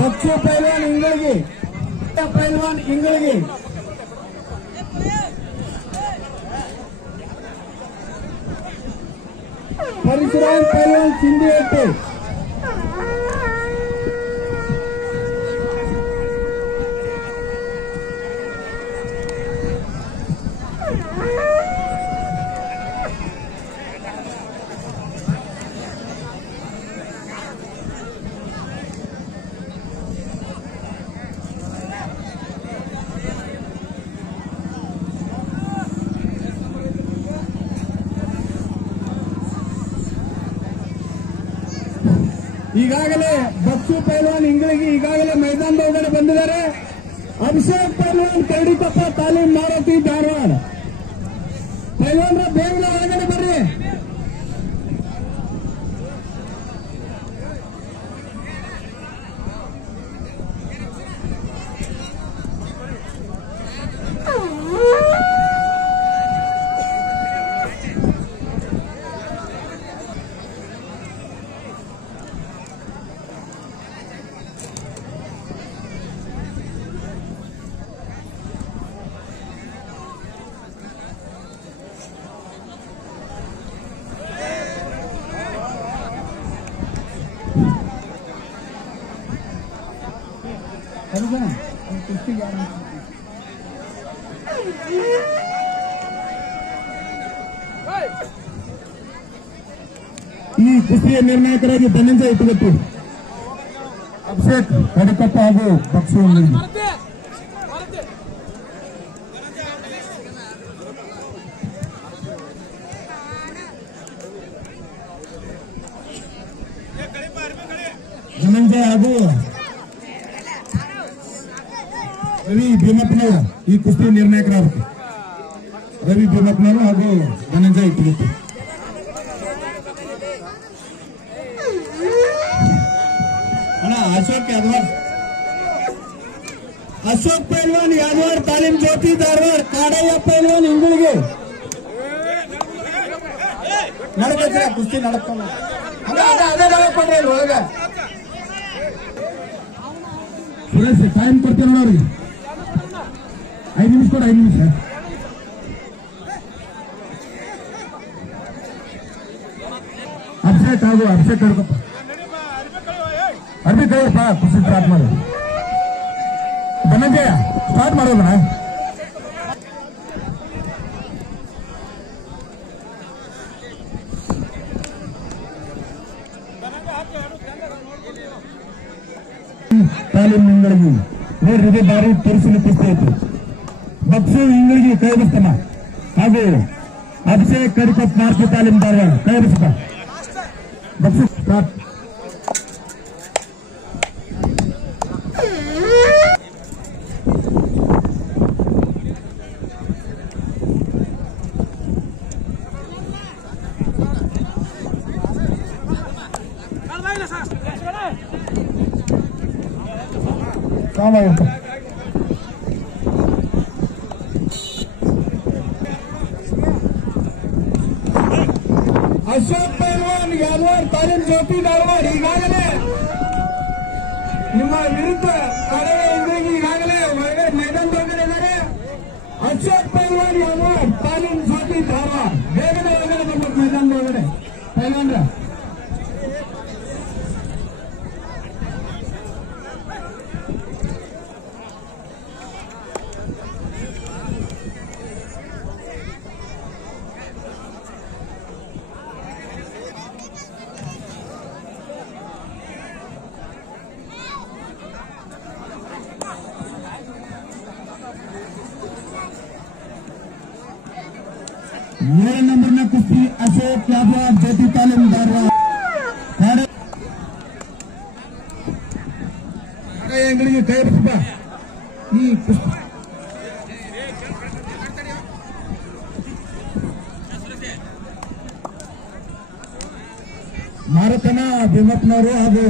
ಬಕ್ಸು ಪೈಲ್ವಾನ್ ಇಂಗಳಿಗೆ ಪೈಲ್ವಾನ್ ಇಂಗಳಿಗೆ ಪರಶುರಾಮ್ ಪೈಲ್ವಾನ್ ಸಿಂಧಿಹಟ್ಟಿ. ಈಗಾಗಲೇ ಬಕ್ಸು ಪೈಲ್ವಾನ್ ಇಂಗಳಿಗೆ ಈಗಾಗಲೇ ಮೈದಾನದ ಒಳಗಡೆ ಬಂದಿದ್ದಾರೆ. ಅಭಿಷೇಕ್ ಪೈಲ್ವಾನ್ ಕರಡಿಕೊಪ್ಪ ತಾಲೀಮ್ ಮಾರುತಿ ಧಾರವಾಡ. ಪೈಲ್ವಾನ್ರ ಬೇಗನೆ ಒಳಗಡೆ ಬರ್ರಿ. ಈ ಕುಸ್ತಿಯ ನಿರ್ಣಾಯಕರಾಗಿ ಧನಂಜಯ ಇಟ್ಟುಗಟ್ಟು, ಅಭಿಷೇಕ್ ಕರಡಿಕೊಪ್ಪ ಹಾಗೂ ಬಕ್ಸು ಇಂಗಳಿಗೆ. ಧನಂಜಯ ಹಾಗೂ ರವಿ ಭೀಮಪ್ಪನವರು ಈ ಕುಸ್ತಿ ನಿರ್ಣಾಯಕರಾಗಬೇಕು. ರವಿ ಭೀಮಪ್ಪನವರು ಹಾಗೂ ಧನಂಜಯ ಇಟ್ಟುಗಟ್ಟು. ಅಶೋಕ್ ಯಾದವಾಡ್, ಅಶೋಕ್ ಪೈಲ್ವಾನ್ ಯಾದವಾಡ್ ತಾಲೀಮ್ ಜ್ಯೋತಿ ಧಾರವಾಡ. ಕಾಡಯ್ಯ ಪೈಲ್ವಾನ್ ಇಂಗಳಿಗೆ ನಡಬೇಕ್ರ ಕುಸ್ತಿ ನಡ್ಕೊಂಡು ಅದೇ ನಡ್ಕೊಂಡ್ರಿ ಒಳಗ. ಸುರೇಶ್ ಟೈಮ್ ಕೊಡ್ತೀರ ನೋಡ್ರಿ, 5 ನಿಮಿಷ ಕೊಡ, 5 ನಿಮಿಷ. ಅಭಿಷೇಕ್ ಹಾಗೂ ಅಭಿಷೇಕ್ ಕರ್ಕೊಪ್ಪ ಅರ್ಬಿ ಕೈಯಪ್ಪ ಕುಸ್ತಿ ಸ್ಟಾರ್ಟ್ ಮಾಡು. ಧನಂಜಯ ಸ್ಟಾರ್ಟ್ ಮಾಡೋದಣ್ಣ. ತಾಲೀಮ್ ಇಂಗಳಿಗೆ ನೋಡ್ರಿ, ಇದೇ ಬಾರಿ ತೋರಿಸಲು ಕುಸ್ತಿ ಆಯ್ತು. ಬಕ್ಸು ಇಂಗಳಿಗೆ ಕೈ ಬಸ್ತಮ್ಮ ಹಾಗೂ ಅಭಿಷೇಕ್ ಕರಿಕೊಪ್ಪ ಮಾರ್ತಿ ತಾಲೀಮ್ ಧಾರವಾಡ ಕೈ ಬಸ್ತ. ಬಕ್ಸು ಸ್ಟಾರ್ಟ್. ಅಶೋಕ್ ಪೈಲ್ವಾನ್ ಯಾದವಾಡ್ ತಾಲೀಮ್ ಜ್ಯೋತಿ ಧಾರವಾಡ ಈಗಾಗಲೇ ನಿಮ್ಮ ವಿರುದ್ಧ ಈಗಾಗಲೇ ಒಳಗಡೆ ಮೈದಾನದ ಒಳಗಡೆ ಇದ್ದಾರೆ. ಅಶೋಕ್ ಪೈಲ್ವಾನ್ ಯಾದವಾಡ್ ತಾಲೀಮ್ ಜ್ಯೋತಿ ಧಾರವಾಡ ಬೇಗನೆ ಒಳಗಡೆ ಬರ್ಬೇಕು ಮೈದಾನದ ಒಳಗಡೆ. ಪೈಲ್ವಾನ್ರ 7 ನಂಬರ್ನ ಕುಸ್ತಿ ಅಶೋಕ್ ಯಾದವ್ ಜ್ಯೋತಿ ತಾಲೀಮ್ ಧಾರವಾಡ. ಅಂಗಡಿಗೆ ಕೈ ಬಸಪ್ಪ. ಈ ಕುಸ್ತಿ ಮಾರುತನ ಭೀಮಪ್ಪನವರು ಹಾಗೂ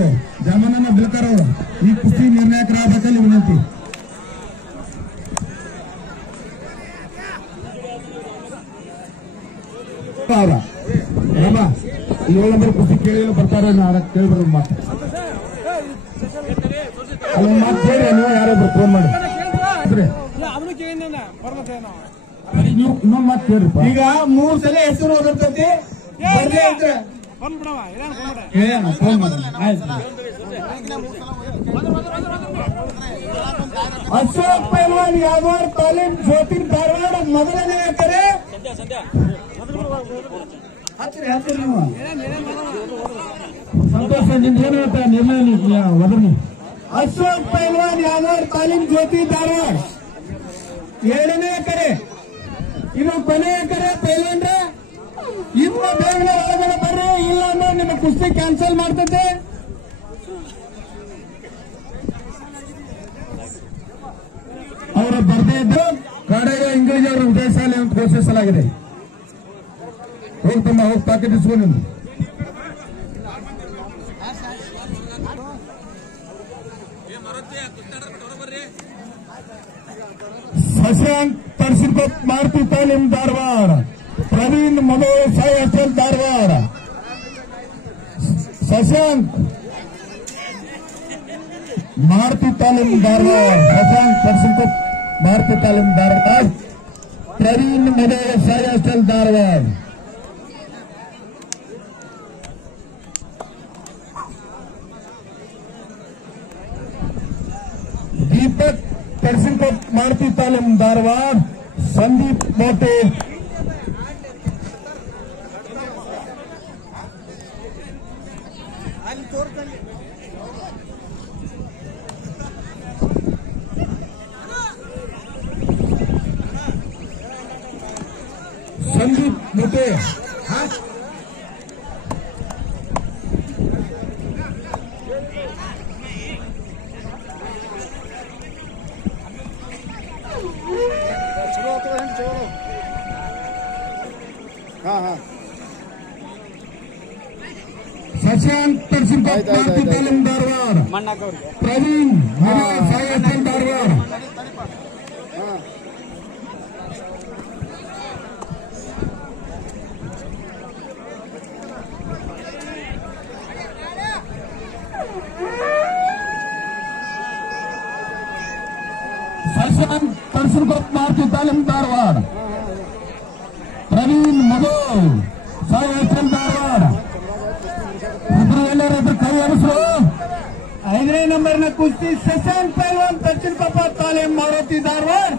ಜಾಮನನ್ನ ಬಿಲ್ಕರ್ ಅವರು ಈ ಕುಸ್ತಿ ನಿರ್ಣಾಯಕರಾಗಬೇಕಲ್ಲಿ ವಿನಂತಿ. ರಾಮ 7 ನಂಬರ್ ಕುಸ್ತಿ ಕೇಳಿ ಬರ್ತಾರೆ ಕೇಳ್ಬಾರ್ದು ಮಾತು ಅಲ್ಲ ಮಾತು ಕೇಳಿ ನೀವು ಯಾರೊಬ್ರು ಫೋನ್ ಮಾಡಿ ಇನ್ನೊಂದು ಮಾತು ಕೇಳ್ರಿಪ್ಪ. ಈಗ 3 ಸಲ ಹೆಸರು ಓದಿರ್ತೈತಿ ಫೋನ್ ಮಾಡಿ ಆಯ್ತು. ಅಶೋಕ್ ಪೈಲ್ವಾನ್ ಯಾದವ್ ತಾಲೀಮ್ ಜ್ಯೋತಿ ಧಾರವಾಡ ಮೊದಲನೇ ಕರೆ ಹತ್ತಿರ ನೀವು ಸಂತೋಷ ನಿಮ್ದೇನು ಹೇಳ್ತಾ ನಿರ್ಣಯ ವದನಿ. ಅಶೋಕ್ ಪೈಲ್ವಾನ್ ಯಾದವ್ ತಾಲೀಮ್ ಜ್ಯೋತಿ ಧಾರವಾಡ 7ನೇ ಕರೆ. ಇದು ಕೊನೆಯ ಕರೆ ಪೈಲ್ವಾನ್ರೆ. ಇನ್ನು ಬೇಗನೆ ಒಳಗಡೆ ಬರ್ರಿ, ಇಲ್ಲ ಅಂದ್ರೆ ನಿಮ್ಮ ಕುಸ್ತಿ ಕ್ಯಾನ್ಸಲ್ ಮಾಡ್ತದೆ. ಅವರ ಬರ್ದೇ ಇದ್ದು ಕಡೆಗೆ ಇಂಗ್ಲಿಷ್ ಅವರು ವಿದೇಶಾಲೆ ಅಂತ ಘೋಷಿಸಲಾಗಿದೆ. ಹೋಗ್ತಮ್ಮ ಹೋಗಿ ಪ್ಯಾಕೆಟ್ ಇಸ್ಕೊಂಡು ಶಶಾಂಕ್ ತರ್ಸಿಕೋಪ್ ಮಾರುತಿ ತಾಲೀಮ್ ಧಾರವಾಡ. ಪ್ರವೀಣ್ ಮಧೋಳ್ ಸಾಯಿ ಅಚಲ್ ಧಾರವಾಡ. ಶಶಾಂಕ್ ಮಾರುತಿ ತಾಲೀಮ್ ಧಾರವಾಡ. ಶಶಾಂಕ್ ತರ್ಸಿಕೋಪ್ ಮಾರುತಿ ತಾಲೀಮ್ ಧಾರವಾಡ. ಪ್ರವೀಣ್ ಮಧೋಳ್ ಸಾಯಿ ಅಚಲ್ ಧಾರವಾಡ. दीपक तर्सिनकोप मारुति तालीम धारवाड़. संदीप मोटे संदीप मोटे शशांक तर्सिनकोप मारुति तालीम धारवाड़. प्रवीण साई अचल धारवाड़. शशांक तर्सिनकोप मारुति तालीम धारवाड़. प्रवीण मधोल साई अचल धारवाड़. ಇಬ್ರು ಎಲ್ಲರೂ ಕೈ ಅನಿಸರು. 5ನೇ ನಂಬರ್ನ ಕುಸ್ತಿ ಶಶಾಂಕ್ ಪೈಲ್ವಾನ್ ತರ್ಸಿನಕೊಪ್ಪ ತಾಲೀಮ್ ಮಾರುತಿ ಧಾರವಾಡ.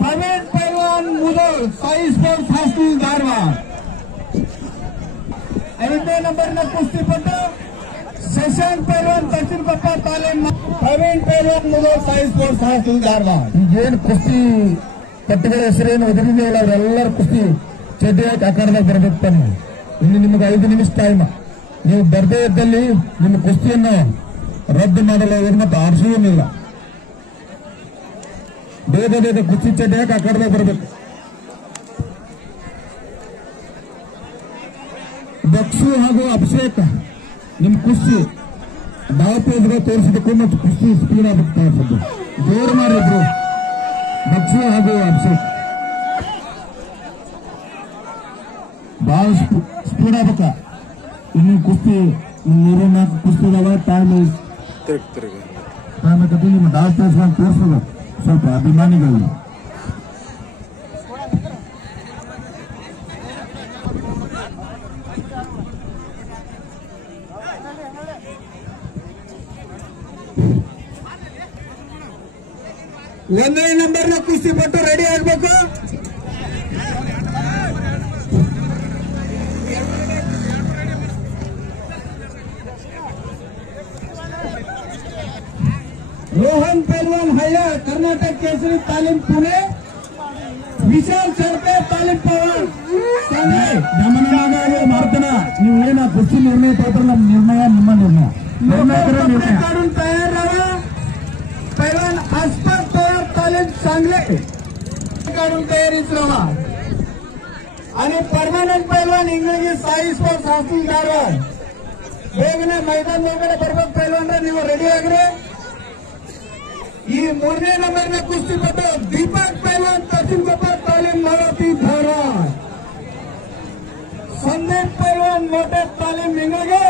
ಪ್ರವೀಣ್ ಪೈಲ್ವಾನ್ ಮುಧೋಳ್ ಸಾಯಿ ಸ್ಪೋರ್ಟ್ಸ್ ಹಾಸ್ಟೆಲ್ ಧಾರವಾಡ. 5ನೇ ನಂಬರ್ನ ಕುಸ್ತಿ ಪಟ್ಟು ಶಶಾಂಕ್ ಪೈಲ್ವಾನ್ ತರ್ಸಿನಕೊಪ್ಪ ತಾಲೀಮ್ ಪ್ರವೀಣ್ ಪೈಲ್ವಾನ್ ಮುಧೋಳ್ ಸಾಯಿ ಸ್ಪೋರ್ಟ್ಸ್ ಹಾಸ್ಟೆಲ್ ಧಾರವಾಡ. ಈಗೇನು ಕುಸ್ತಿ ಕಟ್ಟಿಗಳ ಹೆಸರೇನು ಒದರಿದೆಯಲ್ಲ ಅವರೆಲ್ಲರೂ ಕುಸ್ತಿ ಚಡ್ಡಿ ಹಾಕಿ ಆಕಾರದಾಗ ಬರಬೇಕು ತಾನೆ. ಇನ್ನು ನಿಮಗೆ 5 ನಿಮಿಷ ಟೈಮ್. ನೀವು ಬರದೇ ಇದ್ದಲ್ಲಿ ನಿಮ್ಮ ಕುಸ್ತಿಯನ್ನು ರದ್ದು ಮಾಡಲಾಗಿದೆ ಮತ್ತು ಆರಿಸುವುದಿಲ್ಲ. ಬೇಗ ಕುಸ್ತಿ ಚಡ್ಡಿ ಹಾಕಿ ಆಕಾರದಾಗ ಬರಬೇಕು. ಬಕ್ಸು ಹಾಗೂ ಅಭಿಷೇಕ್ ನಿಮ್ಮ ಕುಸ್ತಿ ದಾವಪೇದ್ಗೆ ತೋರಿಸಬೇಕು ಮತ್ತು ಕುಸ್ತಿ ಸ್ಪೀಡ್ ಆಗಬೇಕು. ಜೋರು ಮಾಡಿದ್ರು ಬಕ್ಸು ಹಾಗೂ ಅಭಿಷೇಕ್ ಬಹಳ ಸ್ಪೀಡ್ ಆಗ್ಬೇಕ. ಇನ್ನು ಕುಸ್ತಿ 3-4 ಕುಸ್ತಿ ಇದಾವೆ. ಟೈಮ್ ಆಗತ್ತೆ. ನಿಮ್ಮ ಡಾಲ್ ತೋರಿಸ್ಕೊಂಡು ತೋರಿಸೋದು ಸ್ವಲ್ಪ ಅಭಿಮಾನಿಗಳು. ಒಂದನೇ ನಂಬರ್ನ ಕುಸ್ತಿ ಪಟ್ಟು ರೆಡಿ ಆಗ್ಬೇಕು. रोहन पहलवान हया कर्नाटक केसरी तालीम पुणे ವಿಶಾಲ್ ಸರ್ಕಾರ ತಾಲೀಮ್ ಪವರ್ ಗಮನ ಮಾಡ್ತಾನ. ನೀವು ಏನ ಕುಸ್ತಿ ನಿರ್ಣಯ ತಗೋತಾರ, ನಮ್ಮ ನಿರ್ಣಯ ನಿಮ್ಮ ನಿರ್ಣಯ काढून तयार राहा. पैलवान अस्पत पवार तालीम सांगले काढून तयारीच राहा. आणि परमनंट पैलवान इंग्रजी साई स्पोर्ट्स हॉस्टेल धारवाड ಬೇಗನೆ ಮೈದಾನ ಒಳಗಡೆ ಬರ್ಬೇಕು. ಪೈಲ್ವಾನ್ರೆ ನೀವು ರೆಡಿ ಆಗ್ರಿ. ಈ 3ನೇ ನಂಬರ್ನ ಕುಸ್ತಿಪಟು ದೀಪಕ್ ಪೈಲ್ವಾನ್ ತರ್ಸಿನ್ಕೊಪ್ಪ ತಾಲೀಮ್ ಮಾರುತಿ ಧಾರವಾಡ್. ಸಂದೀಪ್ ಪೈಲ್ವಾನ್ ಮೋಟೆ ತಾಲೀಮ್ ಇಂಗ್ಲಿಗೆ.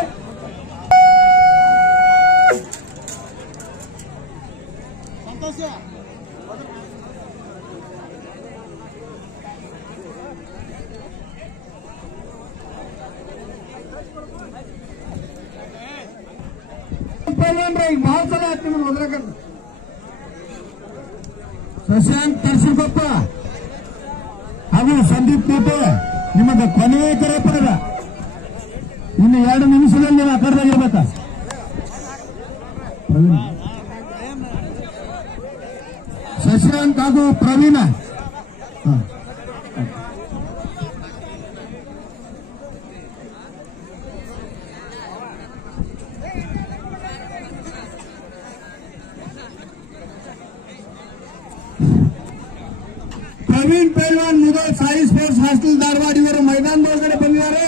ಭಾಳ ಸಲ ಆಗ್ತಿ ಹೋದ್ರಾಗ ಶಶಾಂಕ್ ತರ್ಸಿನ್ಕೊಪ್ಪ ಹಾಗೂ ಸಂದೀಪ್ ಕೋಟೆ ನಿಮಗೆ ಕೊನೆಯ ಕರೆ ಪಡೆದ. ಇನ್ನು 2 ನಿಮಿಷದಲ್ಲಿ ನೀವು ಅಖಾಡದಾಗಿರ್ಬೇಕ. ಶಶಾಂಕ್ ಹಾಗೂ ಪ್ರವೀಣ. ಪ್ರವೀಣ್ ಪೈಲ್ವಾನ್ ಮುದೋಳ್ ಸಾಯಿ ಸ್ಪೋರ್ಟ್ಸ್ ಹಾಸ್ಟೆಲ್ ಧಾರವಾಡ ಇವರು ಮೈದಾನದೊಳಗಡೆ ಬಂದಿದ್ದಾರೆ.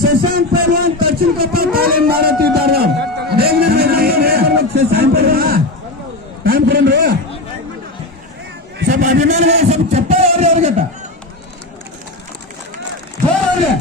ಶಶಾಂಕ್ ಪೈಲ್ವಾನ್ ತರ್ಸಿನ್ಕೊಪ್ಪ ತಾಲೀಮ್ ಮಾರುತಿ ಧಾರವಾಡ. ಶಶಾಂಕ್ ಟೈಮ್ ಕೊಡ್ರಿ. ಸ್ವಲ್ಪ ಅಭಿಮಾನಿಗಳು ಸ್ವಲ್ಪ ಚಪ್ಪಾಳೆ ಅವ್ರಿ ಅವ್ರಿಗಟ್ಟ ಅವ್ರಿಗೆ.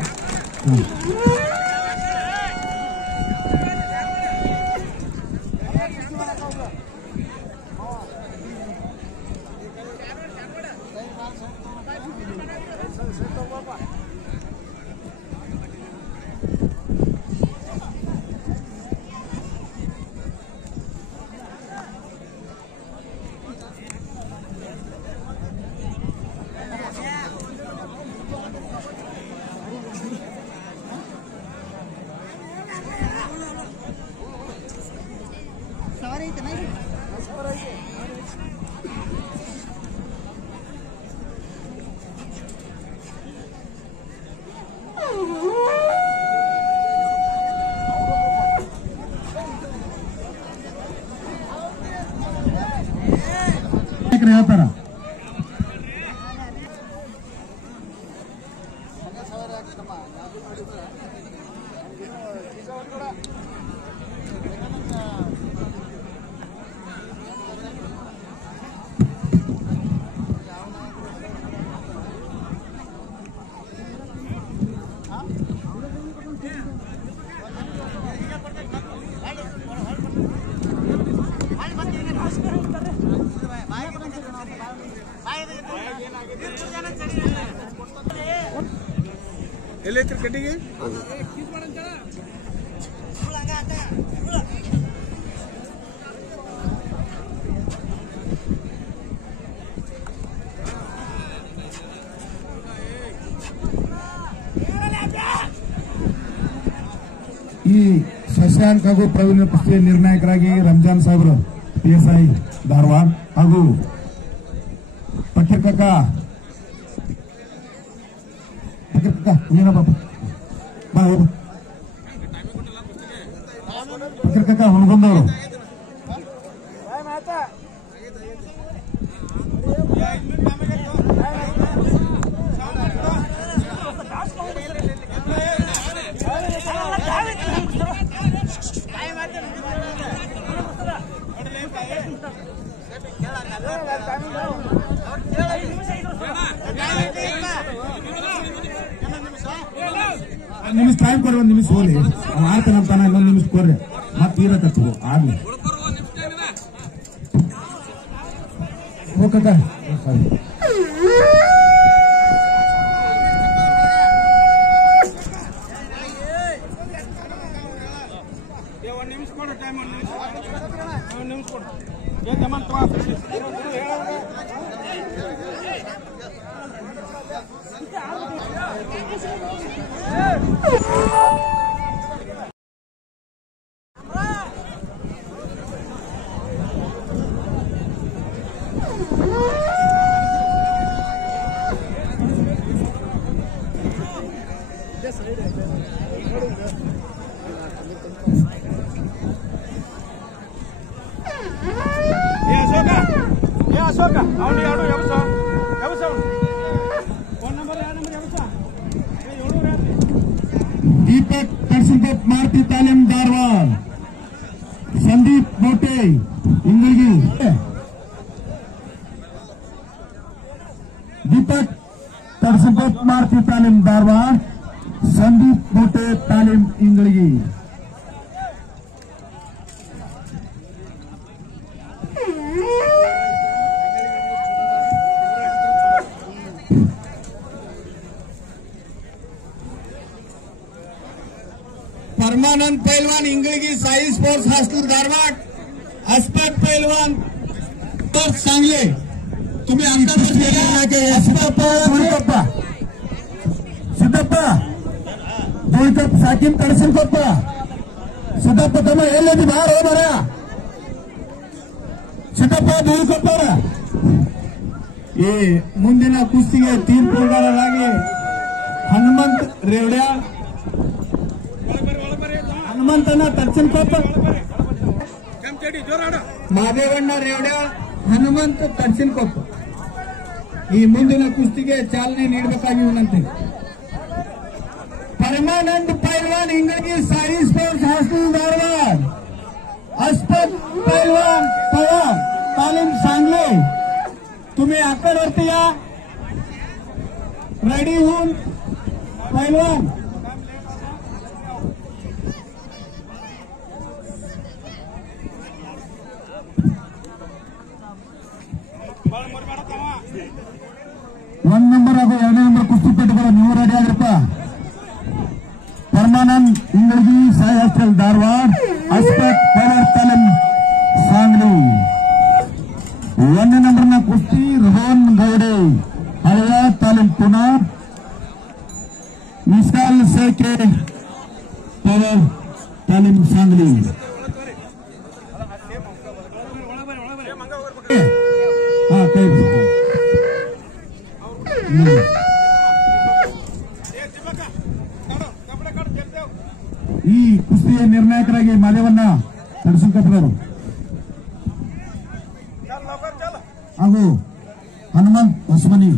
ಹೇಳ್ತಾರ. ಎಲ್ಲೈತ್ರಿ ಕಟ್ಟಿಗೆ ಈ ಶಶಾಂಕ್ ಹಾಗೂ ಪ್ರವೀಣ್ ಕುಸ್ತಿಯ ನಿರ್ಣಾಯಕರಾಗಿ ರಂಜಾನ್ ಸಾಹೇಬ್ರು PSI ಧಾರವಾಡ ಹಾಗೂ ಪಕ್ಕಕ್ಕ ಪಕ್ಕಕ್ಕ ಹುಣಗೊಂದವರು. ನಿಮಿಷ ಟೈಮ್ ಕೊಡ್ರಿ. 1 ನಿಮಿಷ ಹೋಲಿ ಮಾಡ್ತಾನಂತಾನ. 1 ನಿಮಿಷ ಕೊಡ್ರಿ. ಮತ್ತೆ ಇರಕತ್ತು ಆಗ್ಲಿ ಹೋಗಕ್ಕ. ನಿಮಿಷ ಕೊಡು ಟೈಮ್. 1 ನಿಮಿಷ ಕೊಡು. ಅಶೋಕ ಅವನು ಎರಡು ಎವಸ ಫೋನ್ ನಂಬರ್ ಯಾವ ನಂಬರ್ ಎವಸ दीपक तड़सिनकोप मारुति तालीम धारवाड़ संदीप मोटे इंगळगी दीपक तड़सिनकोप मारुति तालीम धारवाड़ संदीप मोटे तालीम इंगळगी परमानंद पहलवान इंगळगी साई स्पोर्ट्स हॉस्टेल धारवाड अस्पत पहलवान तर सांगले तुम्ही ಸಿದ್ದಪ್ಪ ಗೋಲ್ಕಪ್ ಸಾಕಿನ್ ತಡಸಿನ್ಕೊಪ್ಪ ಸಿದ್ದಪ್ಪ ತಮ್ಮ ಎಲ್ಲದಿ ಬಾರ ಬರ ಸಿದ್ದಪ್ಪ ಗೋಲ್ಕಪ್ಪ ಈ ಮುಂದಿನ ಕುಸ್ತಿಗೆ ತೀರ್ಪುಗಾರರಾಗಿ ಹನುಮಂತ್ ರೇವಡ್ಯ ಹನುಮಂತನ ತರ್ಚನ್ಕೊಪ್ಪ ಮಾದೇವಣ್ಣ ರೇವಡ್ಯ ಹನುಮಂತ್ ತರ್ಚನ್ಕೊಪ್ಪ ಈ ಮುಂದಿನ ಕುಸ್ತಿಗೆ ಚಾಲನೆ ನೀಡಬೇಕಾಗಿ ವಿನಂತಿ परमानंद पहलवान इंगळगी साई स्पोर्ट्स हॉस्टेल धारवाड अस्पत पहलवान पवार तालीम सांगली तुम्ही आकड्यावरती या रेडी होऊन पहलवान वन नंबर ಹಾಗೂ 2 ನಂಬರ್ ಕುಸ್ತಿ ಪಟುಗಳು ನೀವು ರೆಡಿ ಆಗಿರಪ್ಪ परमानंद इंगळगी साई हॉस्टेल धारवाड अस्पत पवार तालीम सांगली 1 नंबर कुस्ती रोहन गौडे हळया तालीम पुणे विशाल सेके पवार तालीम सांगली हाँ कई ಈ ಕುಸ್ತಿಯ ನಿರ್ಣಾಯಕರಾಗಿ ಮಾದೇವಣ್ಣ ತಡಸಿನ್ಕೊಪ್ಪನವರು ಹಾಗೂ ಹನುಮಂತ್ ಹೊಸಮನಿ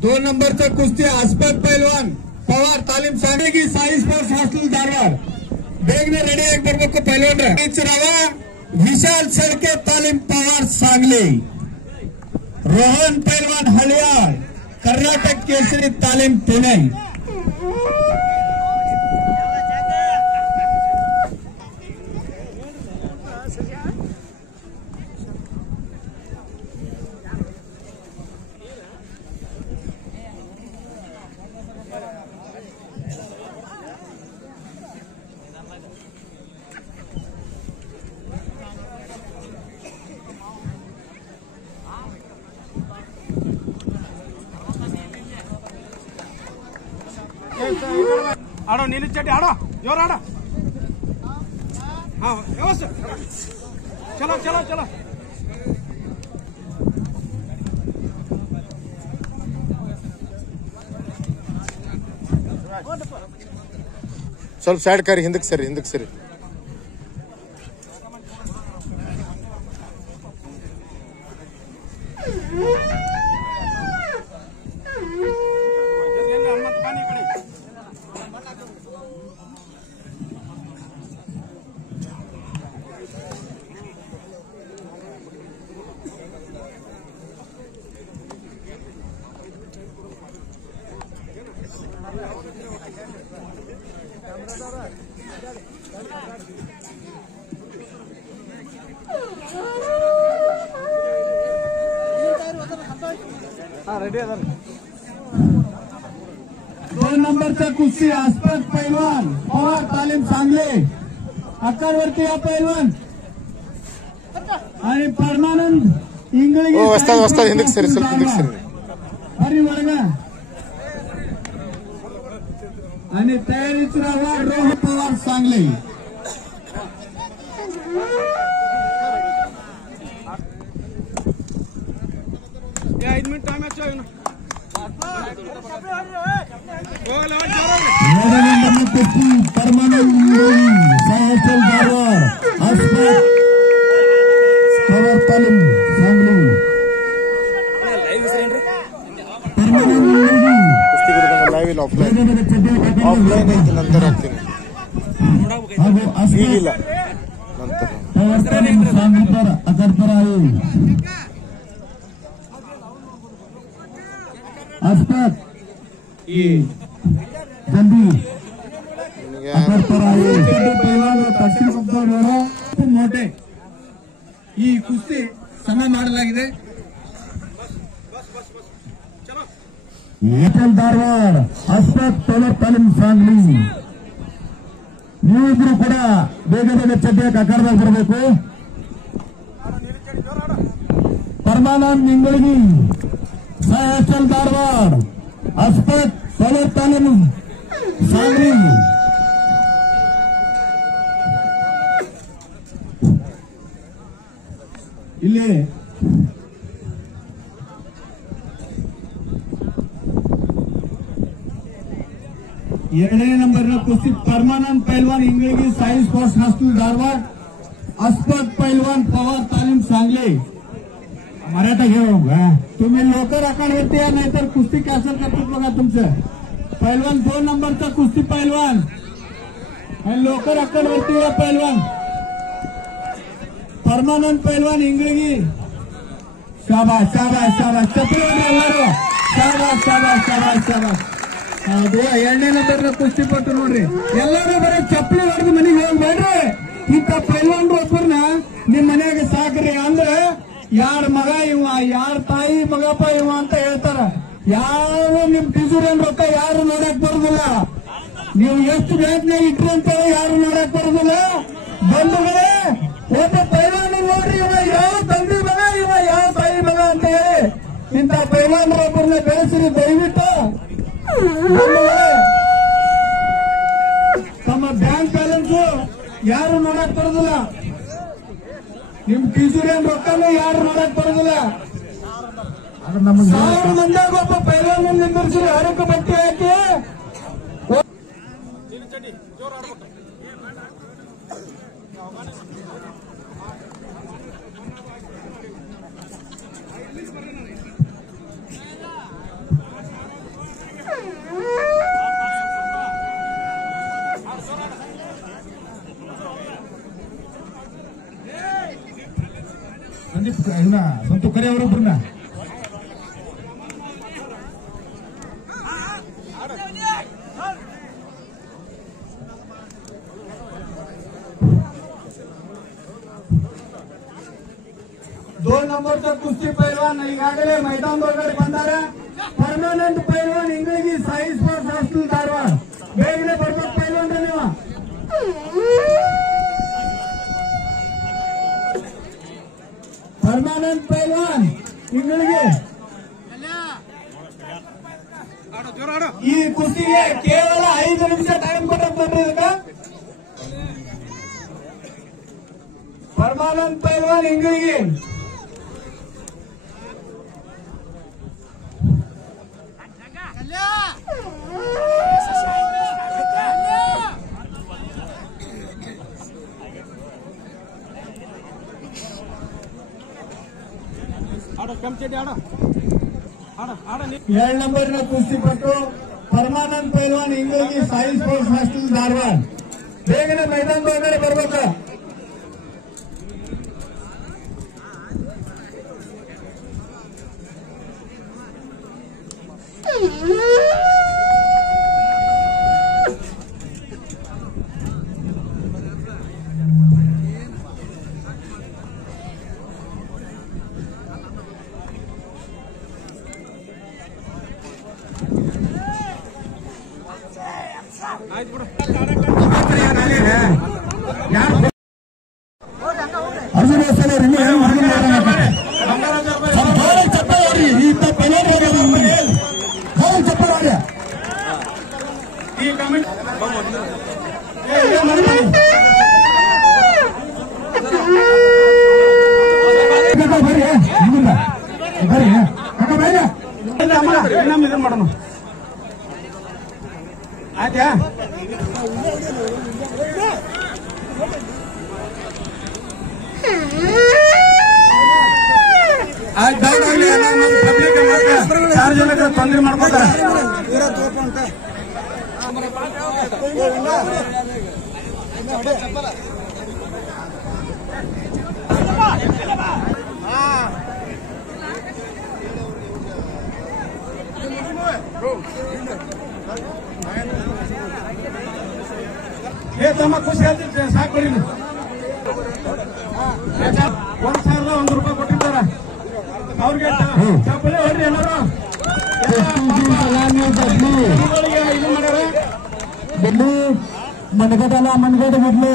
दोन नंबरचा कुस्ती अस्पत पहलवान पवार तालीम सांगली साई स्पोर्ट्स हॉस्टेल धारवाड ಬೇಗನೆ ರೆಡಿ ಆಗಿ ಬರಬೇಕು ಪೈಲವಾನ್ರೆ ವಿಶಾಲ್ ಸೆಳ್ಕೆ ತಾಲೀಮ್ ಪವಾರ್ सांगली ರೋಹನ್ ಪೈಲ್ವಾನ್ ಹಳಿಯಾಳ್ कर्नाटक केसरी तालीम पुणे आड़ो नीली चड्डी आड़ो जोर आड़ो हाँ व्यवस्थित चलो चलो चलो ಸ್ವಲ್ಪ ಸೈಡ್ ಕರಿ ಹಿಂದಕ್ಕೆ ಸರಿ ಹಿಂದಕ್ಕೆ ಸರಿ रेडी आहे 2 नंबरचा कुस्ती आस्पद पैलवान पवार तालीम सांगली अक्कलवरती या पैलवान आणि परमानंद इंगळगी ಓ ವಸ್ತಾದ ಹಿಂದಕ್ಕೆ ಸರಿ ಸ್ವಲ್ಪ ಹಿಂದಕ್ಕೆ ಸರಿ हरी वर्ग आणि तयारीच राहा रोह पवार सांगली या 5 मिनिट टाइम आहे परमानंद सहचल दारवाड आस्पद पवार तालीम सांगली ಕುಸ್ತಿ ಕೊಡ್ದಂಗ ಲೈವ್ ಇಲ್ಲ ಆಫ್ಲೈನ್ ಐತಿ ನಂತರ ಹಾಕ್ತೀನಿ ಈಗಿಲ್ಲ ನಂತರ पवार तालीम सांगली पर अकड़पर आहे आस्पद जल्दी मोठे ಈ ಕುಸ್ತಿ ಸಮ ಮಾಡಲಾಗಿದೆ ಏಟಲ್ ಧಾರವಾಡ ಆಸ್ಪದ್ ಪವರ್ ತಾಲೀಮ್ ಸಾಂಗ್ಲಿ ನೀವಿಬ್ರು ಕೂಡ ಬೇಗ ಬೇಗ ಚಡ್ಡಿಯ ಕಕ್ಕಡದಾಗ ಬರಬೇಕು ಪರಮಾನಂದ್ ಇಂಗಳಗಿ ಸಹಚಲ್ ಧಾರವಾಡ ಆಸ್ಪದ್ ಪವರ್ ತಾಲೀಮ್ ಸಾಂಗ್ಲಿ ಇಲ್ಲಿ 2ನೇ ನಂಬರ್ನ ಕುಸ್ತಿ परमानंद पैलवान इंगळगी साई स्पोर्ट्स हायस्कूल धारवाड आस्पद पैलवान पवार तालीम सांगली मराठा घेऊ तुम्ही लवकर आखाडवरती या नाहीतर कुस्ती कॅन्सल करतात बघा तुमचं पैलवान 2 नंबरचा कुस्ती पैलवान आणि लवकर आखाडवरती या पैलवान परमानंद पैलवान इंगळगी शाबाश शाबाश शाबाश चपली ಎಲ್ಲರೂ शाबाश शाबाश शाबाश शाबाश ಅದು 2ನೇ ನಂಬರ್ನ ಕುಸ್ತಿ ಪಟ್ಟು ನೋಡ್ರಿ ಎಲ್ಲರೂ ಬರೀ ಚಪ್ಪಲಿ ಹೊಡೆದು ಮನೆಗೆ ಹೋಗ್ಬೇಡ್ರಿ ಇಂಥ ಪೈಲ್ವಾನ್ರು ಒಬ್ಬರನ್ನ ನಿಮ್ ಮನೆಯಾಗ ಸಾಕ್ರಿ ಅಂದ್ರೆ ಯಾರ ಮಗ ಇವ ಯಾರ ತಾಯಿ ಮಗಪ್ಪ ಇವ ಅಂತ ಹೇಳ್ತಾರ ಯಾವ ನಿಮ್ ಟಿಸೂರೇನ್ ರೊಕ್ಕ ಯಾರು ನೋಡಕ್ ಬರುದಿಲ್ಲ ನೀವು ಎಷ್ಟು ಬ್ಯಾಂಕ್ನಾಗ ಇಟ್ರಿ ಅಂತ ಯಾರು ನೋಡಕ್ ಬರುದಿಲ್ಲ ಬಂಧುಗಳೇ ಒಬ್ಬ ಪೈಲ್ವಾನ್ ನೋಡ್ರಿ ಇವ ಯಾವ ತಂದೆ ಮಗ ಇವ ಯಾವ ತಾಯಿ ಮಗ ಅಂತ ಹೇಳಿ ಇಂಥ ಪೈಲ್ವಾನ್ರು ಒಬ್ಬರನ್ನ ಬೆಳೆಸಿರಿ ದಯವಿಟ್ಟು ತಮ್ಮ ಬ್ಯಾಂಕ್ ಬ್ಯಾಲೆನ್ಸ್ ಯಾರು ನೋಡಕ್ ಬರೋದಿಲ್ಲ ನಿಮ್ ಟಿಸೂರೇನ್ ರೊಕ್ಕನೂ ಯಾರು ನೋಡಕ್ ಬರೋದಿಲ್ಲ 1000 ಮಂದಿಯಾಗ ಒಬ್ಬ ಪೈಲ್ವಾನ್ ನಿಂದಿರ್ಸಿರಿ ಹರಕ ಬಟ್ಟೆ ಹಾಕಿ ಸಂತು ಕರೆ ಅವರೊಬ್ಬರನ್ನ दोन नंबरचा कुस्ती पैलवान ಈಗಾಗಲೇ ಮೈದಾನದೊಳಗಡೆ ಬಂದಾರೆ ಪರ್ಮನೆಂಟ್ पैलवान इंगळगी साई स्पोर्ट्स हायस्कूल धारवाड ಬೇಗನೆ ಬರ್ಬೇಕು पैलवान ನೀವು परमानंद पैलवान इंगळगी आड़ो जोर आड़ो ಈ ಕುಸ್ತಿಗೆ ಕೇವಲ 5 ನಿಮಿಷ ಟೈಮ್ ಕೊಟ್ಟಿರ್ತಾರೆ. ಇದಕ್ಕೆ ಪರಮಾನಂದ್ ಪೈಲ್ವಾನ್ ಇಂಗಳಿಗೆ ಎರಡು ನಂಬರ್ನ ಕುಸ್ತಿಪಟ್ಟು ಪರಮಾನಂದ್ ಪೈಲ್ವಾನ್ ಇಂಗಳಿಗೆ ಸಾಯಿ ಸ್ಪೋರ್ಟ್ಸ್ ಹಾಸ್ಟೆಲ್ ಧಾರವಾಡ ಬೇಗನೆ ಮೈದಾನದ ಒಳಗಡೆ ಬರ್ಬೇಕು. ಮಾಡೋಣ ಆಯ್ತಾ? ಸಾರ್ವಜನಿಕರು ತೊಂದರೆ ಮಾಡ್ಕೊತಾರೆ. ತಮ್ಮ ಖುಷಿ ಆಗ್ತಿತ್ತು ಸಾಕು ಕೊಡಿ. 1,001 ರೂಪಾಯಿ ಕೊಟ್ಟಿರ್ತಾರ ಅವ್ರಿಗೆ ಚಪ್ಪಲಿ ಹೊಡ್ರಿ ಎಲ್ಲರೂ. ಇದು ಮಾಡ್ಯಾರ बिल्ली मनगटाला मनगट भेटले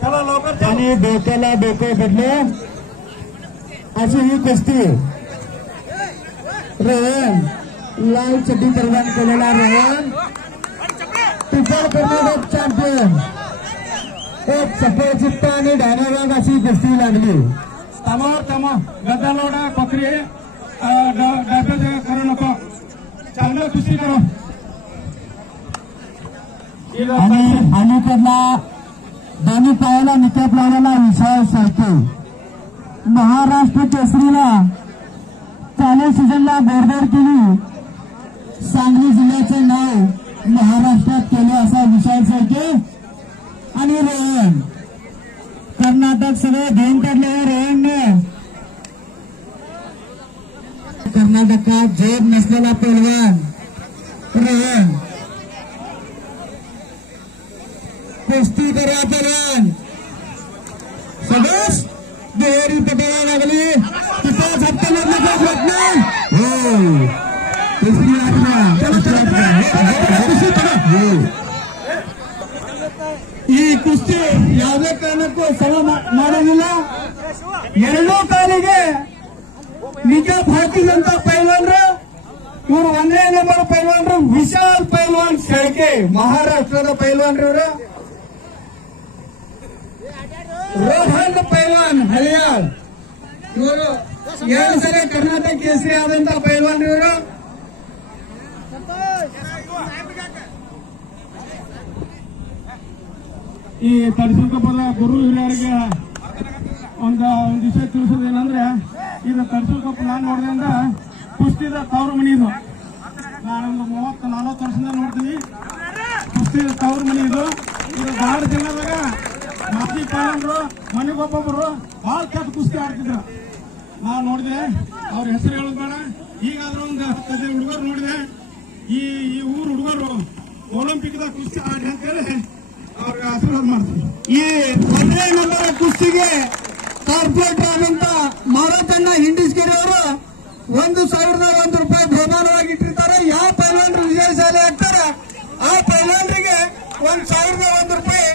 चला लवकर आणि डोक्याला डोकं भेटले अशी ही कुस्ती. रोहन लाल चड्डी परिधान केलेला रोहन टिपल कर्नाटक चॅम्पियन. एक चप्पल चित्ता आणि डायनाबाग अशी कुस्ती लागली. तमावर तमा गदालोडा बकरी डब्याचे करू नको. चांगलं कुस्ती करू. आणि अलीकडला दोन्ही पायाला निकाप लावलेला विशाल सरतो महाराष्ट्र केसरीला चालू सीझनला बोर्डर केली. सांगली जिल्ह्याचे नाव महाराष्ट्रात केले असा विशाल सरके आणि रोहन कर्नाटक सगळे घेऊन काढले. रोहनने कर्नाटकात जोड नसलेला पैलवान रोहन कुस्ती करा पैलवान सगळंच देहरी पटायला लागली. तिथं झपटा लागला हो ಈ ಕುಸ್ತಿ ಯಾವುದೇ ಕಾರಣಕ್ಕೂ ಸಮ ಮಾಡೋದಿಲ್ಲ. ಎರಡೂ ಕಾಲಿಗೆ ನಿಜಾಬ್ ಹಾಕಿದಂತ ಪೈಲ್ವಾನ್ರು ಇವರು 1ನೇ ನಂಬರ್ ಪೈಲ್ವಾನ್ರು ವಿಶಾಲ್ ಪೈಲ್ವಾನ್ ಶೆಳ್ಕೆ ಮಹಾರಾಷ್ಟ್ರದ ಪೈಲ್ವಾನ್ರು ಇವರು. ರೋಹನ್ ಪೈಲ್ವಾನ್ ಹಳಿಯಾಳ್ ಇವರು 2 ಸರಿ ಕರ್ನಾಟಕ ಕೇಸರಿ ಆದಂತ ಪೈಲ್ವಾನ್ ಇವರು. ಈ ತಡಸಲ್ಕೊಪ್ಪದ ಗುರು ಹಿರಿಯರಿಗೆ ಒಂದು ವಿಷಯ ತಿಳಿಸೋದೇನಂದ್ರೆ ಇದು ತಡಸಲ್ಕೊಪ್ಪ ನಾನು ನೋಡಿದ್ರಿಂದ ಕುಸ್ತಿದ ತವರು ಮನಿ ಇದು. ನಾನೊಂದು 30-40 ವರ್ಷದಿಂದ ನೋಡ್ತೀನಿ. ಕುಸ್ತಿದ ತವರು ಮನಿ ಇದು. ಇದು ಧಾರವಾಡ ಜಿಲ್ಲೆದಾಗ ಮಾಜಿ ಪೈಲನ್ರು ಮನೆಗೊಬ್ಬೊಬ್ಬರು ಬಹಳ ಕೆಟ್ಟ ಕುಸ್ತಿ ಆಡ್ತಿದ್ರು. ನಾವು ನೋಡಿದೆ. ಅವ್ರ ಹೆಸರು ಹೇಳೋದು ಬೇಡ. ಈಗಾದ್ರೂ ಒಂದು 10 ಹುಡುಗರು ನೋಡಿದೆ. ಈ ಊರು ಹುಡುಗರು ಒಲಿಂಪಿಕ್ದಾಗ ಕುಸ್ತಿ ಆಡಿ ಅಂತೇಳಿ ಅವ್ರಿಗೆ ಆಶೀರ್ವಾದ ಮಾಡ್ತೀವಿ. ಈ 1ನೇ ನಂಬರ್ ಕುಸ್ತಿಗೆ ಕಾರ್ಪೊರೇಟರ್ ಆದಂತ ಮಾರುತಣ್ಣ ಹಿಂಡಿಸ್ಕೆರೆ ಅವರು 1,001 ರೂಪಾಯಿ ಬಹುಮಾನವಾಗಿ ಇಟ್ಟಿರ್ತಾರೆ. ಯಾವ ಪೈಲ್ವಾನರು ವಿಜಯಶಾಲಿ ಆಗ್ತಾರೆ ಆ ಪೈಲ್ವಾನರಿಗೆ 1,001 ರೂಪಾಯಿ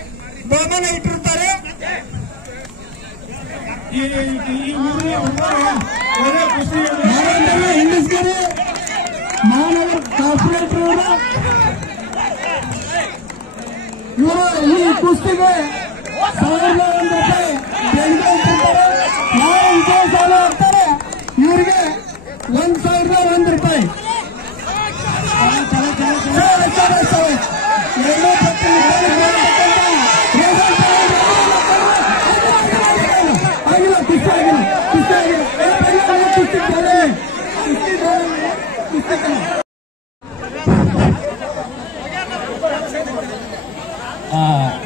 ಬಹುಮಾನ ಇಟ್ಟಿರ್ತಾರೆ. ಈ ಊರಿನ ಹುಡುಗರು ಒಳ್ಳೆ ಕುಸ್ತಿ ಮಾರುತಣ್ಣ ಹಿಂಡಿಸ್ಕೆರೆ ಮಹಾನಗರ ಕುಸ್ತಿಗೆ 1001 ರೂಪಾಯಿ ದೇಣಿಗೆ ಇಟ್ಟಿರ್ತಾರೆ. ಯಾರು ವಿಜಯ ಸಾಲ ಆಗ್ತಾರೆ ಇವರಿಗೆ 1001 ರೂಪಾಯಿ. ಆಗಿಲ್ಲ ಕುಸ್ತಿ ಆಗಿಲ್ಲ ಕುಸ್ತಿ ಆಗಿಲ್ಲ ಕುಸ್ತಿ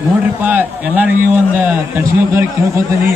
ನೋಡ್ರಿಪ್ಪ ಎಲ್ಲಾರಿಗೆ ಒಂದು ತಡ್ಸ್ಕೊಳ್ತಾರೆ ಕೇಳ್ಕೊತೀನಿ.